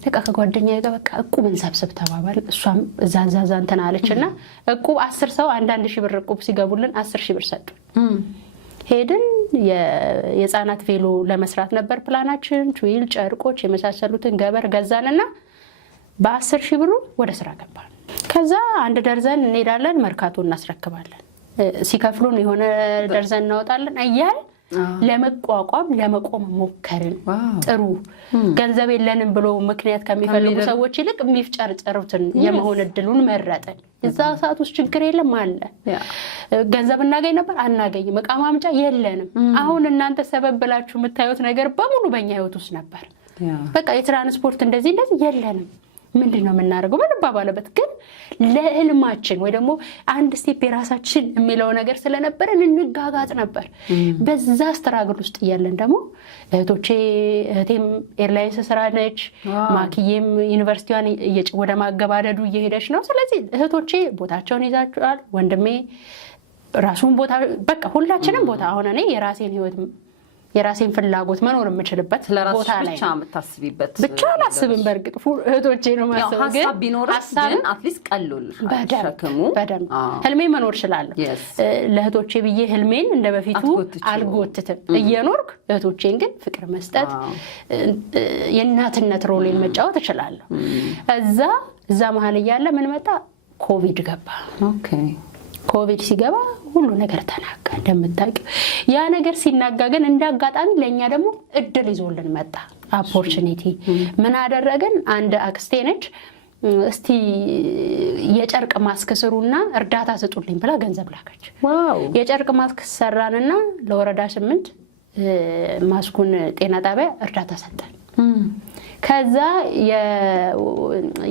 በቃ ከጓደኛዬ ጋር በቃ እቁብ እንሰብስብ ተባባል። እሷም ዛዛዛ እንትን አለችና እቁብ 10 ሰው አንዳንድ ሺህ ብር እቁብ ሲገቡልን 10,000 ብር ሰጡ። ሄድን። የህፃናት ቬሎ ለመስራት ነበር ፕላናችን። ቹይል ጨርቆች የመሳሰሉትን ገበር ገዛንና በ10,000 ብሩ ወደ ስራ ገባን። ከዛ አንድ ደርዘን እንሄዳለን መርካቶ እናስረክባለን። ሲከፍሉን የሆነ ደርዘን እናወጣለን እያል ለመቋቋም ለመቆም ሞከርን። ጥሩ ገንዘብ የለንም ብሎ ምክንያት ከሚፈልጉ ሰዎች ይልቅ የሚፍጨርጨሩትን የመሆን እድሉን መረጥን። እዛ ሰዓት ውስጥ ችግር የለም አለ። ገንዘብ እናገኝ ነበር አናገኝም። እቃ ማምጫ የለንም። አሁን እናንተ ሰበብ ብላችሁ የምታዩት ነገር በሙሉ በእኛ ህይወት ውስጥ ነበር። በቃ የትራንስፖርት እንደዚህ የለንም። ምንድነው የምናደርገው? በባለበት ግን ለህልማችን ወይ ደግሞ አንድ ስቴፕ የራሳችን የሚለው ነገር ስለነበረ እንጋጋጥ ነበር። በዛ ስትራግል ውስጥ እያለን ደግሞ እህቴም ኤርላይንስ ስራ ነች። ማኪዬም ዩኒቨርሲቲዋን ወደ ማገባደዱ እየሄደች ነው። ስለዚህ እህቶቼ ቦታቸውን ይዛቸዋል። ወንድሜ ራሱን ቦታ በቃ ሁላችንም ቦታ። አሁን እኔ የራሴን ህይወት የራሴን ፍላጎት መኖር የምችልበት ቦታ ላይ ብቻ የምታስቢበት ብቻ አላስብም። በርግጥ እህቶቼ ነው ማሰብ ግን ሐሳብ ቢኖርሽ ግን አትሊስት ቀሎልሻል ሸክሙ። በደንብ ህልሜ መኖር እችላለሁ። ለእህቶቼ ብዬ ህልሜን እንደበፊቱ አልጎትትም። እየኖርኩ እህቶቼን ግን ፍቅር መስጠት የእናትነት ሮሌን መጫወት እችላለሁ። እዛ መሀል እያለ ምን መጣ? ኮቪድ ገባ። ኦኬ ኮቪድ ሲገባ ሁሉ ነገር ተናጋ እንደምታውቂው። ያ ነገር ሲናጋ ግን እንዳጋጣሚ ለኛ ደግሞ እድል ይዞልን መጣ። ኦፖርቹኒቲ ምን አደረገን? አንድ አክስቴ ነች እስቲ የጨርቅ ማስክ ስሩና እርዳታ ስጡልኝ ብላ ገንዘብ ላከች። ዋው! የጨርቅ ማስክ ሰራንና ለወረዳ 8 ማስኩን ጤና ጣቢያ እርዳታ ሰጠን። ከዛ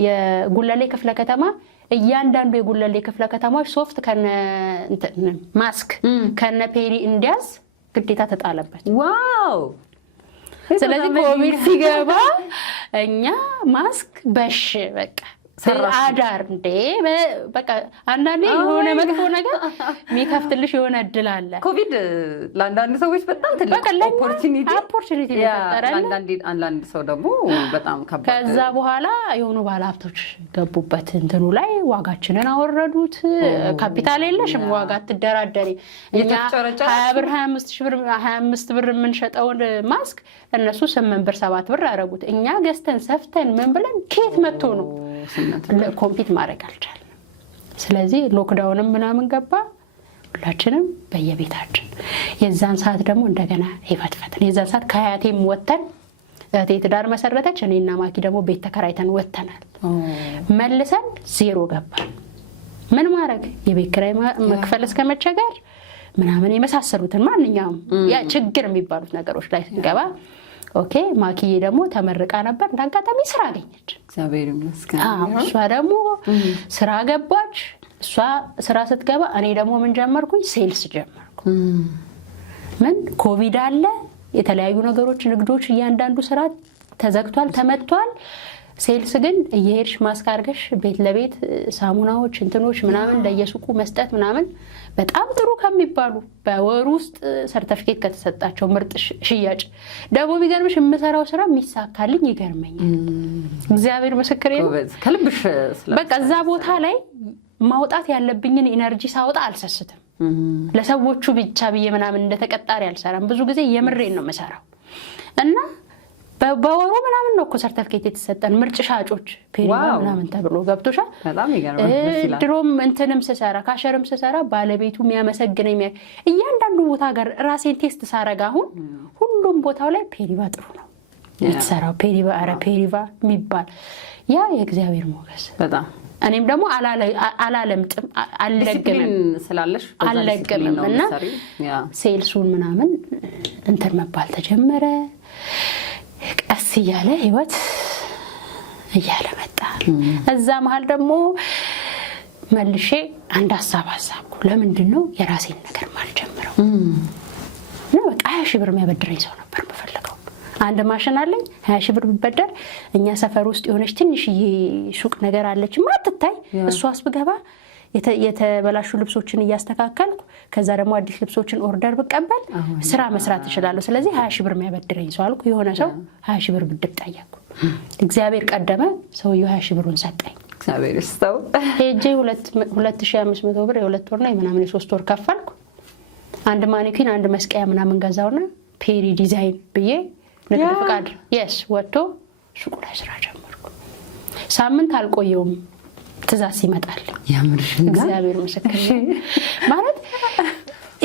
የጉለሌ ክፍለ ከተማ እያንዳንዱ የጉለሌ ክፍለ ከተማዎች ሶፍት ከነ ማስክ ከነ ፔሪ እንዲያዝ ግዴታ ተጣለበት። ዋው! ስለዚህ ኮቪድ ሲገባ እኛ ማስክ በሽ በቃ አዳር እንዴ በቃ አንዳንዴ የሆነ መጥፎ ነገር የሚከፍትልሽ የሆነ እድል አለ። ኮቪድ ለአንዳንድ ሰዎች በጣም ትልቅ ኦፖርቹኒቲ ፈጠረልን። አንዳንድ ሰው ደግሞ በጣም ከባድ። ከዛ በኋላ የሆኑ ባለሀብቶች ገቡበት እንትኑ ላይ ዋጋችንን አወረዱት። ካፒታል የለሽም ዋጋ አትደራደሪ። እኛ 20 ብር 25 ብር የምንሸጠውን ማስክ እነሱ 8 ብር 7 ብር አደረጉት። እኛ ገዝተን ሰፍተን ምን ብለን ኬት መጥቶ ነው ኮምፒት ማድረግ አልቻልንም። ስለዚህ ሎክዳውንም ምናምን ገባ። ሁላችንም በየቤታችን። የዛን ሰዓት ደግሞ እንደገና ይፈትፈትን። የዛን ሰዓት ከሀያቴም ወተን እህቴ ትዳር መሰረተች። እኔና ማኪ ደግሞ ቤት ተከራይተን ወተናል። መልሰን ዜሮ ገባን። ምን ማድረግ የቤት ኪራይ መክፈል እስከመቸገር ምናምን የመሳሰሉትን ማንኛውም ያ ችግር የሚባሉት ነገሮች ላይ ስንገባ ኦኬ ማኪዬ ደግሞ ተመርቃ ነበር እንዳጋጣሚ ስራ አገኘች እግዚአብሔር ይመስገን እሷ ደግሞ ስራ ገባች እሷ ስራ ስትገባ እኔ ደግሞ ምን ጀመርኩኝ ሴልስ ጀመርኩ ምን ኮቪድ አለ የተለያዩ ነገሮች ንግዶች እያንዳንዱ ስራ ተዘግቷል ተመቷል ሴልስ ግን እየሄድሽ ማስካርገሽ ቤት ለቤት ሳሙናዎች እንትኖች ምናምን ለየሱቁ መስጠት ምናምን በጣም ጥሩ ከሚባሉ በወር ውስጥ ሰርቲፊኬት ከተሰጣቸው ምርጥ ሽያጭ ደግሞ ቢገርምሽ የምሰራው ስራ የሚሳካልኝ ይገርመኛል እግዚአብሔር ምስክሬ ነው ከልብሽ በቃ እዛ ቦታ ላይ ማውጣት ያለብኝን ኢነርጂ ሳውጣ አልሰስትም ለሰዎቹ ብቻ ብዬ ምናምን እንደተቀጣሪ አልሰራም ብዙ ጊዜ የምሬን ነው መሰራው እና በወሩ ምናምን ነው እኮ ሰርቲፊኬት የተሰጠን ምርጥ ሻጮች ፔሪባ ምናምን ተብሎ ገብቶሻል በጣም ይገርማል ድሮም እንትንም ስሰራ ካሸርም ስሰራ ባለቤቱ የሚያመሰግነኝ እያንዳንዱ ቦታ ጋር ራሴን ቴስት ሳረጋ አሁን ሁሉም ቦታው ላይ ፔሪባ ጥሩ ነው የተሰራው ፔሪባ አረ ፔሪባ የሚባል ያ የእግዚአብሔር ሞገስ በጣም እኔም ደግሞ አላለምጥም አልለግምም ስላለሽ አልለግምም እና ሴልሱን ምናምን እንትን መባል ተጀመረ ቀስ እያለ ህይወት እያለ መጣ እዛ መሃል ደግሞ መልሼ አንድ ሐሳብ አሳብኩ ለምንድነው የራሴን ነገር ማልጀምረው ነው በቃ 20 ሺህ ብር የሚያበድረኝ ሰው ነበር በፈለገው አንድ ማሽን አለኝ 20 ሺህ ብር ብበደር እኛ ሰፈር ውስጥ የሆነች ትንሽዬ ሱቅ ነገር አለች ማትታይ እሷስ ብገባ የተበላሹ ልብሶችን እያስተካከልኩ ከዛ ደግሞ አዲስ ልብሶችን ኦርደር ብቀበል ስራ መስራት እችላለሁ ስለዚህ 20 ሺህ ብር የሚያበድረኝ ሰው አልኩ የሆነ ሰው 20 ሺህ ብር ብድር ጠየቅኩ እግዚአብሔር ቀደመ ሰውየው 20 ሺህ ብሩን ሰጠኝ እግዚአብሔር ይስጠው ሄጄ 2500 ብር የሁለት ወር ነው ምናምን የሶስት ወር ከፈልኩ አንድ ማኒኪን አንድ መስቀያ ምናምን ገዛውና ፔሪ ዲዛይን ብዬ ንግድ ፍቃድ ወጥቶ ሱቁ ላይ ስራ ጀመርኩ ሳምንት አልቆየውም ትዛዝ ይመጣል ያምርሽና እግዚአብሔር ምስክር ማለት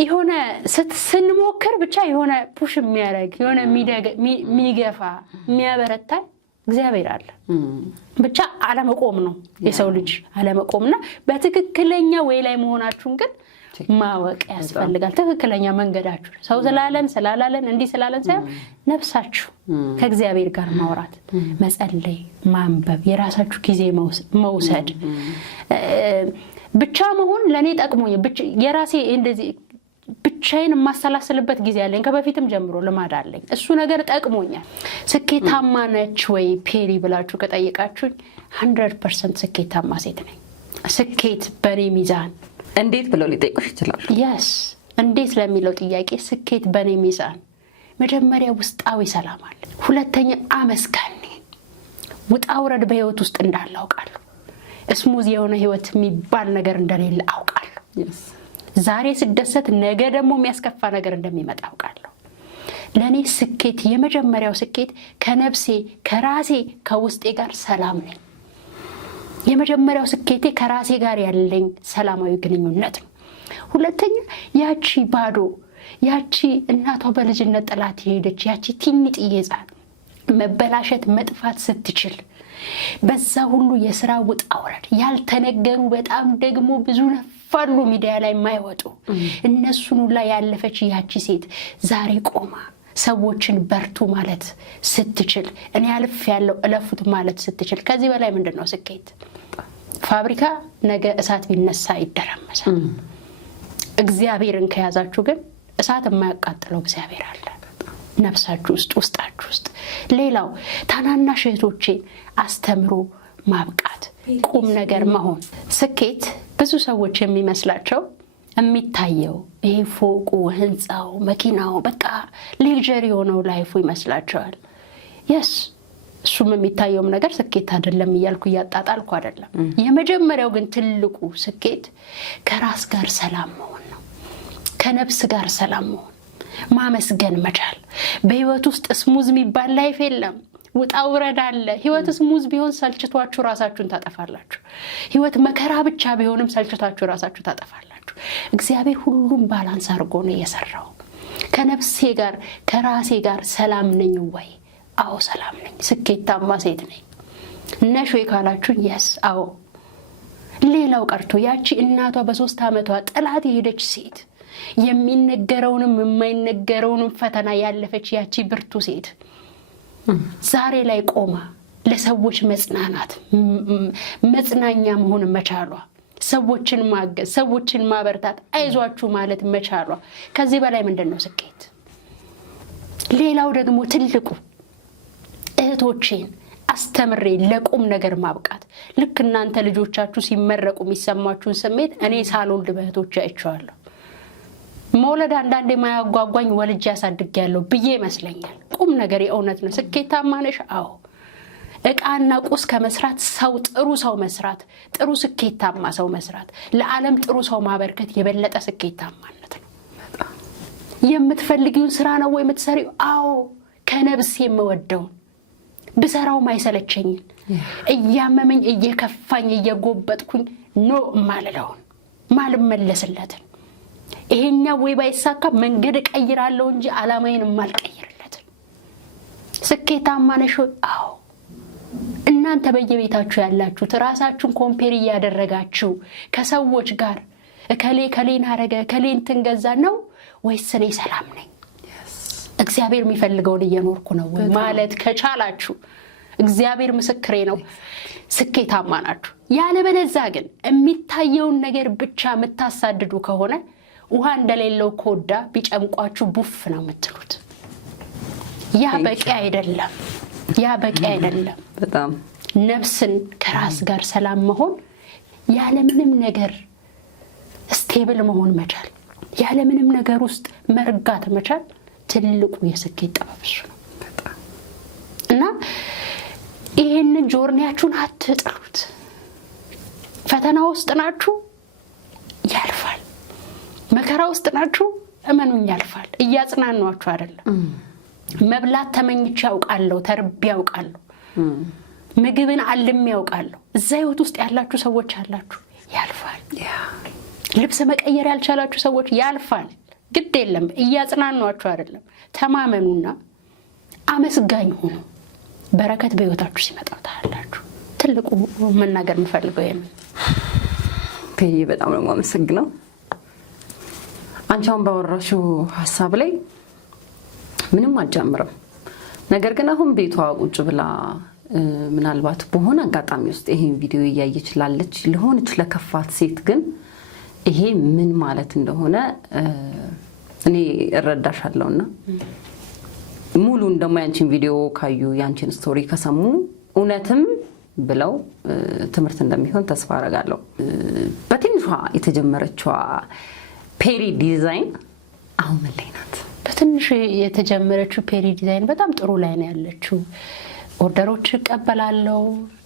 የሆነ ስንሞክር ብቻ የሆነ ፑሽ የሚያደርግ የሆነ የሚገፋ የሚያበረታ እግዚአብሔር አለ ብቻ አለመቆም ነው የሰው ልጅ አለመቆምና በትክክለኛ ወይ ላይ መሆናችሁን ግን ማወቅ ያስፈልጋል ትክክለኛ መንገዳችሁ ሰው ስላላለን እንዲህ ስላለን ሳይሆን ነፍሳችሁ ከእግዚአብሔር ጋር ማውራት መጸለይ ማንበብ የራሳችሁ ጊዜ መውሰድ ብቻ መሆን ለኔ ጠቅሞኝ የራሴ እንደዚህ ብቻዬን ማሰላስልበት ጊዜ አለኝ ከበፊትም ጀምሮ ልማድ አለኝ እሱ ነገር ጠቅሞኛል ስኬታማ ነች ወይ ፔሪ ብላችሁ ከጠየቃችሁኝ 100% ስኬታማ ሴት ነኝ ስኬት በኔ ሚዛን እንዴት ብለው ሊጠይቁሽ ይችላሉ እንዴት ለሚለው ጥያቄ ስኬት በኔ ሚዛን መጀመሪያ ውስጣዊ ሰላም አለ ሁለተኛ አመስጋኝ ውጣ ውረድ በህይወት ውስጥ እንዳለ አውቃለሁ ስሙዝ የሆነ ህይወት የሚባል ነገር እንደሌለ አውቃለሁ ዛሬ ስደሰት ነገ ደግሞ የሚያስከፋ ነገር እንደሚመጣ አውቃለሁ ለኔ ስኬት የመጀመሪያው ስኬት ከነፍሴ ከራሴ ከውስጤ ጋር ሰላም ነኝ የመጀመሪያው ስኬቴ ከራሴ ጋር ያለኝ ሰላማዊ ግንኙነት ነው ሁለተኛ ያቺ ባዶ ያቺ እናቷ በልጅነት ጥላት ሄደች ያቺ ትንጥዬ ሕፃን መበላሸት መጥፋት ስትችል በዛ ሁሉ የሥራ ውጣ ውረድ ያልተነገሩ በጣም ደግሞ ብዙ ነፋሉ ሚዲያ ላይ የማይወጡ እነሱን ሁላ ያለፈች ያቺ ሴት ዛሬ ቆማ ሰዎችን በርቱ ማለት ስትችል እኔ አልፍ ያለው እለፉት ማለት ስትችል ከዚህ በላይ ምንድነው ስኬት ፋብሪካ ነገ እሳት ቢነሳ ይደረመሳል እግዚአብሔርን ከያዛችሁ ግን እሳት የማያቃጥለው እግዚአብሔር አለ ነፍሳችሁ ውስጥ ውስጣችሁ ውስጥ ሌላው ታናናሽ እህቶቼን አስተምሮ ማብቃት ቁም ነገር መሆን ስኬት ብዙ ሰዎች የሚመስላቸው የሚታየው ይሄ ፎቁ ህንጻው መኪናው በቃ ሌክዠሪ ሆነው ላይፉ ይመስላቸዋል እሱም የሚታየውም ነገር ስኬት አይደለም እያልኩ እያጣጣልኩ አይደለም የመጀመሪያው ግን ትልቁ ስኬት ከራስ ጋር ሰላም መሆን ነው ከነፍስ ጋር ሰላም መሆን ማመስገን መቻል በህይወት ውስጥ ስሙዝ የሚባል ላይፍ የለም ውጣ ውረድ አለ ህይወት ስሙዝ ቢሆን ሰልችቷችሁ ራሳችሁን ታጠፋላችሁ ህይወት መከራ ብቻ ቢሆንም ሰልችቷችሁ ራሳችሁ ታጠፋላችሁ እግዚአብሔር ሁሉም ባላንስ አድርጎ ነው የሰራው ከነፍሴ ጋር ከራሴ ጋር ሰላም ነኝ ወይ አዎ ሰላም ነኝ ስኬታማ ሴት ነኝ ነሽ ወይ ካላችሁ አዎ ሌላው ቀርቶ ያቺ እናቷ በ3 ዓመቷ ጥላት የሄደች ሴት የሚነገረውንም የማይነገረውንም ፈተና ያለፈች ያቺ ብርቱ ሴት ዛሬ ላይ ቆማ ለሰዎች መጽናናት መጽናኛ መሆን መቻሏ ሰዎችን ማገዝ ሰዎችን ማበርታት አይዟችሁ ማለት መቻሏ ከዚህ በላይ ምንድነው ስኬት? ሌላው ደግሞ ትልቁ እህቶቼን አስተምሬ ለቁም ነገር ማብቃት ልክ እናንተ ልጆቻችሁ ሲመረቁ የሚሰማችሁን ስሜት እኔ ሳልወልድ በእህቶቼ አይቻለሁ። መውለድ አንዳንዴ ማያጓጓኝ ወልጅ ያሳድጋለሁ ብዬ ይመስለኛል። ቁም ነገር የእውነት ነው። ስኬታማ ነሽ? አዎ። እቃና ቁስ ከመስራት ሰው ጥሩ ሰው መስራት ጥሩ ስኬታማ ሰው መስራት ለዓለም ጥሩ ሰው ማበርከት የበለጠ ስኬታማነት ነው። የምትፈልጊውን ስራ ነው ወይ የምትሰሪው? አዎ። ከነብስ የምወደው ብሰራው ማይሰለቸኝን እያመመኝ እየከፋኝ እየጎበጥኩኝ ኖ ማለለውን ማልመለስለትን ይሄኛው ወይ ባይሳካ መንገድ ቀይራለሁ እንጂ አላማዬን ማልቀይርለትን ስኬታማ ነሽ? አዎ። እናንተ በየቤታችሁ ያላችሁት ራሳችሁን ኮምፔር ያደረጋችሁ ከሰዎች ጋር ከሌን አረገ ከሌን ትንገዛ ነው ወይስ እኔ ሰላም ነኝ እግዚአብሔር የሚፈልገውን እየኖርኩ ነው ማለት ከቻላችሁ እግዚአብሔር ምስክሬ ነው ስኬታማ ናችሁ። ያለበለዚያ ግን የሚታየውን ነገር ብቻ የምታሳድዱ ከሆነ ውሃ እንደሌለው ኮዳ ቢጨምቋችሁ ቡፍ ነው የምትሉት። ያ በቂ አይደለም። ያ በቂ አይደለም። በጣም ነፍስን ከራስ ጋር ሰላም መሆን ያለምንም ነገር ስቴብል መሆን መቻል ያለምንም ነገር ውስጥ መርጋት መቻል ትልቁ የስኬት ጥበብ ነው። እና ይሄንን ጆርኒያችሁን አትጥሉት። ፈተና ውስጥ ናችሁ ያልፋል። መከራ ውስጥ ናችሁ እመኑኝ ያልፋል። እያጽናናችሁ አይደለም። መብላት ተመኝቼ ያውቃለሁ ተርቤ ያውቃለሁ ምግብን አልም ያውቃለሁ እዛ ህይወት ውስጥ ያላችሁ ሰዎች አላችሁ ያልፋል። ልብስ መቀየር ያልቻላችሁ ሰዎች ያልፋል። ግድ የለም እያጽናናችሁ አይደለም። ተማመኑና አመስጋኝ ሁኑ። በረከት በህይወታችሁ ሲመጣ ታያላችሁ። ትልቁ መናገር የምፈልገው ይሄን በጣም ነው የማመሰግነው። አንቺውን ባወራሽው ሐሳብ ላይ ምንም አልጀምርም። ነገር ግን አሁን ቤቷ ቁጭ ብላ ምናልባት በሆነ አጋጣሚ ውስጥ ይሄን ቪዲዮ እያየች ላለች ለሆነች ለከፋት ሴት ግን ይሄ ምን ማለት እንደሆነ እኔ እረዳሻለሁና ሙሉ እንደማ ያንቺን ቪዲዮ ካዩ ያንቺን ስቶሪ ከሰሙ እውነትም ብለው ትምህርት እንደሚሆን ተስፋ አደርጋለሁ። በትንሿ የተጀመረችው ፔሪ ዲዛይን አሁን ምን ላይ ናት? በትንሽ የተጀመረችው ፔሪ ዲዛይን በጣም ጥሩ ላይ ነው ያለችው። ኦርደሮች እቀበላለሁ፣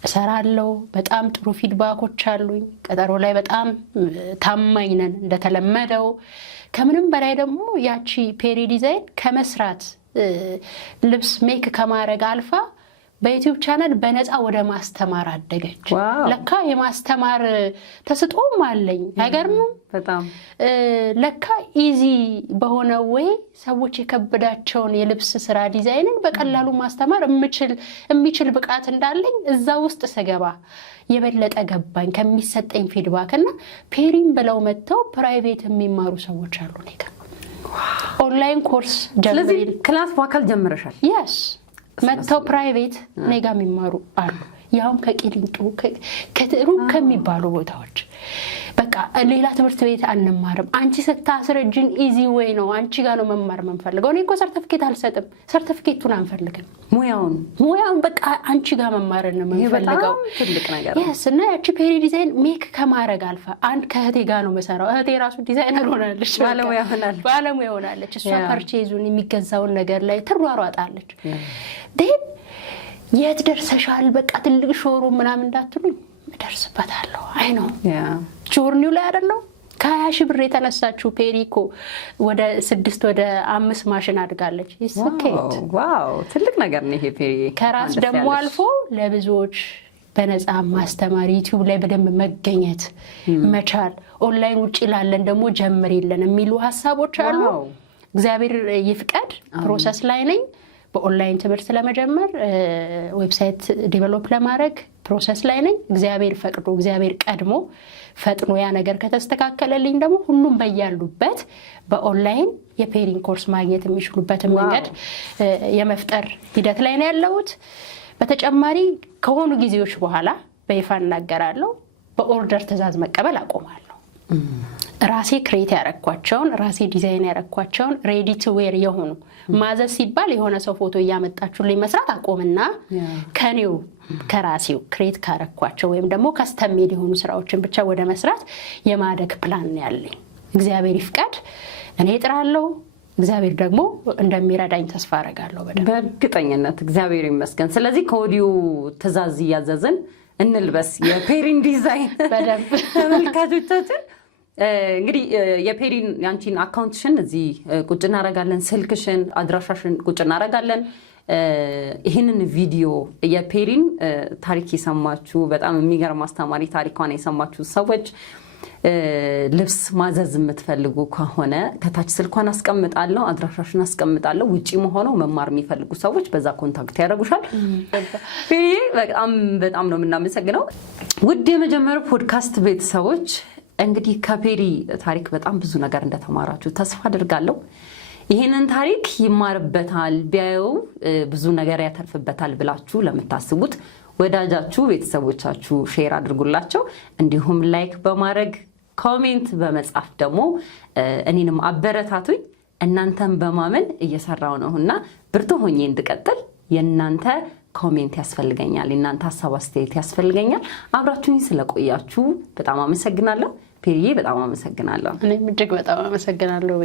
እሰራለሁ። በጣም ጥሩ ፊድባኮች አሉኝ። ቀጠሮ ላይ በጣም ታማኝ ነን እንደተለመደው። ከምንም በላይ ደግሞ ያቺ ፔሪ ዲዛይን ከመስራት ልብስ ሜክ ከማድረግ አልፋ በዩቲዩብ ቻናል በነፃ ወደ ማስተማር አደገች። ለካ የማስተማር ተስጦም አለኝ። አይገርምም? በጣም ለካ ኢዚ በሆነ ወይ ሰዎች የከበዳቸውን የልብስ ስራ ዲዛይንን በቀላሉ ማስተማር የሚችል ብቃት እንዳለኝ እዛ ውስጥ ስገባ የበለጠ ገባኝ ከሚሰጠኝ ፊድባክ እና ፔሪም ብለው መጥተው ፕራይቬት የሚማሩ ሰዎች አሉ። እኔ ጋር ኦንላይን ኮርስ ጀምሬ ክላስ በአካል ጀምረሻል? የስ መጥተው ፕራይቬት እኔ ጋር የሚማሩ አሉ። ያውም ከቂሊንጦ ከሩቅ ከሚባሉ ቦታዎች። በቃ ሌላ ትምህርት ቤት አንማርም። አንቺ ስታስረጅን ኢዚ ወይ ነው አንቺ ጋር ነው መማር የምንፈልገው። እኔ እኮ ሰርቲፊኬት አልሰጥም። ሰርቲፊኬቱን አንፈልግም። ሙያውን በቃ አንቺ ጋር መማር ነው የምንፈልገው። ትልቅ ነገር yes እና ያቺ ፔሪ ዲዛይን ሜክ ከማድረግ አልፋ አንድ ከእህቴ ጋር ነው መሰራው። እህቴ ራሱ ዲዛይነር ሆናለች፣ ባለሙያ ሆናለች። እሷ ፐርቼዙን የሚገዛውን ነገር ላይ ትሯሯጣለች። የት ደርሰሻል? በቃ ትልቅ ሾሩ ምናምን እንዳትሉኝ እደርስበታለሁ። አይ ነው ጆርኒው ላይ አይደለም። ከ20 ሺህ ብር የተነሳችው ፔሪኮ ወደ 6 ወደ 5 ማሽን አድጋለች። ይስከት ዋው ትልቅ ነገር ነው ይሄ ፔሪ። ከራስ ደግሞ አልፎ ለብዙዎች በነፃ ማስተማር፣ ዩቲዩብ ላይ በደንብ መገኘት መቻል፣ ኦንላይን ውጪ ላለን ደግሞ ጀምሪልን የሚሉ ሐሳቦች አሉ። እግዚአብሔር ይፍቀድ። ፕሮሰስ ላይ ነኝ። በኦንላይን ትምህርት ለመጀመር ዌብሳይት ዲቨሎፕ ለማድረግ ፕሮሰስ ላይ ነኝ። እግዚአብሔር ፈቅዶ እግዚአብሔር ቀድሞ ፈጥኖ ያ ነገር ከተስተካከለልኝ ደግሞ ሁሉም በያሉበት በኦንላይን የፔሪንግ ኮርስ ማግኘት የሚችሉበትን መንገድ የመፍጠር ሂደት ላይ ነው ያለሁት። በተጨማሪ ከሆኑ ጊዜዎች በኋላ በይፋ እናገራለሁ፣ በኦርደር ትዕዛዝ መቀበል አቆማለሁ። ራሴ ክሬት ያረኳቸውን ራሴ ዲዛይን ያረኳቸውን ሬዲ ቱ ዌር የሆኑ ማዘዝ ሲባል የሆነ ሰው ፎቶ እያመጣችሁልኝ መስራት አቆምና ከኔው ከራሴው ክሬት ካረኳቸው ወይም ደግሞ ከስተም ሜድ የሆኑ ስራዎችን ብቻ ወደ መስራት የማደግ ፕላን ያለኝ። እግዚአብሔር ይፍቀድ፣ እኔ እጥራለሁ፣ እግዚአብሔር ደግሞ እንደሚረዳኝ ተስፋ አደርጋለሁ በእርግጠኝነት። እግዚአብሔር ይመስገን። ስለዚህ ከወዲሁ ትዕዛዝ እያዘዝን እንልበስ የፔሪን ዲዛይን በደንብ ተመልካቾቻችን። እንግዲህ የፔሪን ያንቺን አካውንትሽን እዚህ ቁጭ እናደርጋለን፣ ስልክሽን አድራሻሽን ቁጭ እናደርጋለን። ይህንን ቪዲዮ የፔሪን ታሪክ የሰማችሁ በጣም የሚገርም አስተማሪ ታሪኳን የሰማችሁ ሰዎች ልብስ ማዘዝ የምትፈልጉ ከሆነ ከታች ስልኳን አስቀምጣለሁ፣ አድራሻሽን አስቀምጣለሁ። ውጪ መሆነው መማር የሚፈልጉ ሰዎች በዛ ኮንታክት ያደርጉሻል። ፔሪ በጣም ነው የምናመሰግነው። ውድ የመጀመሪያው ፖድካስት ቤተሰቦች እንግዲህ ከፔሪ ታሪክ በጣም ብዙ ነገር እንደተማራችሁ ተስፋ አድርጋለሁ። ይህንን ታሪክ ይማርበታል ቢያየው ብዙ ነገር ያተርፍበታል ብላችሁ ለምታስቡት ወዳጃችሁ ቤተሰቦቻችሁ ሼር አድርጉላቸው። እንዲሁም ላይክ በማድረግ ኮሜንት በመጻፍ ደግሞ እኔንም አበረታቱኝ። እናንተን በማመን እየሰራው ነውና ብርቱ ሆኜ እንድቀጥል የእናንተ ኮሜንት ያስፈልገኛል፣ የእናንተ ሀሳብ አስተያየት ያስፈልገኛል። አብራችሁኝ ስለቆያችሁ በጣም አመሰግናለሁ። ፔሪዬ በጣም አመሰግናለሁ። እኔም እጅግ በጣም አመሰግናለሁ።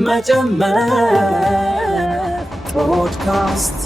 መጀመር ፖድካስት